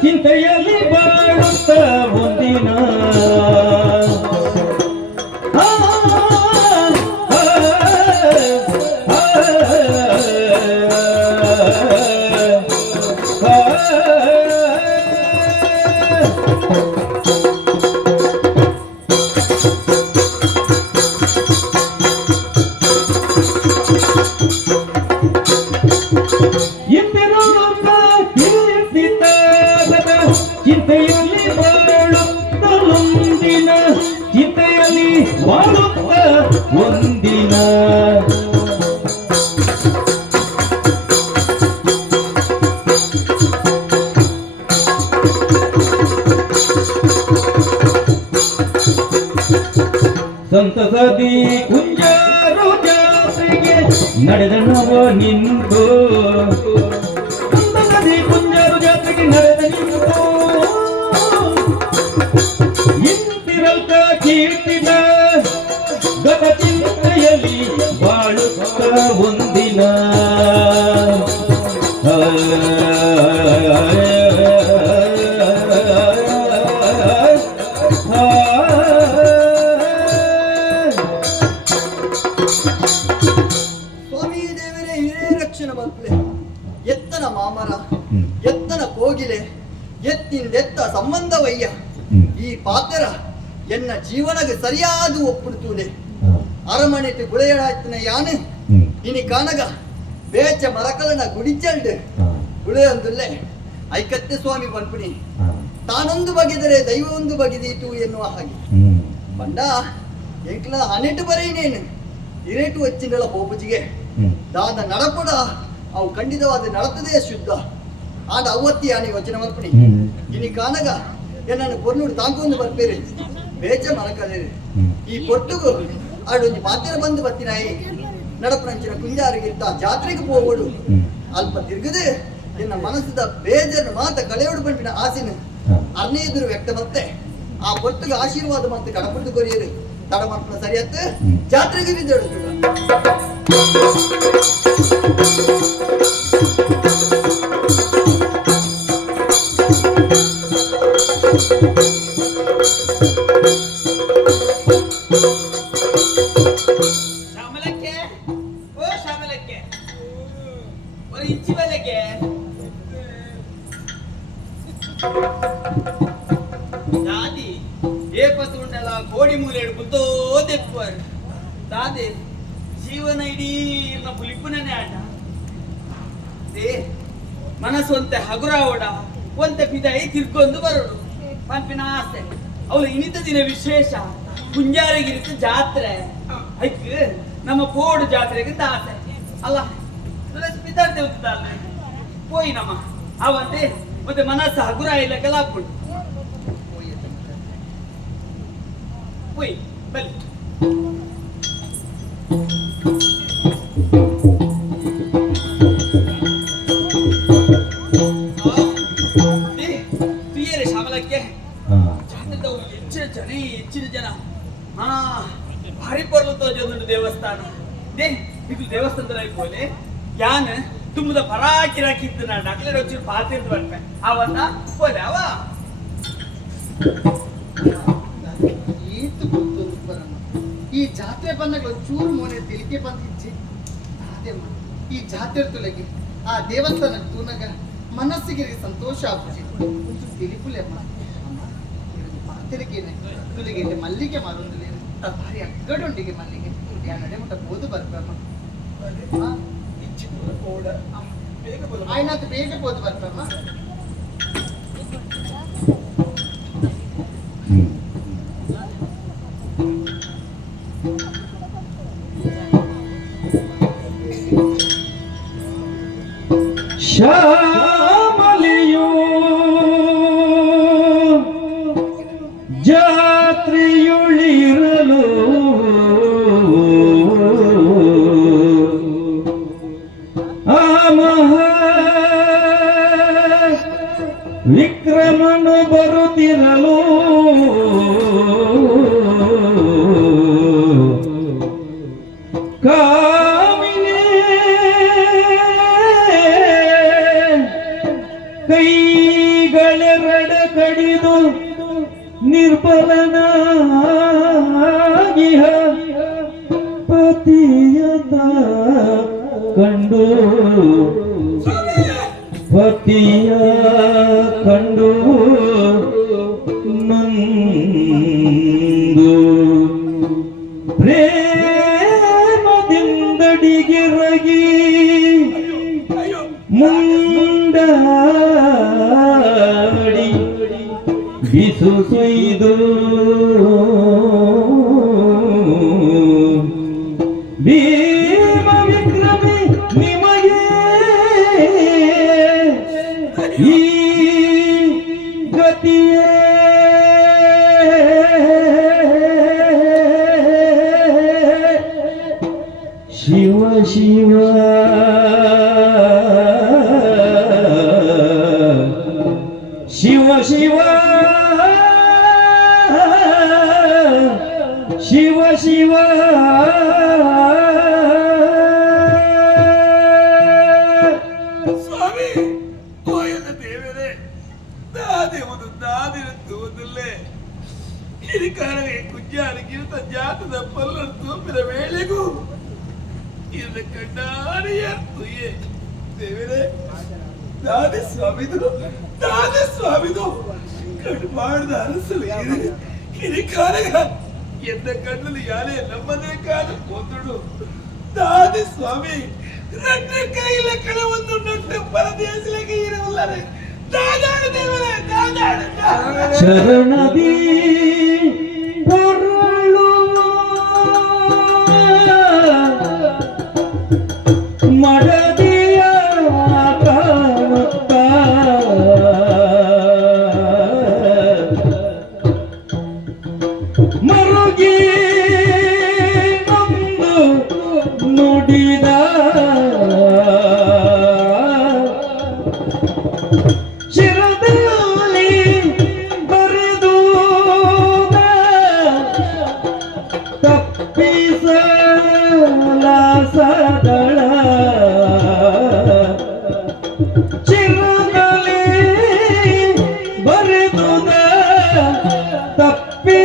ಚಿಂತೆಯಲ್ಲಿ ಬಾಳುತ್ತ ಒಂದಿನ ಚಿಂತೆಯಲ್ಲಿ ಬಾಳುತ್ತ ಒಂದಿನ ಚಿಂತೆಯಲ್ಲಿ ಬಾಳುತ್ತ ಒಂದಿನ ಸಂತಸದಿ ಕುಂಜಾರು ಜಾತ್ರೆಗೆ ನಡೆದನವ ನಿಂತು ಸಂತಸದಿ ಕುಂಜಾರು ಜಾತ್ರೆಗೆ ನಡೆದ ನಿಂತು ಇಂತಿರಲ್ಕ ಕೀರ್ತಿದ ಗತ ಚಿಂತೆಯಲ್ಲಿ ಬಾಳುತ್ತ ಒಂದಿನ ಸ್ವಾಮಿ ದೇವರೇ ಹಿರೇ ರಕ್ಷಣ ಮಕ್ಕಳೇ ಎತ್ತನ ಮಾಮರ ಎತ್ತನ ಕೋಗಿಲೆ ಎತ್ತಿಂದೆತ್ತ ಸಂಬಂಧವಯ್ಯ ಈ ಪಾತ್ರ ಎನ್ನ ಜೀವನಗೆ ಸರಿಯಾದ ಒಪ್ಪುಡುತ್ತೂಲೆ ಅರಮನೆಟ್ಟು ಗುಳೆಯಳಾಯ್ತನ ಯಾನು ಇನಿ ಕಾನಗ ಬೇಚ ಮರಕಲನ ಗುಡಿಚಲ್ಡ್ ಗುಳೆಯೊಂದುಲ್ಲೆ ಐಕತ್ಯ ಸ್ವಾಮಿ ಪನ್ಪುನಿ ತಾನೊಂದು ಬಗೆದರೆ ದೈವ ಒಂದು ಬಗೆದೀತು ಎನ್ನುವ ಹಾಗೆ ಬಂಡ ಎಂಕ್ಲ ಹನೆಟ್ಟು ಬರೇನೇನು ಇರೇಟು వచ్చిండల ಪೋಪುಜಿಗೆ ದಾದ ನಡಪಡ ಅವು ಖಂಡಿತವಾದ ನಡತದೇ ಶುದ್ಧ ಆಡ ಅವತ್ತಿ ಆನಿ ವಚನ ಮಲ್ಪಣಿ ಇನಿ ಕಾನಗ ಎನ್ನನ್ನು ಪೊರ್ನುಡು ತಾಂಕೊಂಡು ಬರ್ಪೇರೆ ಬೇಚ ಮರಕಲೆ ಈ ಪೊಟ್ಟುಗು ಆಡೊಂದು ಪಾತ್ರ ಬಂದು ಬತ್ತಿನಾಯಿ ನಡಪಂಚಿನ ಕುಂಜಾರಿಗಿರ್ತ ಜಾತ್ರೆಗೆ ಹೋಗೋಡು ಅಲ್ಪ ತಿರುಗದೆ ಎನ್ನ ಮನಸ್ಸಿದ ಬೇಜನ್ನು ಮಾತ ಕಳೆಯೋಡು ಬಂಡಿನ ಆಸಿನ ಅರ್ನೇ ಎದುರು ವ್ಯಕ್ತ ಮತ್ತೆ ಆ ಪೊಟ್ಟುಗೆ ಆಶೀರ್ವಾದ ಮತ್ತೆ ಕಡಪಟ್ಟು ಕೊರಿಯರು ತಡ ಮಾಡ್ಕೊಂಡು ಸರಿಯತ್ತು ಜಾತ್ರೆಗೆ ಬಿದ್ದೋಡು ಶ್ಯಾಮಲಕ್ಕೆ ಓ ಶ್ಯಾಮಲಕ್ಕೆ ಒಂದು ಇಂಚಿ ಬೆಲೆಗೆ ಏಪತ್ತುಂಡಲ ಕೋಡಿ ಮೂಲೆ ಹಿಡ್ಕುತ್ತೋ ದೆಪ್ಪರ್ ದಾದೆ ಜೀವನ ಇಡೀ ಪುಲಿಪುನೇ ಆಟ ದೇ ಮನಸ್ಸು ಒಂತೆ ಹಗುರಾವಡ ಒಂತೆ ಪಿದಾಯಿ ತಿರ್ಕೊಂಡು ಬರೋಡು ಪಂಪಿನ ಆಸೆ ಅವಳು ಇನ್ನಿತ ದಿನ ವಿಶೇಷ ಕುಂಜಾರಗಿರಿತ ಜಾತ್ರೆ ಐಕ್ ನಮ್ಮ ಕೋಡು ಜಾತ್ರೆಗೆ ಆಸೆ ಅಲ್ಲ ಪಿತಾರ್ತೆ ಹೋಗ್ತದಲ್ಲ ಪೋಯಿ ನಮ್ಮ ಅವಂತೆ ಮತ್ತೆ ಮನಸ್ಸು ಹಗುರ ಇಲ್ಲ ಕಲಾಪುಡು ಪೋಯಿ ಬಲ್ಲಿ ಶ್ಯಾಮಲಕ್ಕೆ ಹೆಚ್ಚಿನ ಜನ ಭಾರಿ ಪರ್ವತ ಜೊಂದು ದೇವಸ್ಥಾನ ದೇವಸ್ಥಾನದ പോലെ ഞാൻ ತುಂಬದ ಪರಾಕಿರಾಕಿತ್ತು ನಾ ಡಾಕ್ಟರ್ వచ్చి ಪಾತಿರ್ದು ಬರ್ತೆ ಅವನ್ನ ಹೋದೆ ಅವ ಏತು ಗೊತ್ತು ಬರಮ್ಮ ಈ ಜಾತ್ರೆ ಬಂದಾಗ ಚೂರು ಮೋನೆ ತಿಲಿಕೆ ಬಂದಿಚ್ಚಿ ಅದೇಮ್ಮ ಈ ಜಾತ್ರೆ ತುಲಗಿ ಆ ದೇವಸ್ಥಾನ ತೂನಗ ಮನಸ್ಸಿಗೆ ಸಂತೋಷ ಆಗು지 కొంచెం ತಿಳಿಪುಲೆ ಅಮ್ಮ ಅಮ್ಮ ಪಾತಿರಕೇನೆ ತುಲಿಗೆ ಮಲ್ಲಿಗೆ ಮಾರುಂದಿಲ್ಲ ಭಾರಿ ಅಗ್ಗಡುಂಡಿಗೆ ಮಲ್ಲಿಗೆ ಯಾ ನಡೆ ಮುಟ್ಟ ಬೋದು ಬರ್ಬಮ್ಮ ಆಯ್ನಾತ್ ಬೇಗ ಬೋದು ಬರ್ಬಮ್ಮ ಶ್ಯಾಮಲೆಯೋ ಜಾತ್ರೆಯುಳಿರಲು ಆ ಮಹಾ ವಿಕ್ರಮನು ಬರುತ್ತಿರಲು ಕೈಗಳೆರಡ ಕಡಿದು ನಿರ್ಬಲನಾಗಿಹ ಪತಿಯದ ಕಂಡು ಪತಿಯ ಕಂಡು ನಂದು ಪ್ರೇಮದಿಂದಡಿಗಿರಗಿ ಮುಂದಾಡಿ ಬಿಸು ಸುಯ್ದು ಭೀಮ ವಿಕ್ರಮಿ ನಿಮಗೆ ಈ ಗತಿಯೇ ಶಿವ ಶಿವ ಶಿವ ಶಿವ ಶಿವ ಶಿವ ಸ್ವಾಮಿ ಓಯನ ದೇವರೇ ದಾದೇವುದು ದಾದಿರುತ್ತುವುದಿಲ್ಲೇ ಹಿರಿಕಾರಗೆ ಕುಜ್ಜಾರಿಗಿರುತ್ತ ಜಾತದ ಪಲ್ಲರು ತೂಪಿನ ವೇಳೆಗೂ ಇದರ ಕಣ್ಣಾರೆಯ ತುಯ್ಯೆ ದೇವರೇ ದಾದೆ ಸ್ವಾಮಿದು ಕಣ್ಣು ಮಾಡಿದ ಅರಸಲು ಹಿರಿಕಾರಗ ಎನ್ನ ಕಣ್ಣಲ್ಲಿ ಯಾರೇ ನಮ್ಮದೇ ಕಾಲ ಕೊಂದುಡು ದಾದೆ ಸ್ವಾಮಿ ನನ್ನ ಕೈಲ ಕಡೆ ಒಂದು ನಟ್ಟು ಪರದೇಶಲಿಗೆ ಇರವಲ್ಲರೆ ದಾದಾಡು ದೇವರೇ ದಾದಾಡು ಶರಣದಿ ಪೊರಳು ಮಡದಿಯ ಕಾಣುತ್ತ ಮರುಗಿ ನಮ್ದು ನುಡಿದ ಶಿರದಲ್ಲಿ ಬರೆದು ತಪ್ಪಿಸಲಾಸದಳ ಚಿರದಲ್ಲಿ ಬರೆದು ತಪ್ಪಿಸಲಾಸದಳ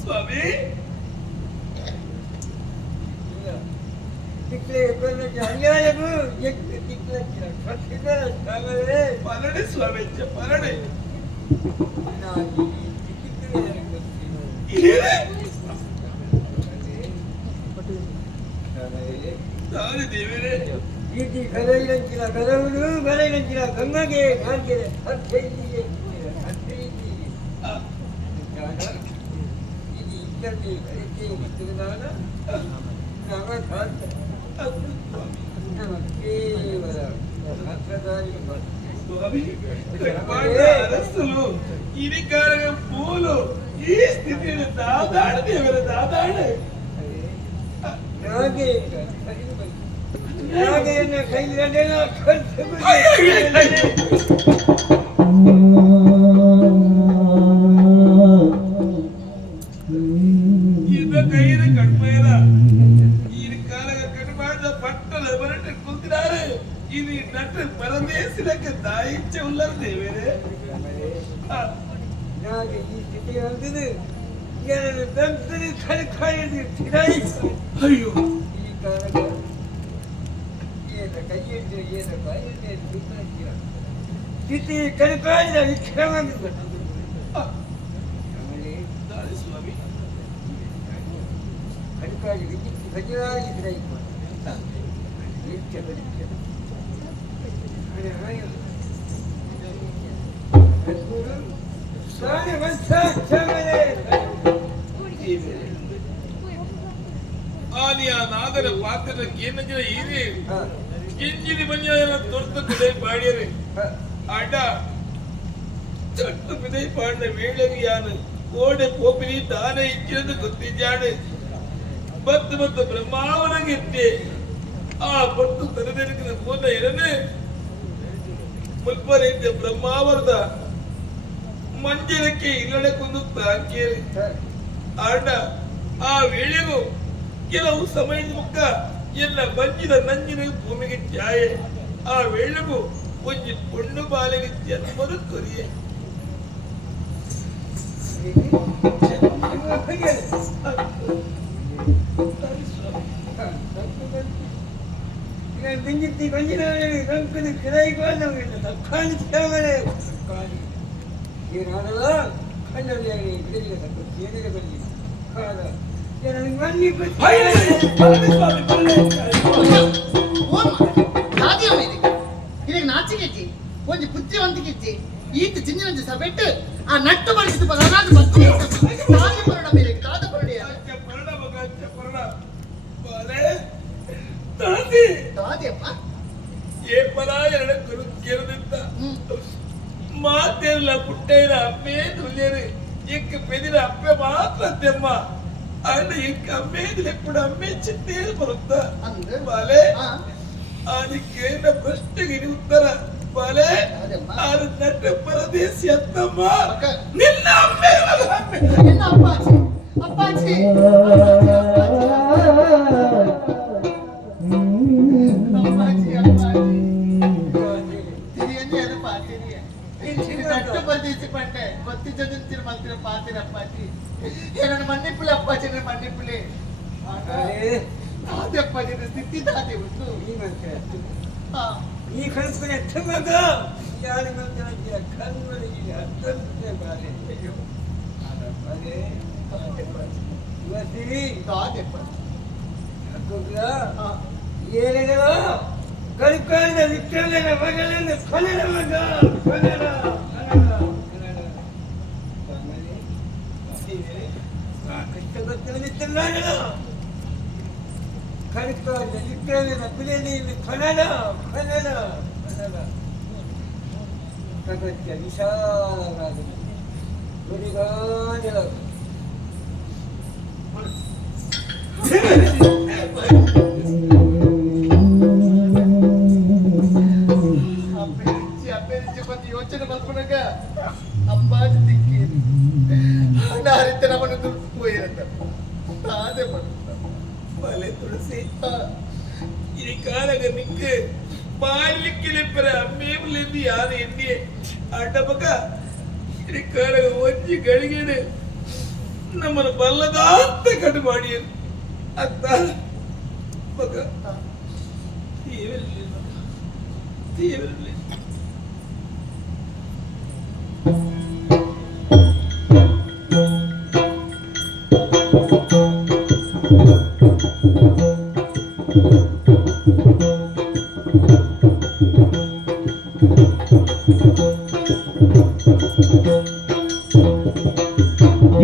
ಸ್ವಾಮಿ ಪರಡೆ ಸ್ವಾಮಿ ಪರಡೆ ದೇವರೇ ಗಂಗೆಗೆ ಅರಸಲು ಇರಿಕಾರಗ ಪೂಲು ಈ ಸ್ಥಿತಿಯಲ್ಲಿ ದಾದಾಡ ದೇವರ ದಾದಾಡ ಇದ ಕೈದ ಕಣ್ಮೈಲ ಇರಿಕಾರಗ ಕಣ್ಮಾಡ ಪಟ್ಟಲ ಬರಟ ಕುಂತಿದ್ದಾರೆ ಇದು ನಟ ಪರದೇಶಕ್ಕೆ ದಾಯಿಚ್ಚ ಉಲ್ಲರ ದೇವರೇ ಈ ಸ್ಥಿತಿ ಅಂತಿದೆ ಅಯ್ಯೋ ಈ ಕಾರಣ ಕೈಯಲ್ಲಿ ಏನ ಬಾಯಲ್ಲಿ ಸ್ಥಿತಿ ಕಲಿಕಾಳಿದ ವಿಕ್ರಮಂದು ಸ್ವಾಮಿ ಕಲಿಕಾಳಿ ವಿದ್ಯುತ್ ಗಜರಾಗಿ ಗ್ರಹಿಸುವ ನಿತ್ಯ ಬಲಿತ್ಯ ಸಾರಿ ವಂಶ ಕ್ಷಮನೆ ಆನಿಯ ನಾದರ ಪಾತ್ರದ ಕೇಂದ್ರ ಹೀರಿ ಕಿಂಜಿರಿ ಬಂಜಾಯನ ತೊರ್ತ ಬಿಡೈ ಪಾಡ್ಯರೆ ಆಟ ಚಟ್ಟು ಬಿಡೈ ಪಾಡಿನ ವೇಳೆಗೆ ಯಾನು ಕೋಡೆ ಕೋಪಿನಿ ದಾನ ಇಚ್ಚಿರದು ಗೊತ್ತಿದ್ದಾಳೆ ಬತ್ತು ಬ್ರಹ್ಮಾವನಗೆತ್ತೆ ಆ ಬತ್ತು ತರದೆರಕಿನ ಮೂಲ ಎರನೇ ಮುಲ್ಪರೀತಿಯ ಬ್ರಹ್ಮಾವರದ ಮಂಜರಕ್ಕೆ ಇಲ್ಲಡಕ್ಕೊಂದು ತಾಂಕೇರಿ ಆಟ ಆ ವೇಳೆಗೂ ಕೆಲವು ಸಮಯದ ಮುಖ ಎಲ್ಲ ಬಂಜಿದ ನಂಜಿನ ಭೂಮಿಗೆ ಛಾಯೆ ಆ ವೇಳೆಗೂ ಒಂಜಿ ಪೊಣ್ಣು ಬಾಲೆಗೆ ಜನ್ಮದ ಕೊರಿಯೆ ಬಿಂಜಿತ್ತಿ ಕೊಂಜಿನ ರಂಕದ ಕಿರೈಕೊಂಡು ತಕ್ಕಾಣಿ ಕ್ಷಮನೆ ಏನಾಡಲ್ಲ ಕಣ್ಣಲ್ಲಿ ಬಿಡಲಿಲ್ಲ ತಕ್ಕ ಏನಿದೆ ಬರಲಿ ಕಾದ ನಾಚಿಕೆಚ್ಚಿ ಒಂದು ಬುದ್ಧಿವಂತಿಕೆಚ್ಚಿ ಈತ ಚಿಂಜಿನ ಸಬೆಟ್ಟು ಆ ನಟ್ಟು ಬಳಸಿದ ಬಲನಾದ ಬತ್ತೆ ತಾಯಿ ಪರಣ ಮೇಲೆ ಕಾದ ಪರಡೆಯ ತಾದಿಯಪ್ಪ ಏ ಪರ ಎರಡ ಗುರು ಕೇರದಿತ್ತ ಮಾತೆಲ್ಲ ಪುಟ್ಟೆರ ಅಮ್ಮೆ ದುಲ್ಯರು ಇಕ್ಕ ಪೆದಿರ ಅಪ್ಪೆ ಮಾತ್ರ ತೆಮ್ಮ ಅಣ್ಣ ಇಕ್ಕ ಅಮ್ಮೇದಿಲ್ಲ ಕೂಡ ಅಮ್ಮೆ ಚಿಟ್ಟೇರು ಬರುತ್ತ ಬಾಲೆ ಅದಕ್ಕೆ ಪ್ರಶ್ನೆಗೆ ಉತ್ತರ ಬಾಲೆ ಅದು ನಟ ಪರದೇಶಿ ಅತ್ತಮ್ಮ ನಿನ್ನ ಅಮ್ಮೆ ನಿನ್ನ ಅಪ್ಪಾಜಿ ಅಪ್ಪಾಜಿ మన్నిప్పులే అప్పాచి మన్నిప్పులే అదే అప్పాచి స్థితి దాదే ఉండు ಈ ಕಳಿಸ್ಕೊಂಡು ಎತ್ತಮಗ ಯಾರು ಮಂತ್ರ ಕಣ್ಣುಗಳಿಗೆ ಅರ್ಥಂತೆ ಬಾಲೆ ಅದೇ ಇವತ್ತಿ దాదే ಹಾಕೋಗ ಏನೇನೋ ಕಲಿಕಾಲದ ವಿಕ್ರಮನ ಮಗಳನ್ನು ಕೊನೆಯ ಮಗ ಕೊನೆಯ ಕಷ್ಟಗೊತ್ತಿಲ್ಲ ಕಲಿಕಾಲದ ವಿಕ್ರಮನ ಬಿಲೆಯಲ್ಲಿ ಕೊನೆಯ ಕೊನೆಯ ಪ್ರಪಂಚ ವಿಶಾಲವಾದ ಗುರಿಗಾನಿರ ಯೋಚನೆ ಮಾಡ್ಕೊಂಡಾಗ ಅಪ್ಪಾಜಿ ದಿಕ್ಕಿ ಹರಿತ ನಮ್ಮನ್ನು ದುಡ್ಡು ಹೋಗಿರಂತ ಅದೇ ಬಲೆ ತುಳಸಿ ಈ ಕಾಲಗ ನಿಕ್ಕೆ ಪಾಲಿಕ್ಕಿಲೆಪ್ಪರ ಅಮ್ಮೇ ಮುಲೆಂದು ಯಾರು ಎಣ್ಣೆ ಅಡ್ಡ ಮಗ ಶ್ರೀಕಾರ ಒಂಜಿ ಗಳಿಗೆನೆ ನಮ್ಮನ್ನು ಬಲ್ಲದ ಅಂತ ಕಟ್ಟು ಮಾಡಿ ಅತ್ತ ಮಗ ತೀವಿರಲಿ ಮಗ ತೀವಿರಲಿ.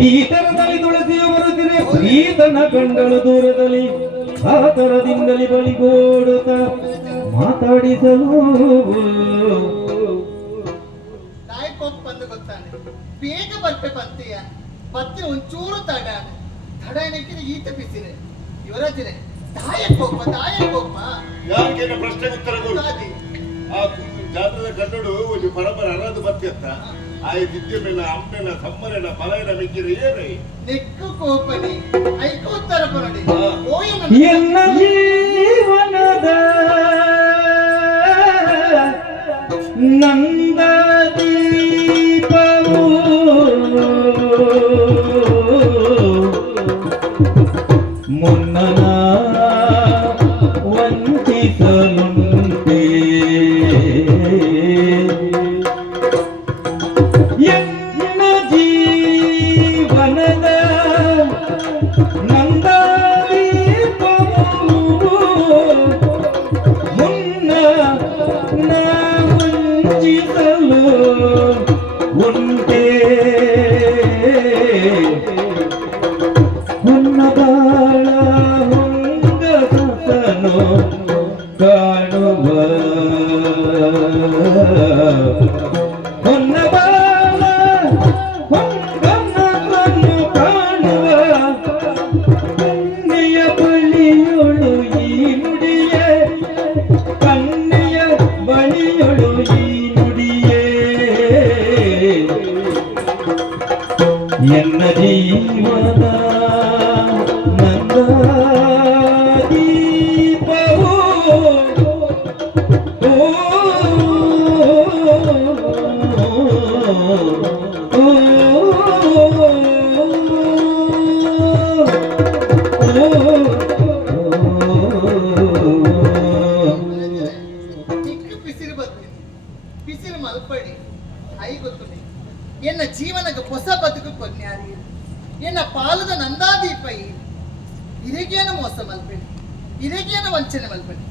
ಈ ತರದಲ್ಲಿ ತುಳಸಿಯು ಬರುತ್ತಿದೆ, ಈತನ ಕಂಡಳು ದೂರದಲ್ಲಿ, ಆ ತರದಿಂದಲೇ ಬಳಿಗೋಡುತ್ತ ಮಾತಾಡಿಸಲು. ನಾಯಕೋಕ್ ಬಂದು ಗೊತ್ತಾನೆ ಬೇಗ ಬರ್ಪೆ ಬಂತೀಯ ಮತ್ತೆ ಒಂಚೂರು ತಡ ಏನಕ್ಕಿದೆ ಈತ ಬಿಸಿರೆ ಯುವರಾಜರೇ ದಾಯಕೋಪ ಯಾಕೆ ಪ್ರಶ್ನೆಗೆ ಉತ್ತರ ಕೊಡು. ಆ ಜಾತ್ರದ ಕನ್ನಡು ಒಂದು ಪರಪರ ಅನಾಥ ಬರ್ತಿಯತ್ತ ಆಯ್ತಿದ್ದೆ ಮೇಲೆ ಅಮ್ಮೆನ ತಮ್ಮನೆನ ಫಲನ ಮಿಕ್ಕಿರ ಏನೇ ನೆಕ್ಕು ಕೋಪನೆ ಐಕೋತ್ತರ ಪರಡಿ ಎನ್ನ ಜೀವನದ ನಂದ ದೀಪವು ಮುನ್ನನ ವಂಚಿಸಲುಂಟೆ. ಎನ್ನ ಜೀವನದ ನಂದ ದೀಪವು ಮುನ್ನ ವಂಚಿಸಲು ಉಂಟೆ. ಹೊನ್ನಬಾಳ ಹೊಂಗಸನು ಕಾಣುವ ಹೊನ್ನಬಾಳ ಹೊಂಗಸನು ಕಾಣುವ ಕನ್ನೆಯ ಬಳಿಯೊಳು ಈ ನುಡಿಯೇ, ಕನ್ನೆಯ ಬಳಿಯೊಳು ಈ ನುಡಿಯೇ. ಎನ್ನ ಜೀವನ ನಂದ ದೀಪವು ನಿಕ್ಕು ಬಿಸಿರು ಬರ್ತೀನಿ ಬಿಸಿರು ಮಲ್ಪಡಿ ಐ ಗೊತ್ತು ಎನ್ನ ಜೀವನಕ್ಕೆ ಹೊಸ ಬದುಕು ಕೊನ್ಯಾರಿ ಎನ್ನ ಪಾಲದ ನಂದಾದೀಪ ಇರೆಗೇನ ಮೋಸ ಮಲ್ಪಡಿ ಇರೆಗೇನ ವಂಚನೆ ಮಲ್ಪಡಿ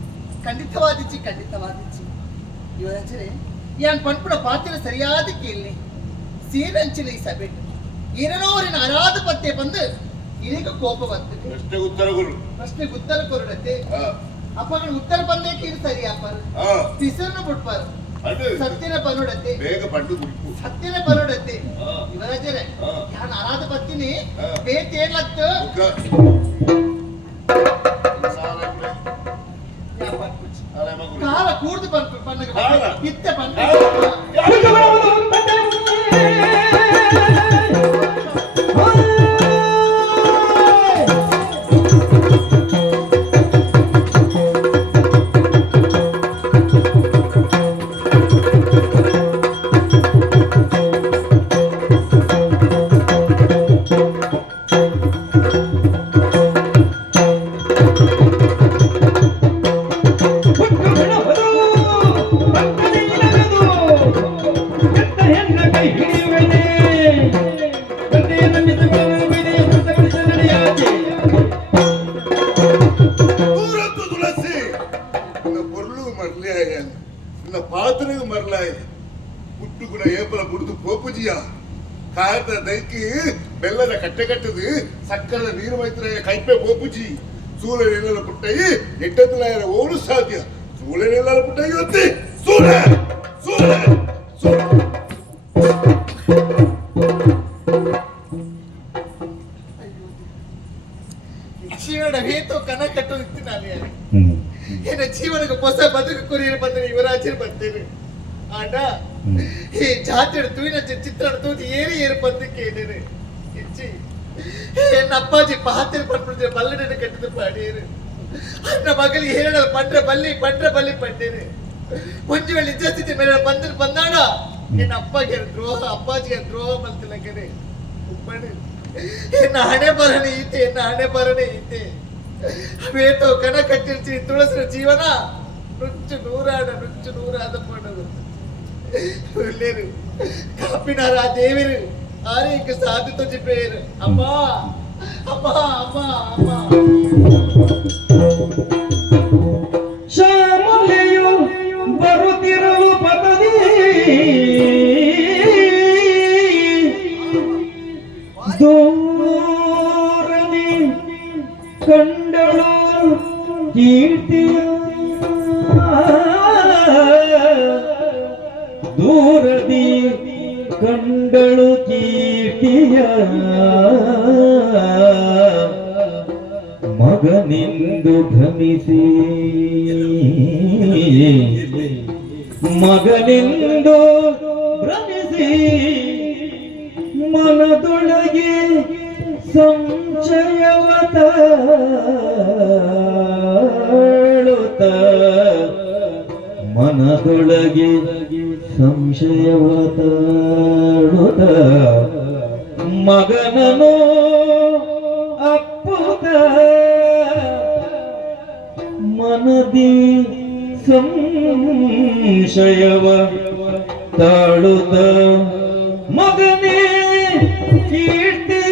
ಖಂಡಿತವಾದಿಚ್ಚಿ ಯುವರಾಜರೇ ಯಾನ್ ಪಂಪುಡ ಪಾತ್ರ ಸರಿಯಾದ ಕೇಳಿ ಸೀರಂಚಿನ ಈ ಸಭೆ ಏನೋರಿನ ಅರಾಧ ಪತ್ತೆ ಬಂದು ಇರೇಗ ಕೋಪ ಬರ್ತದೆ. ಪ್ರಶ್ನೆಗೆ ಉತ್ತರ ಕೊರಡತ್ತೆ ಅಪ್ಪಗಳು ಉತ್ತರ ಬಂದೇಕೆ ಇದು ಸರಿ ಅಪ್ಪ ಬಿಸಿರನ್ನು ಬಿಡ್ಬಾರು ಸತ್ಯನ ಪನೋಡತ್ತೆ ಬೇಗ ಪಂಡು ಬಿಟ್ಟು ಸತ್ಯನ ಪನೋಡತ್ತೆ ಯುವರಾಜರೇ ಯಾನ್ ಅರಾಧ ಪತ್ತಿನಿ ಬೇತ್ ಏನ್ಲತ್ತು ಕಾಲ ಕೂಡ್ದು ಪನ್ನಗ ಇತ್ತೆ ಪನ್ನ ಪಾತ್ರೆಗೆ ಮರಲಾಯ ಪುಟ್ಟು ಕೂಡ ಏಪಲ ಬುಡ್ದು ಪೋಪುಜಿಯ ಕಾಯದ ದೈಕಿ ಬೆಲ್ಲದ ಕಟ್ಟೆ ಕಟ್ಟದು ಸಕ್ಕರದ ನೀರು ಮೈತ್ರ ಕೈಪೆ ಪೋಪುಜಿ ಸೂಳೆನೆಲ್ಲ ಪುಟ್ಟಯಿ ಎಟ್ಟದಲಾಯರ ಓಡು ಸಾಧ್ಯ ಸೂಳೆನೆಲ್ಲ ಪುಟ್ಟಯಿ ಒತ್ತಿ ಸೂಳೆ ಸೂಳೆ ಸೂಳೆ ಜೀವನ ಹೇತು ಕನ ಕಟ್ಟೋದಿತ್ತು ನಾನು ಏನ ಜೀವನಕ್ಕೆ ಹೊಸ ಬದುಕು ಕೊರಿಯರು ಬಂದ್ರೆ ಯುವರಾಜರು ಬರ್ತೇನೆ ಆಂಡ ಈ ಜಾತಿ ತೂಯಿನ ಚಿತ್ರಣ ತೂತಿ ಏರಿ ಬಂದು ಕೇಳಿರು ಇಚ್ಚಿ ಎನ್ನ ಅಪ್ಪಾಜಿ ಪಾತ್ರ ಪಡ್ಬಿಡ್ತಾರೆ ಬಲ್ಲಡನ್ನು ಕಟ್ಟಿದ ಪಾಡಿಯರು ಅನ್ನ ಮಗಳಿಗೆ ಹೇಳ ಪಂಡ್ರ ಬಲ್ಲಿ ಪಂಡೇರು ಒಂದು ವೇಳೆ ನಿಜ ಸ್ಥಿತಿ ಮೇಲೆ ಬಂದಾಡ ಎನ್ನ ಅಪ್ಪಗೆ ದ್ರೋಹ ಅಪ್ಪಾಜಿಗೆ ದ್ರೋಹ ಬಂತಿಲ್ಲ ಕರೆ ಉಪ್ಪಣೆ ಎನ್ನ ಹಣೆ ಬರಣೆ ಈತೆ ಬೇತೋ ಕಣ ಕಟ್ಟಿರ್ಚಿ ತುಳಸಿನ ಜೀವನ ನುಚ್ಚು ನೂರಾದ ಪಡದು ಒಳ್ಳೇರು ಕಾಪಿನಾರ ಆ ದೇವಿರು ಆರೇಕ ಸಾಧು ತುಜಿ ಪೇರು ಅಮ್ಮ ಶ್ಯಾಮಲೆಯು ಬರುತ್ತಿರಲು ಪದದಿ ದೂರದಿ ಕಂಡಳು ಕೀರ್ತಿಯ ದೂರದಿ ಕಂಡಳು ಕೀರ್ತಿಯ ಮಗನೆಂದು ಭ್ರಮಿಸಿ ಮನದೊಳಗೆ ಸಂಶಯವ ತಾಳುತ್ತ ಮನದೊಳಗೆ ಸಂಶಯವ ತಾಳುತ್ತ ಮಗನನು ಅಪ್ಪುತ ಮನದಿ ಸಂಶಯವ ತಾಳುತ್ತ ಮಗನೇ ಕೀರ್ತಿ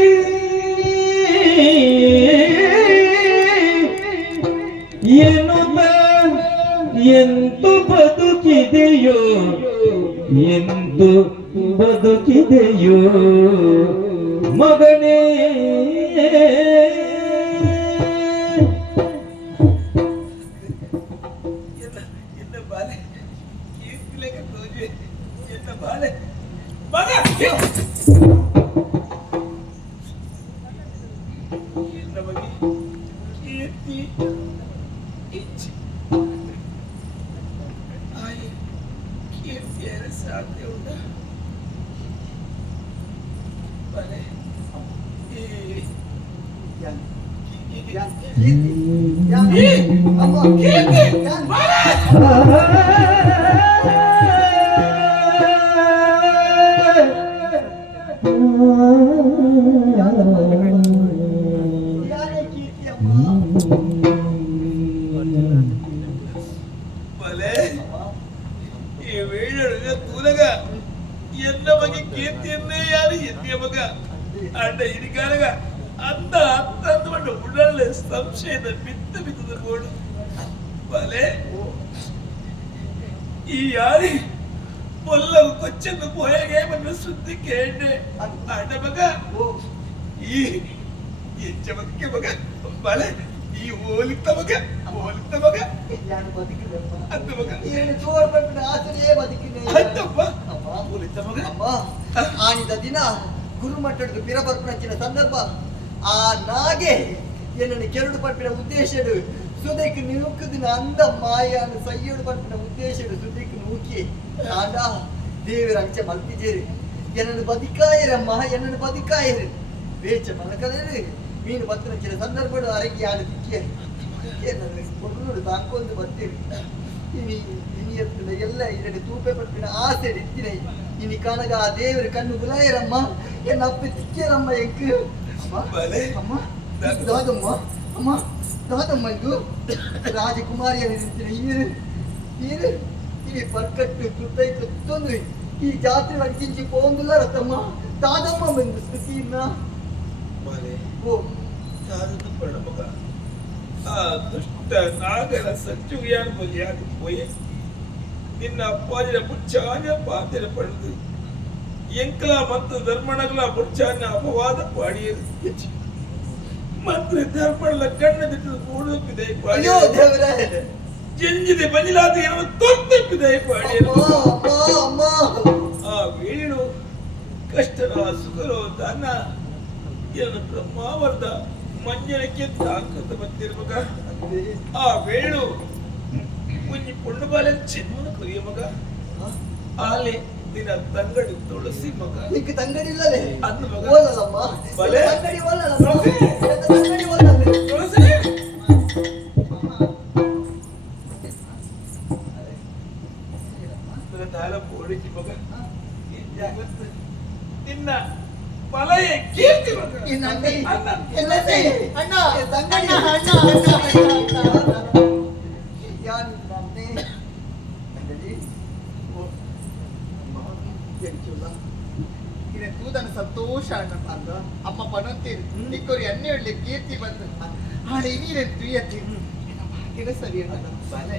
ಎನ್ನುತ್ತ ಎಂತು ಬದುಕಿದೆಯೋ ಮಗನೇ ಎನ್ನ ಬಾಲೆ ಕೀರ್ತಿಲೇಕ ತೋಜೆ ಎನ್ನ ಬಾಲೆ ಮಗ ಎನ್ನ ಬಗ್ಗೆ ಕೀರ್ತಿ ಇಚ್ಛೆ ಆಯ್ ಕೀರ್ತಿಯರ ಸಾಧ್ಯ ಉಂಟ ಬಾಲೆ ಬಲೆ ಈ ವೇಳೊಳಗ ತೂಲಗ ಎನ್ನ ಬಗ್ಗೆ ಕೀರ್ತಿಯನ್ನೇ ಯಾರು ಎನ್ನಿಯ ಮಗ ಅಡ್ಡ ಹಿಡಿಕಾರಗ ಅಂದ ಅಂದು ಉಡಲ್ಲ ಸಂಶಯದ ಬಿತ್ತದ ಗೋಡು ಬಲೆ ಈ ಯಾರಿ పొల్లకు కొచ్చింది పోయేగేమన్నా శుద్ధికి ఏంటి అన్న మగ ఈ ఎంచమಕ್ಕೆ ಮಗ ಬಲೆ ಈ ಓಲಿತ ಮಗ ಅಂತ ಮಗ ಏನು ಜೋರ್ ಬಂದ ಆಸರಿಯೇ ಬದುಕಿನೇ ಅಂತಪ್ಪ ಓಲಿತ ಮಗ ಅಮ್ಮ ಆನಿದ ದಿನ ಗುರುಮಟ್ಟದ ಪಿರಬರ್ಪಣಚಿನ ಸಂದರ್ಭ ಆ ನಾಗೆ என்னன்னு ಕೆರಡು ಪಂಪಿನ ಉದ್ದೇಶಡು ಸುದೈಕ್ ನೂಕುದಿನ ಅಂದ ಮಾಯಾನು ಸಯ್ಯಡು ಪಂಪಿನ ಉದ್ದೇಶಡು ಸುದೈಕ್ ನೂಕಿ ಆಂಡ ದೇವರ ಅಂಚ ಮಲ್ತಿಜೇರಿ என்னன்னு ಬದುಕಾಯಿರು ಬೇಚ ಮಲಕಲೇರು ಮೀನು ಬತ್ತನಚಿನ ಸಂದರ್ಭಡು ಅರಗಿ ಆಡು ತಿಕ್ಕಿಯ ಕೊಡುನುಡು ತಾಂಕೊಂದು ಬರ್ತೀರಿ ಇನಿ ಎತ್ತಿನ ಎಲ್ಲ ಇರಡಿ ತೂಪೆ ಪಂಪಿನ ಆಸೆ ಇತ್ತಿನೈ ಇನಿ ಕನಗ ಆ ದೇವರ ಕಣ್ಣು ಗುಲಾಯರಮ್ಮ ಎನ್ನ ಅಪ್ಪ ತಿಕ್ಕಿಯರಮ್ಮ ಎಂಕ್ ಅಮ್ಮ ದಾದಮ್ಮ ಇದು ರಾಜಕುಮಾರಿಯನ್ನು ಈ ಪರ್ಕಟ್ಟು ತುತ್ತೈ ತುತ್ತೊಂದು ಈ ಜಾತ್ರೆ ಅಡಿಸಿಂಚಿ ಪೋಂದುಲ್ಲ ರತಮ್ಮ ದಾದಮ್ಮ ಬಂದು ಸ್ಥಿತಿಯನ್ನ ಓ ಸಾಧು ಪಡಮಗ ಆ ದುಷ್ಟ ನಾಗರ ಸಂಚುಗಿಯಾನ್ ಬಲಿಯಾಗಿ ಪೋಯೆ ನಿನ್ನ ಅಪ್ಪಾಜಿನ ಬುಚ್ಚಾನ ಪಾತ್ರ ಪಡೆದು ಎಂಕಲ ಮತ್ತು ಧರ್ಮಣಗಳ ಬುಚ್ಚಾನ ಅಪವಾದ ಪಾಡಿಯರು ಮಾತ್ರ ಧರ್ಮಗಳ ಕಣ್ಣದಿಟ್ಟು ಕೂಡುತ್ತಿದೆ ಅಯ್ಯೋ ದೇವರೇ ಜಂಜಿದೆ ಬಲಿಲಾದ ಏನೋ ತೊತ್ತಿದೆ ಪಾಡಿಯರು ಅಮ್ಮ ಆ ವೀಣು ಕಷ್ಟರೋ ಸುಖರೋ ದಾನ ಏನು ಬ್ರಹ್ಮಾವರ್ಧ ಮಂಜನಕ್ಕೆ ತಾಕತ್ತು ಬಂದಿರುವಾಗ ಆ ವೇಣು ಮುಂಜಿ ಪುಣ್ಣ ಬಾಲ ಚಿನ್ನ ಕುರಿಯ ಮಗ ಆಲೆ ನಿನ್ನ ತಂಗಡಿ ತುಳಸಿ ಮಗ ನಿಕ್ಕೆ ತಂಗಡಿಲ್ಲಲೇ ಅನ್ನ ಮಗ ಓಲಲ್ಲಮ್ಮ ಬಲೆ ತಂಗಡಿ ಓಲಲ್ಲಮ್ಮ ತಂಗಡಿ ಓಲಲ್ಲ ತುಳಸಿ ತಾಲ ಪೋಡಿಸಿ ಮಗ ನಿನ್ನ ಮಲಯ ಕೀರ್ತಿ ಇನ್ನು ಅಣ್ಣಿ, ಅಣ್ಣ. ಎಲ್ಲ ಸೇ, ಅಣ್ಣ, ಅಣ್ಣ, ಅಣ್ಣ, ಅಣ್ಣ, ಯಾನ್ ನನ್ನೇ ಅಂಗಡಿ ಇನ್ನು ತೂದನ ಸಂತೋಷ ಅಣ್ಣ ಅಂದ ಅಮ್ಮ ಪಣಂತೀರಿ ನಿಕ್ಕೋರಿ ಎಣ್ಣೆ ಒಳ್ಳೆ ಕೀರ್ತಿ ಬಂದು ಹಾಳೆ ನೀರೇನು ತುಯ್ಯತ್ತಿ ಭಾಗ್ಯದ ಸರಿ ಅಣ್ಣ ಬಾಲೆ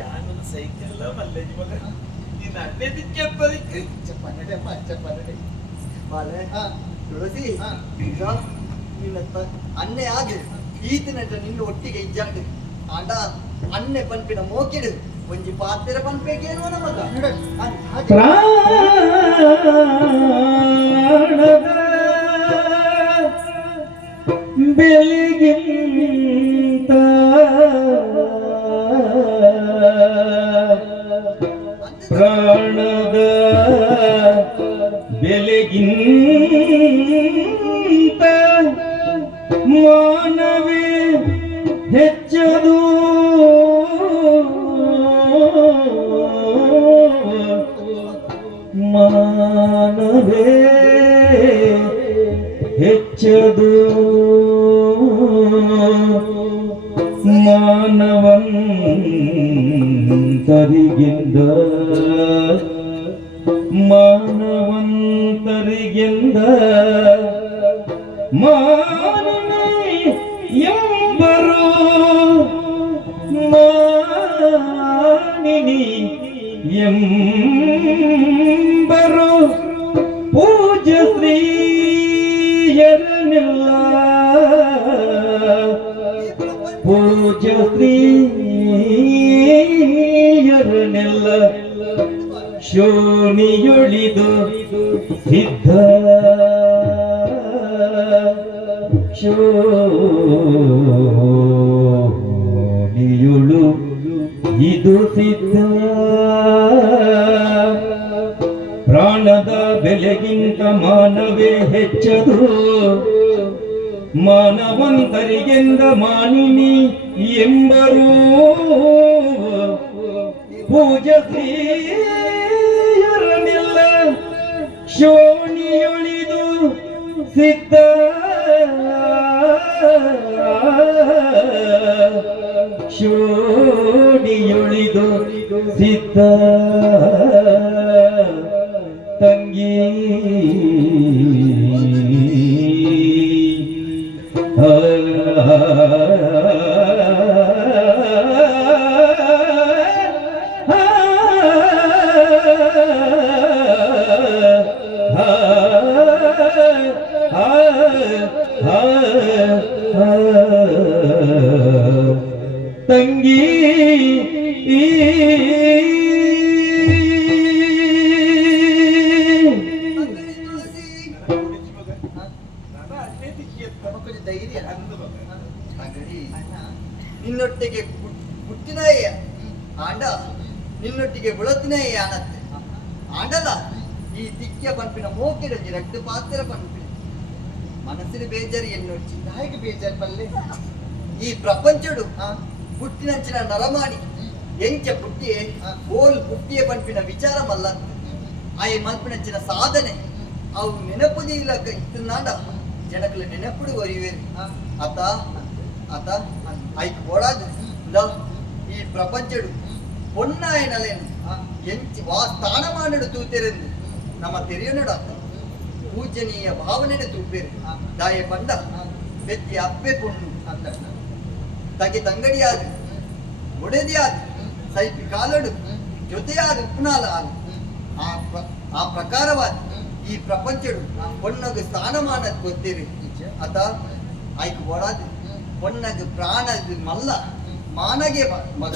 ಯಾನದ ಸೈಕಲ್ ಮಲ್ಲೇಜ್ ಮಗ ನೀನು ಅನ್ನೇ ದಿಕ್ಕೆ ಅಂತದಕ್ಕೆ ಚಪ್ಪನಡೆ ಅಮ್ಮ ಚಪ್ಪನಡೆ ಬಾಲೆ ಹಾ ತುಳಸಿ ಹಾ. ಈಗ ನಿನ್ನ ಅನ್ನೆ ಆಗಿ ಈತಿನ ನಿನ್ನ ಒಟ್ಟಿಗೆ ಇಜ್ಜಾಂಡು ಆಂಡ ಅನ್ನೆ ಪನ್ಪಿನ ಮೋಕಿಡು ಒಂಜಿ ಪಾತ್ರೆ ಪನ್ಪೇಕೇನೋ ನಮಗ ಹಾಗೆ ಪ್ರಾಣದ ಬೆಲೆಗಿಂತ ಪ್ರಾಣದ ಬೆಲೆಗಿಂತ ಮಾನವೇ ಹೆಚ್ಚದು ಮಾನವೇ ಹೆಚ್ಚದು ಮಾನವಂತರಿಗಿಂದ ಮಾನವಂತರಿಗಿಂದ ಮಾನವೇ ಎಂಬರು ಮಾನಿನಿ ಎಂಬರು ಪೂಜ ಸ್ತ್ರೀಯರನೆಲ್ಲ ಪೂಜ ಸ್ತ್ರೀಯರನೆಲ್ಲ ಶೋಣಿಯೊಳಿದು ಸಿದ್ಧ ಶೋಣಿಯುಳು ಇದು ಸಿದ್ಧ ಪ್ರಾಣದ ಬೆಲೆಗಿಂತ ಮಾನವೇ ಹೆಚ್ಚದು ಮಾನವಂತರಿಗೆಂದ ಮಾನಿನಿ ಎಂಬರು ಪೂಜ ಸ್ತ್ರೀಯರನೆಲ್ಲ ಶೋಣಿಯೊಳಿದು ಸಿದ್ಧ ಶೋಣಿಯೊಳಿದು ಸಿದ್ಧ ತಂಗಿ ತಂಗಿ ನನ್ನ ಅನ್ನೇ ದಿಕ್ಕೆ ಅಂತ ಕೊಂಚ ಧೈರ್ಯ ಅಂದ ಮಗ ಅಂಗಡಿ ಅಣ್ಣ ನಿನ್ನೊಟ್ಟಿಗೆ ಹುಟ್ಟಿನ ಆಂಡ ನಿನ್ನೊಟ್ಟಿಗೆ ಬುಳತಿನ ಆನತ್ತೆ ಆಂಡಲ ಈ ದಿಕ್ಕಿಯ ಪಂಪಿನ ಮೋಕಿಡಂಜಿ ರಟ್ಟು ಪಾತ್ರ ಪಂಪಿನ ಮನಸ್ಸಿನ ಬೇಜಾರಿ ಎನ್ನೊಚ್ಚಿ ಹೇಗೆ ಬೇಜಾರು ಬಲ್ಲೆ ಈ ಪ್ರಪಂಚಡು ಹುಟ್ಟಿನಂಚಿನ ನರಮಾಡಿ ಎಂಚ ಪುಟ್ಟಿಯೇ ಓಲ್ ಪುಟ್ಟಿಯ ಪಂಪಿನ ವಿಚಾರ ಮಲ್ಲಂತ ಆಯೆ ಮಲ್ಪಿನಂಚಿನ ಸಾಧನೆ ಅವು ನೆನಪುದಿ ಇಲ್ಲ ಇತ್ತನಾಂಡ ಜನಕಲ ನೆನಪುಡು ಒರಿವೇರಿ ಅತ ಅತ ಐಕ್ ಓಡಾದು ಈ ಪ್ರಪಂಚಡು பொன்னாயனலேನು ಎಂಚಿ ವಾ ಸ್ಥಾನ ಮಾಡಿಡು ತೂತೆರೆಂದು ನಮ್ಮ ತೆರೆಯನಡ ಪೂಜನೀಯ ಭಾವನೆಡೆ ತೂಪೇರು ದಾಯ ಪಂಡ ಬೆತ್ತಿ ಅಪ್ಪೆ ಪೊಣ್ಣು ಅಂತ ತಗೆ ತಂಗಡಿಯಾದ ಒಡೆದಿಯಾದ ಸೈಪಿ ಕಾಲಡು ಜೊತೆಯಾದ ಉಪ್ನಾಲ ಹಾಲು ಆ ಪ್ರಕಾರವಾದ ಈ ಪ್ರಪಂಚಡು ಪೊನ್ನಗ ಸ್ಥಾನಮಾನ ಗೊತ್ತಿರಿ ಅತ ಆಯ್ಕೆ ಓಡಾದ ಪೊನ್ನಗ ಪ್ರಾಣದ ಮಲ್ಲ ಮಾನಗೆ ಮಗ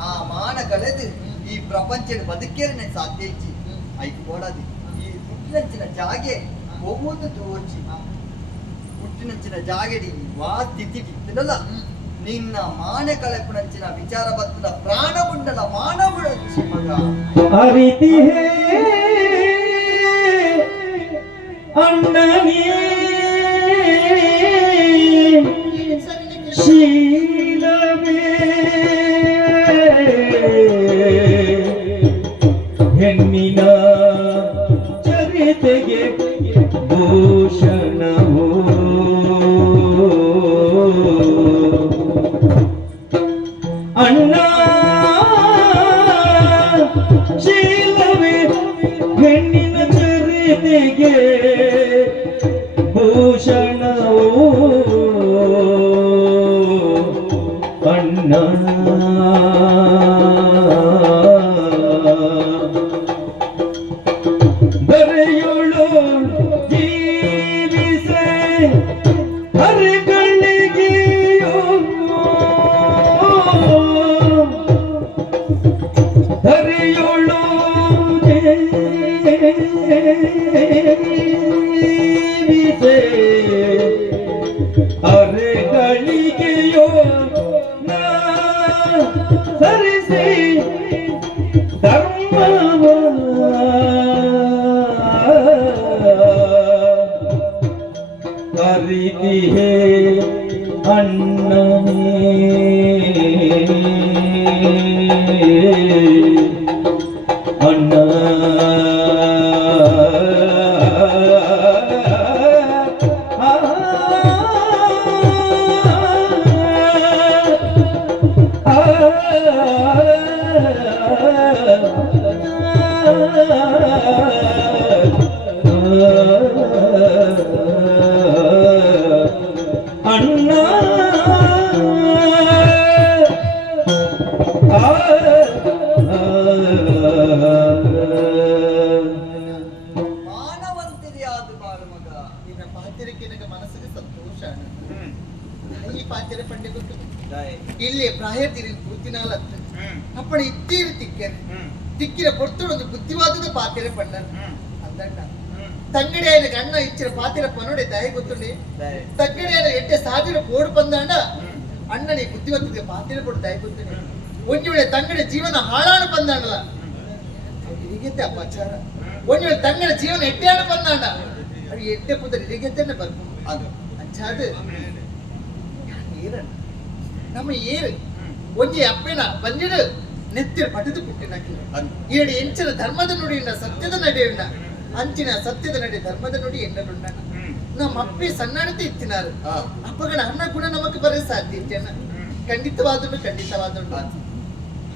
ಆ ಮಾನ ಕಳೆದು ಈ ಪ್ರಪಂಚದ ಬದುಕೇರನೆ ಸಾಧ್ಯ ಇಚ್ಚಿ ಐದು ಓಡಾದಿ ಈ ಹುಟ್ಟಿನಂಚಿನ ಜಾಗೆ ಹೋಗುವುದು ತೋಚಿ ಹುಟ್ಟಿನಂಚಿನ ಜಾಗೆಡಿ ವಾ ಸ್ಥಿತಿ ಇತ್ತಲ್ಲ ನಿನ್ನ ಮಾನೆ ಕಳೆಪುನಂಚಿನ ವಿಚಾರ ಬತ್ತದ ಪ್ರಾಣ ಉಂಡಲ ಮಾನವುಳಚ್ಚಿ ಮಗ ಅರಿತಿಹೇ ಅಣ್ಣನೇ ಶೀಲವೇ ಹೆಣ್ಣಿನ ಚರಿತೆಗೆ ಭೂಷಣವು ಅಣ್ಣ ಶೀಲವೇ ಹೆಣ್ಣಿನ ಚರಿತೆಗೆ ಭೂಷಣವು ಅಣ್ಣ ಬರೆಯುಳು ಜೀವಿಸೆ ಹರಿಗಳಿಗೆಯೋ ಹರಿಯುಳು ಜೀವಿಸೆ ಹರಿಗಳಿಗೆಯೋ ನಾ ಸರಿಸಿ ಧರ್ಮವ ಅರಿತಿಹೇ ಅಣ್ಣನೇ ಅಣ್ಣ ಅಣ್ಣ ಮಾನವಂತಿದೆ ಆದ ಬಾಳು ಮಗ. ನಿನ್ನ ಪಾತಿರಕ್ಕೆ ನನಗೆ ಮನಸ್ಸಿಗೆ ಸಂತೋಷ ಈ ಪಾತಿರ ಪಂಡೆ ಗೊತ್ತು ಇಲ್ಲಿ ಪ್ರಾಯತಿರಿ ಕೂತಿನಾಲತ್ತ ಅಪ್ಪಣ ಇತ್ತೀರಿ ತಿಕ್ಕರೆ ತಿಕ್ಕಿನ ಪೊರ್ತೊಂದು ಬುದ್ಧಿವಾದದ ಪಾತಿರ ಪಂಡ ಅಂದಣ್ಣ ತಂಗಡಿಯ ಅಣ್ಣ ಇಚ್ಚಿನ ಪಾತಿರ ಪನೋಡೆ ದಯ ಗೊತ್ತುಂಡಿ ತಂಗಡಿಯ ಎಟ್ಟೆ ಸಾಧಿರ ಪೋಡು ಬಂದಾಂಡ ಅಣ್ಣನಿ ಬುದ್ಧಿವಂತಿಗೆ ಪಾತಿರ ಪೊಡು ದಯ ಗೊತ್ತುಂಡಿ ಒಂಜಿ ವೇಳೆ ತಂಗಡಿ ಜೀವನ ಹಾಳಾಣ ಬಂದಾಂಡಲ್ಲ ಹಿರಿಗೆತ್ತೆ ಅಪಚಾರ ಒಂಜಿ ವೇಳೆ ತಂಗಡ ಜೀವನ ಎಟ್ಟೆಯಾಣ ಬಂದಾಂಡ ಅದು ಎಟ್ಟೆ ಪುದರ್ ಹಿರಿಗೆತ್ತೇನೆ ಬರ್ಬೋದು ಅದು ಅಂಚಾದ ಏರಣ್ಣ ನಮ್ಮ ಏರು ಒಂಜಿ ಅಪ್ಪೆನ ಬಂದಿಡು ನೆತ್ತಿರ ಪಟದು ಪುಟ್ಟಿನಾಕಿಲ್ಲ ಏಳು ಎಂಚಿನ ಧರ್ಮದ ನುಡಿಯುಂಡ ಸತ್ಯದ ನಡೆಯುಂಡ ಅಂಚಿನ ಸತ್ಯದ ನಡೆ ಧರ್ಮದ ನುಡಿ ಎನ್ನಡುಂಡ ನಮ್ಮ ಅಪ್ಪೆ ಸಣ್ಣಾಡತೆ ಇತ್ತಿನಾರು ಅಪ್ಪಗಳ ಅನ್ನ ಕೂಡ ನಮಗೆ ಬರೋ ಸಾಧ್ಯ ಇತ್ತಣ್ಣ ಖಂಡಿತವಾದುಂಡು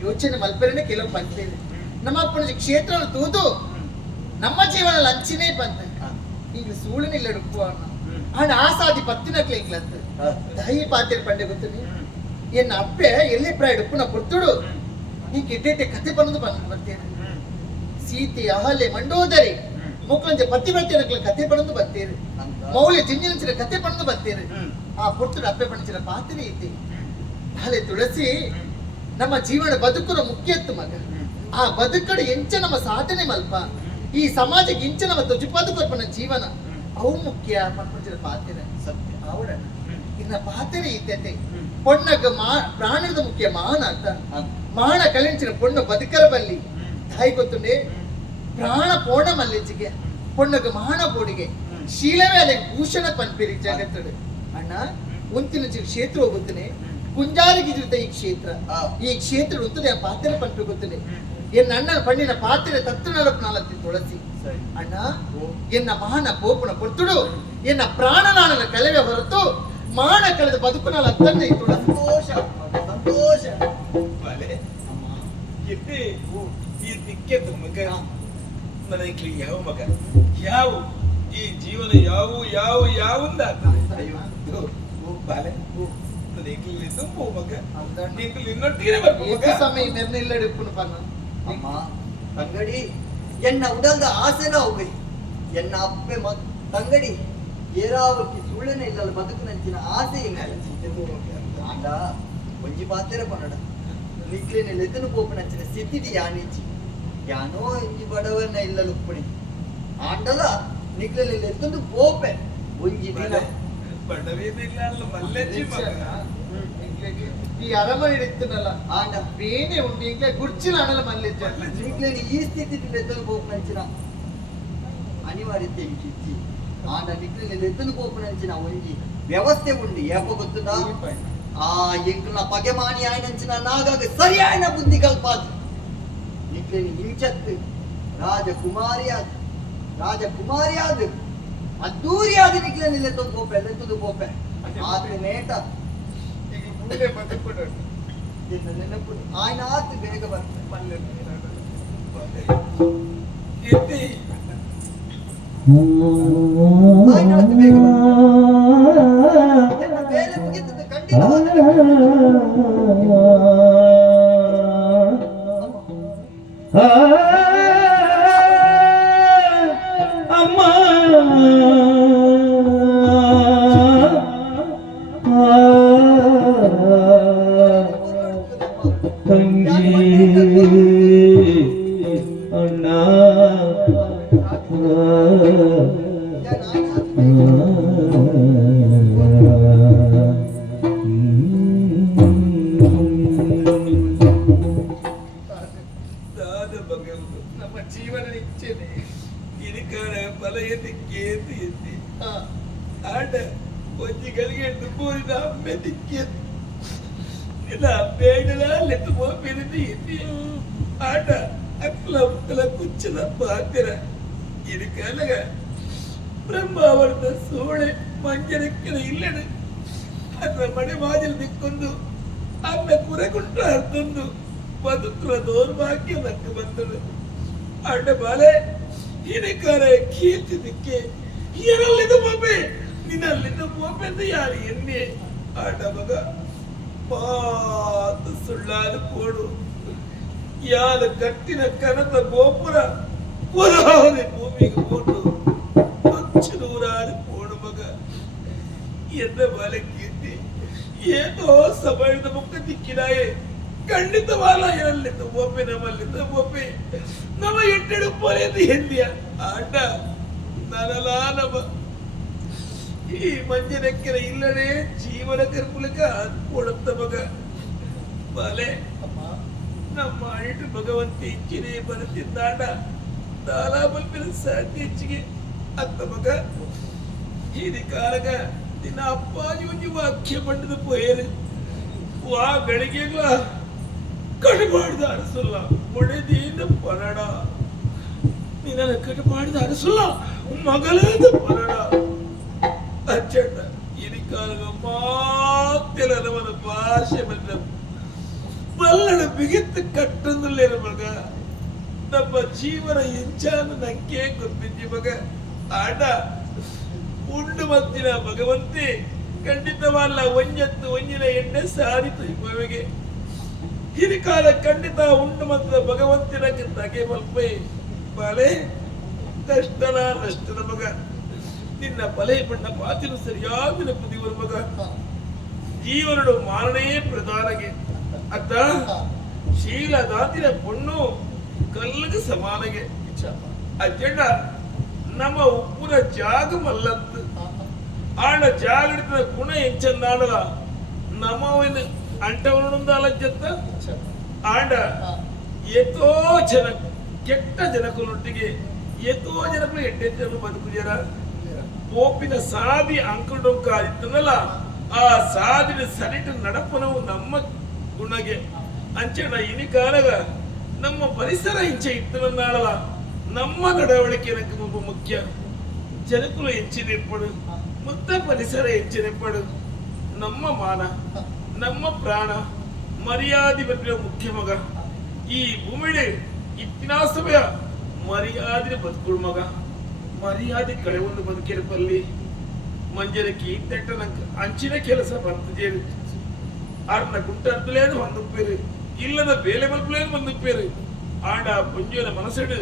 ಯೋಚನೆ ಮಲ್ಪೆರನೆ ಕೆಲವು ಬಂದಿದೆ ನಮ್ಮ ಅಪ್ಪನ ಕ್ಷೇತ್ರ ತೂದು ನಮ್ಮ ಜೀವನ ಲಂಚಿನೇ ಬಂದ ಈಗ ಸೂಳನಿಲ್ಲ ಡುಪ್ಪು ಅಣ್ಣ ಅಣ್ಣ ಆಸಾದಿ ಪತ್ತಿನಕ್ಲೆ ಇಂಗ್ಲಂತ ದಹಿ ಪಾತಿರ ಪಂಡೆ ಗೊತ್ತು ಎನ್ನ ಅಪ್ಪೆ ಎಲ್ಲಿ ಪ್ರಾಯ ಡುಪ್ಪುನ ಪುರ್ತುಡು ಈ ಗೆಡ್ಡೆ ಕತೆ ಬಂದು ಬರ್ತೇನೆ ಸೀತೆ ಅಹಲ್ಯೆ ಮಂಡೋದರಿ ಮುಕ್ಳಂಜೆ ಪತಿವ್ರತ್ಯನಕ್ಲ ಕತೆ ಪಡೆದು ಬರ್ತೀರಿ ಮೌಲ್ಯ ಜಿಂಜಿನ ಕತೆ ಪಡೆದು ಬರ್ತೀರಿ ಆ ಪುರ್ತುಡು ಅಪ್ಪೆ ಪಂಚಿನ ಪಾತಿರಿ ಇದ್ದೆ ಬಾಲೆ ತುಳಸಿ ನಮ್ಮ ಜೀವನ ಬದುಕುನ ಮುಖ್ಯತ್ತು ಮಗ ಆ ಬದುಕಡು ಎಂಚ ನಮ್ಮ ಸಾಧನೆ ಮಲ್ಪ ಈ ಸಮಾಜಕ್ಕೆ ಇಂಚ ನಮ್ಮ ತುಜುಪಾದುಕೊರ್ಪನ ಜೀವನ ಅವು ಮುಖ್ಯ ಪಂಚಿನ ಪಾತಿರ ಸತ್ಯ ಅವಡಣ್ಣ ಇನ್ನ ಪಾತಿರಿ ಇದ್ದತೆ ಪೊಣ್ಣಗ ಪ್ರಾಣದ ಮುಖ್ಯ ಮಾನ ಅಂತ ಮಾನ ಕಲಿಂಚಿನ ಪೊಣ್ಣು ಬದುಕರ ಬಲ್ಲಿ ತಾಯಿ ಗೊತ್ತುಂಡೆ ಪ್ರಾಣ ಪೋಣ ಮಲ್ಲಿಜಿಗೆ ಪೊಣ್ಣಗ ಮಾನ ಬೋಡಿಗೆ ಶೀಲವೇ ಅಲ್ಲಿಗೆ ಭೂಷಣ ಪನ್ಪಿರಿ ಜಗತ್ತಡು ಅಣ್ಣ ಉಂತಿನ ಕ್ಷೇತ್ರ ಹೋಗುತ್ತೇನೆ ಕುಂಜಾರಿಗಿರುತ್ತೆ ಈ ಕ್ಷೇತ್ರ ಉಂತದೆ ಆ ಪಾತ್ರೆ ಪಂಪು ಗೊತ್ತನೆ ಎನ್ನ ಅಣ್ಣನ ಪಣ್ಣಿನ ಪಾತ್ರೆ ತತ್ತು ನರಪನಾಲತ್ತಿ ತುಳಸಿ ಅಣ್ಣ ಎನ್ನ ಮಾನ ಪೋಪುನ ಪೊರ್ತುಡು ಎನ್ನ ಪ್ರಾಣನಾಳನ ಕಲೆವೆ ಹೊರತು ಮಾನ ಕಳೆದ ಬದುಕುನಾಲ ಅತ್ತನ್ನೇ ತುಳಸಿ ಸಂತೋಷ ಸಂತೋಷ ಈ ದಿಕ್ಕೆ ಮಗ ನನಗೆ ಯಾವ ಮಗ ಯಾವ ಈ ಜೀವನ ಯಾವಂದ ಬಾಲೆ ಸಮಯ ನಿರ್ನಿಲ್ಲ ಡಿಪ್ಪುನು ಪನ್ನ ಅಮ್ಮ ತಂಗಡಿ ಎನ್ನ ಉಡಲ್ದ ಆಸೆನ ಹೋಗಿ ಎನ್ನ ಅಪ್ಪೆ ತಂಗಡಿ ಏರಾವತಿ ಸುಳ್ಳನೆ ಇಲ್ಲಲ್ಲ ಬದುಕು ನಂಚಿನ ಆಸೆ ಆಂಡ ಒಂಜಿ ಪಾತೆರ ಪನ್ನಡ ನಿಕ್ಲಿನ ಲೆತನು ಪೋಪು ನಂಚಿನ ಸ್ಥಿತಿ ಯಾನಿಚ್ಚಿ ಯಾನೋ ಇಂಜಿ ಬಡವನ್ನ ಇಲ್ಲಲ್ಲ ಉಪ್ಪುಣಿ ಆಂಡಲ ನಿಕ್ಲಿನ ಲೆತನು ಪೋಪೆ ಒಂಜಿ ದಿನ ಈ ಅರಮನೆ ಇಡ್ತೀನಲ್ಲ ಆಂಡ ಬೇನೆ ಉಂಟು ಈಗ ಗುರ್ಚಿನ ಅಣಲ ಮಲ್ಲಿಜ್ಜ ನಿಕ್ಲಿನ ಈ ಸ್ಥಿತಿ ಲೆತನು ಪೋಪು ನಂಚಿನ ಅನಿವಾರ್ಯತೆ ಇಚ್ಚಿ ಆಂಡ ನಿಕ್ಲಿನ ಲೆತನು ಪೋಪು ನಂಚಿನ ಒಂಜಿ ವ್ಯವಸ್ಥೆ ಉಂಡು ಏಪ ಗೊತ್ತುಂಡ ಆ ಎಂಕ್ಲ ಪಗೆಮಾನಿ ಆಯ್ನಂಚಿನ ನಾಗಾಗ ಸರಿಯಾಯ್ನ ಬುದ್ಧಿ ಕಲ್ಪಾದು ನಿಕ್ಲಿನ ಹಿಂಚತ್ತು ರಾಜಕುಮಾರಿಯಾದ ಅದ್ದೂರಿಯಾದ ನಿಖಿಲನಿಲ್ಲ ತಂದು ಗೋಪೆ ಅದಕ್ಕದು ಗೋಪೆ ಆತ ನೇಟ ಈಗ ಮೂಲೆ ಬದುಕೊಂಡು ನೆನಪು ಆಯ್ನ ಆತು ಬೇಗ ಬರ್ತದೆ ಮಲ್ಲೆ ಎತ್ತಿ ಆಯ್ನ ಆತು ಬೇಗ ಬರ್ತದೆ ಬೇಲೆ ಮುಗಿತದೆ ಖಂಡಿತವಾದ ಅಮ್ಮ ತಂಗಿ ಅಣ್ಣ ದಾದ ಬಗೆಯುವುದು ನಮ್ಮ ಜೀವನ ಇಚ್ಛೆನೆ ಇರಿಕಾರ ಬಲ ಎತ್ತಿ ಎತ್ತಿ ಎತ್ತಿ ಆಟ ಒಂಜಿಗಳಿಗೆ ದುಬ್ಬೂರಿನ ಅಮ್ಮೆ ದಿಕ್ಕಿ ಇಲ್ಲ ಬೇಡಲ ಲೆತ್ತು ಮೋಪಿರಿದು ಎತ್ತಿ ಆಟ ಅಕ್ಕಲ ಮುಕ್ಕಲ ಕುಚ್ಚಲ ಬಾತಿರ ಇರಿಕಾಲಗ ಬ್ರಹ್ಮಾವರದ ಸೋಳೆ ಮಂಜನಕ್ಕಿನ ಇಲ್ಲಡೆ ಅದರ ಮನೆ ಮಾಜಲು ದಿಕ್ಕೊಂದು ಅಮ್ಮೆ ಕುರೆಗುಂಟು ಅರ್ಧೊಂದು ಬದುಕುವ ದೌರ್ಭಾಗ್ಯ ನಕ್ಕು ಬಂದಳು ಅಡ್ಡ ಬಾಲೆ ಹಿರಿಕಾರ ಕೀರ್ತಿದಕ್ಕೆ ಯಾರಲ್ಲಿದ್ದ ಮೊಬ್ಬೆ ನಿನ್ನಲ್ಲಿದ್ದ ಮೊಬ್ಬೆ ಅಂತ ಯಾರು ಎನ್ನೆ ಆಟ ಮಗ ಮಾತು ಸುಳ್ಳಾದ ಕೋಡು ಯಾರ ಕಟ್ಟಿನ ಕನದ ಗೋಪುರ ಹೊರಹೋದೆ ಭೂಮಿಗೆ ಕೊಂಡು ಹೊಚ್ಚು ನೂರಾದ ಕೋಡು ಮಗ ಎನ್ನ ಬಾಲೆ ಕೀರ್ತಿ ಏನೋ ಸಮಯದ ಮುಖ ದಿಕ್ಕಿನಾಯೇ ಖಂಡಿತವಲ್ಲ ಎಲ್ಲಿದ್ದು ಒಪ್ಪೆ ನಮ್ಮಲ್ಲಿದ್ದ ಒಪ್ಪೆ ನಮ್ಮ ಎಟ್ಟೆಡು ಪೊರೆದು ಎಂದಿಯ ಆಟ ನರಲ ನಮ ಈ ಮಂಜನಕ್ಕೆರ ಇಲ್ಲದೆ ಜೀವನ ಕರ್ಪುಲಕ ಕೊಡುತ್ತ ಮಗ ಬಾಲೆ ನಮ್ಮ ಇಟ್ಟು ಭಗವಂತ ಇಚ್ಚಿನೇ ಬರುತ್ತಿದ್ದಾಡ ದಾಲ ಬಲ್ಪಿನ ಸಾಧ್ಯ ಹೆಚ್ಚಿಗೆ ಅತ್ತ ಮಗ ಹೀದಿ ಕಾಲಗ ನಿನ್ನ ಅಪ್ಪಾಜಿ ಒಂಜಿ ವಾಕ್ಯ ಪಂಡದ ಪೋಯರು ವಾ ಬೆಳಿಗ್ಗೆಗಳ ಕಡುಬಾಡ್ದ ಅರಸಲ್ಲ ಒಡೆದೇನ ಪರಡ ನಿನ್ನ ಕಡುಬಾಡ್ದ ಅರಸಲ್ಲ ಮಗಲಾದ ಪರಡ ಅಚ್ಚಣ್ಣ ಇರಿಕಾಲಗ ಮಾತೆಲವನ ಭಾಷೆ ಬಂದ ಬಲ್ಲಡ ಬಿಗಿತ್ತು ಕಟ್ಟೊಂದಲ್ಲೇನ ಮಗ ನಮ್ಮ ಜೀವನ ಎಂಚಾನ ನಂಗೆ ಗೊತ್ತಿದ್ದಿ ಮಗ ಆಟ ಉಂಡು ಮತ್ತಿನ ಭಗವಂತೆ ಖಂಡಿತವಲ್ಲ ಒಂಜತ್ತು ಒಂಜಿನ ಎಣ್ಣೆ ಸಾರಿತು ಇಪ್ಪವಿಗೆ ಹಿರಿಕಾಲ ಖಂಡಿತ ಉಂಡು ಮತ್ತದ ಭಗವಂತಿನ ತಗೆ ಮಲ್ಪೆ ಬಾಲೆ ಕಷ್ಟನ ನಷ್ಟನ ಮಗ ನಿನ್ನ ಬಲೆ ಬಣ್ಣ ಪಾತಿನ ಸರಿಯಾದ ನೆನಪುದಿವರು ಮಗ ಜೀವನಡು ಮಾರಣೇ ಪ್ರಧಾನಗೆ ಅತ್ತ ಶೀಲ ದಾತಿನ ಪೊಣ್ಣು ಕಲ್ಲಿಗೆ ಸಮಾನಗೆ ಅಜ್ಜಣ್ಣ ನಮ್ಮ ಉಪ್ಪುನ ಜಾಗ ಮಲ್ಲತ್ತು ಆಡ ಜಾಗೃತ ಗುಣ ಎಂಚಂದಾಡಲ ನಮ್ಮವನ ಅಂಟವನೊಂದು ಅಲಜ್ಜತ್ತ ಆಡ ಎತ್ತೋ ಜನ ಕೆಟ್ಟ ಜನಕನೊಟ್ಟಿಗೆ ಎತ್ತೋ ಜನಗಳು ಎಟ್ಟೆಚ್ಚನ್ನು ಬದುಕುಜರ ಪೋಪಿನ ಸಾದಿ ಅಂಕುಡೊಂಕ ಇತ್ತನಲ್ಲ ಆ ಸಾದಿನ ಸರಿಟ ನಡಪನವು ನಮ್ಮ ಗುಣಗೆ ಅಂಚಣ ಇನಿ ಕಾಲಗ ನಮ್ಮ ಪರಿಸರ ಇಂಚೆ ಇತ್ತನನ್ನಾಡಲ ನಮ್ಮ ನಡವಳಿಕೆ ನನಗೆ ಮುಖ್ಯ ಜನಕುಲು ಹೆಚ್ಚಿನೆಪ್ಪಡು ಮುತ್ತ ಪರಿಸರ ಹೆಚ್ಚಿನೆಪ್ಪಡು ನಮ್ಮ ಮಾನ ನಮ್ಮ ಪ್ರಾಣ ಮರ್ಯಾದೆ ಬರಲಿರುವ ಮುಖ್ಯ ಮಗ ಈ ಭೂಮಿಡೆ ಇತ್ತಿನ ಸಮಯ ಮರ್ಯಾದೆ ಬದುಕುಳು ಮಗ ಮರ್ಯಾದೆ ಕಳೆ ಒಂದು ಬದುಕಿರಪಲ್ಲಿ ಮಂಜರಕ್ಕೆ ಇದ್ದಟ್ಟ ನಂಗೆ ಅಂಚಿನ ಕೆಲಸ ಬರ್ತದೆ ಆರ್ನ ಗುಂಟರ್ದಲೇನು ಹೊಂದುಪ್ಪೇರು ಇಲ್ಲದ ಬೇಲೆ ಮಲ್ಪಲೇನು ಬಂದುಪ್ಪೇರು ಆಡ ಪುಂಜನ ಮನಸ್ಸಡು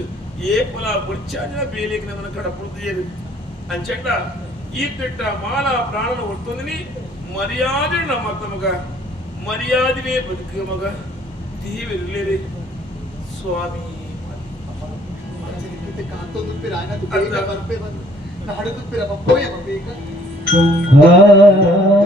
ಏಪಲ ಬುರ್ಚಾಜಿನ ಬೇಲೆಗೆ ನನ್ನ ಕಡಪುಡ್ತಿಯರು ಅಂಚಂಡ ಈ ತಿಟ್ಟ ಮಾನ ಪ್ರಾಣನ ಹೊರ್ತೊಂದಿನಿ ಮರ್ಯಾದೆ ನಮ್ಮ ಮಗ ಮರ್ಯಾದಿನೇ ಬದುಕ ಮಗ ತೀವಿರಲಿರಿ ಸ್ವಾಮಿ ಕಾಂತೊಂದುಪ್ಪಿರ ಆಯ್ನದು ಬೇಗ ಬರ್ಪೆ ಬಂದು ನಾಡುದುಪ್ಪಿರ ಬಪ್ಪೋಯ ಬೇಗ ಆ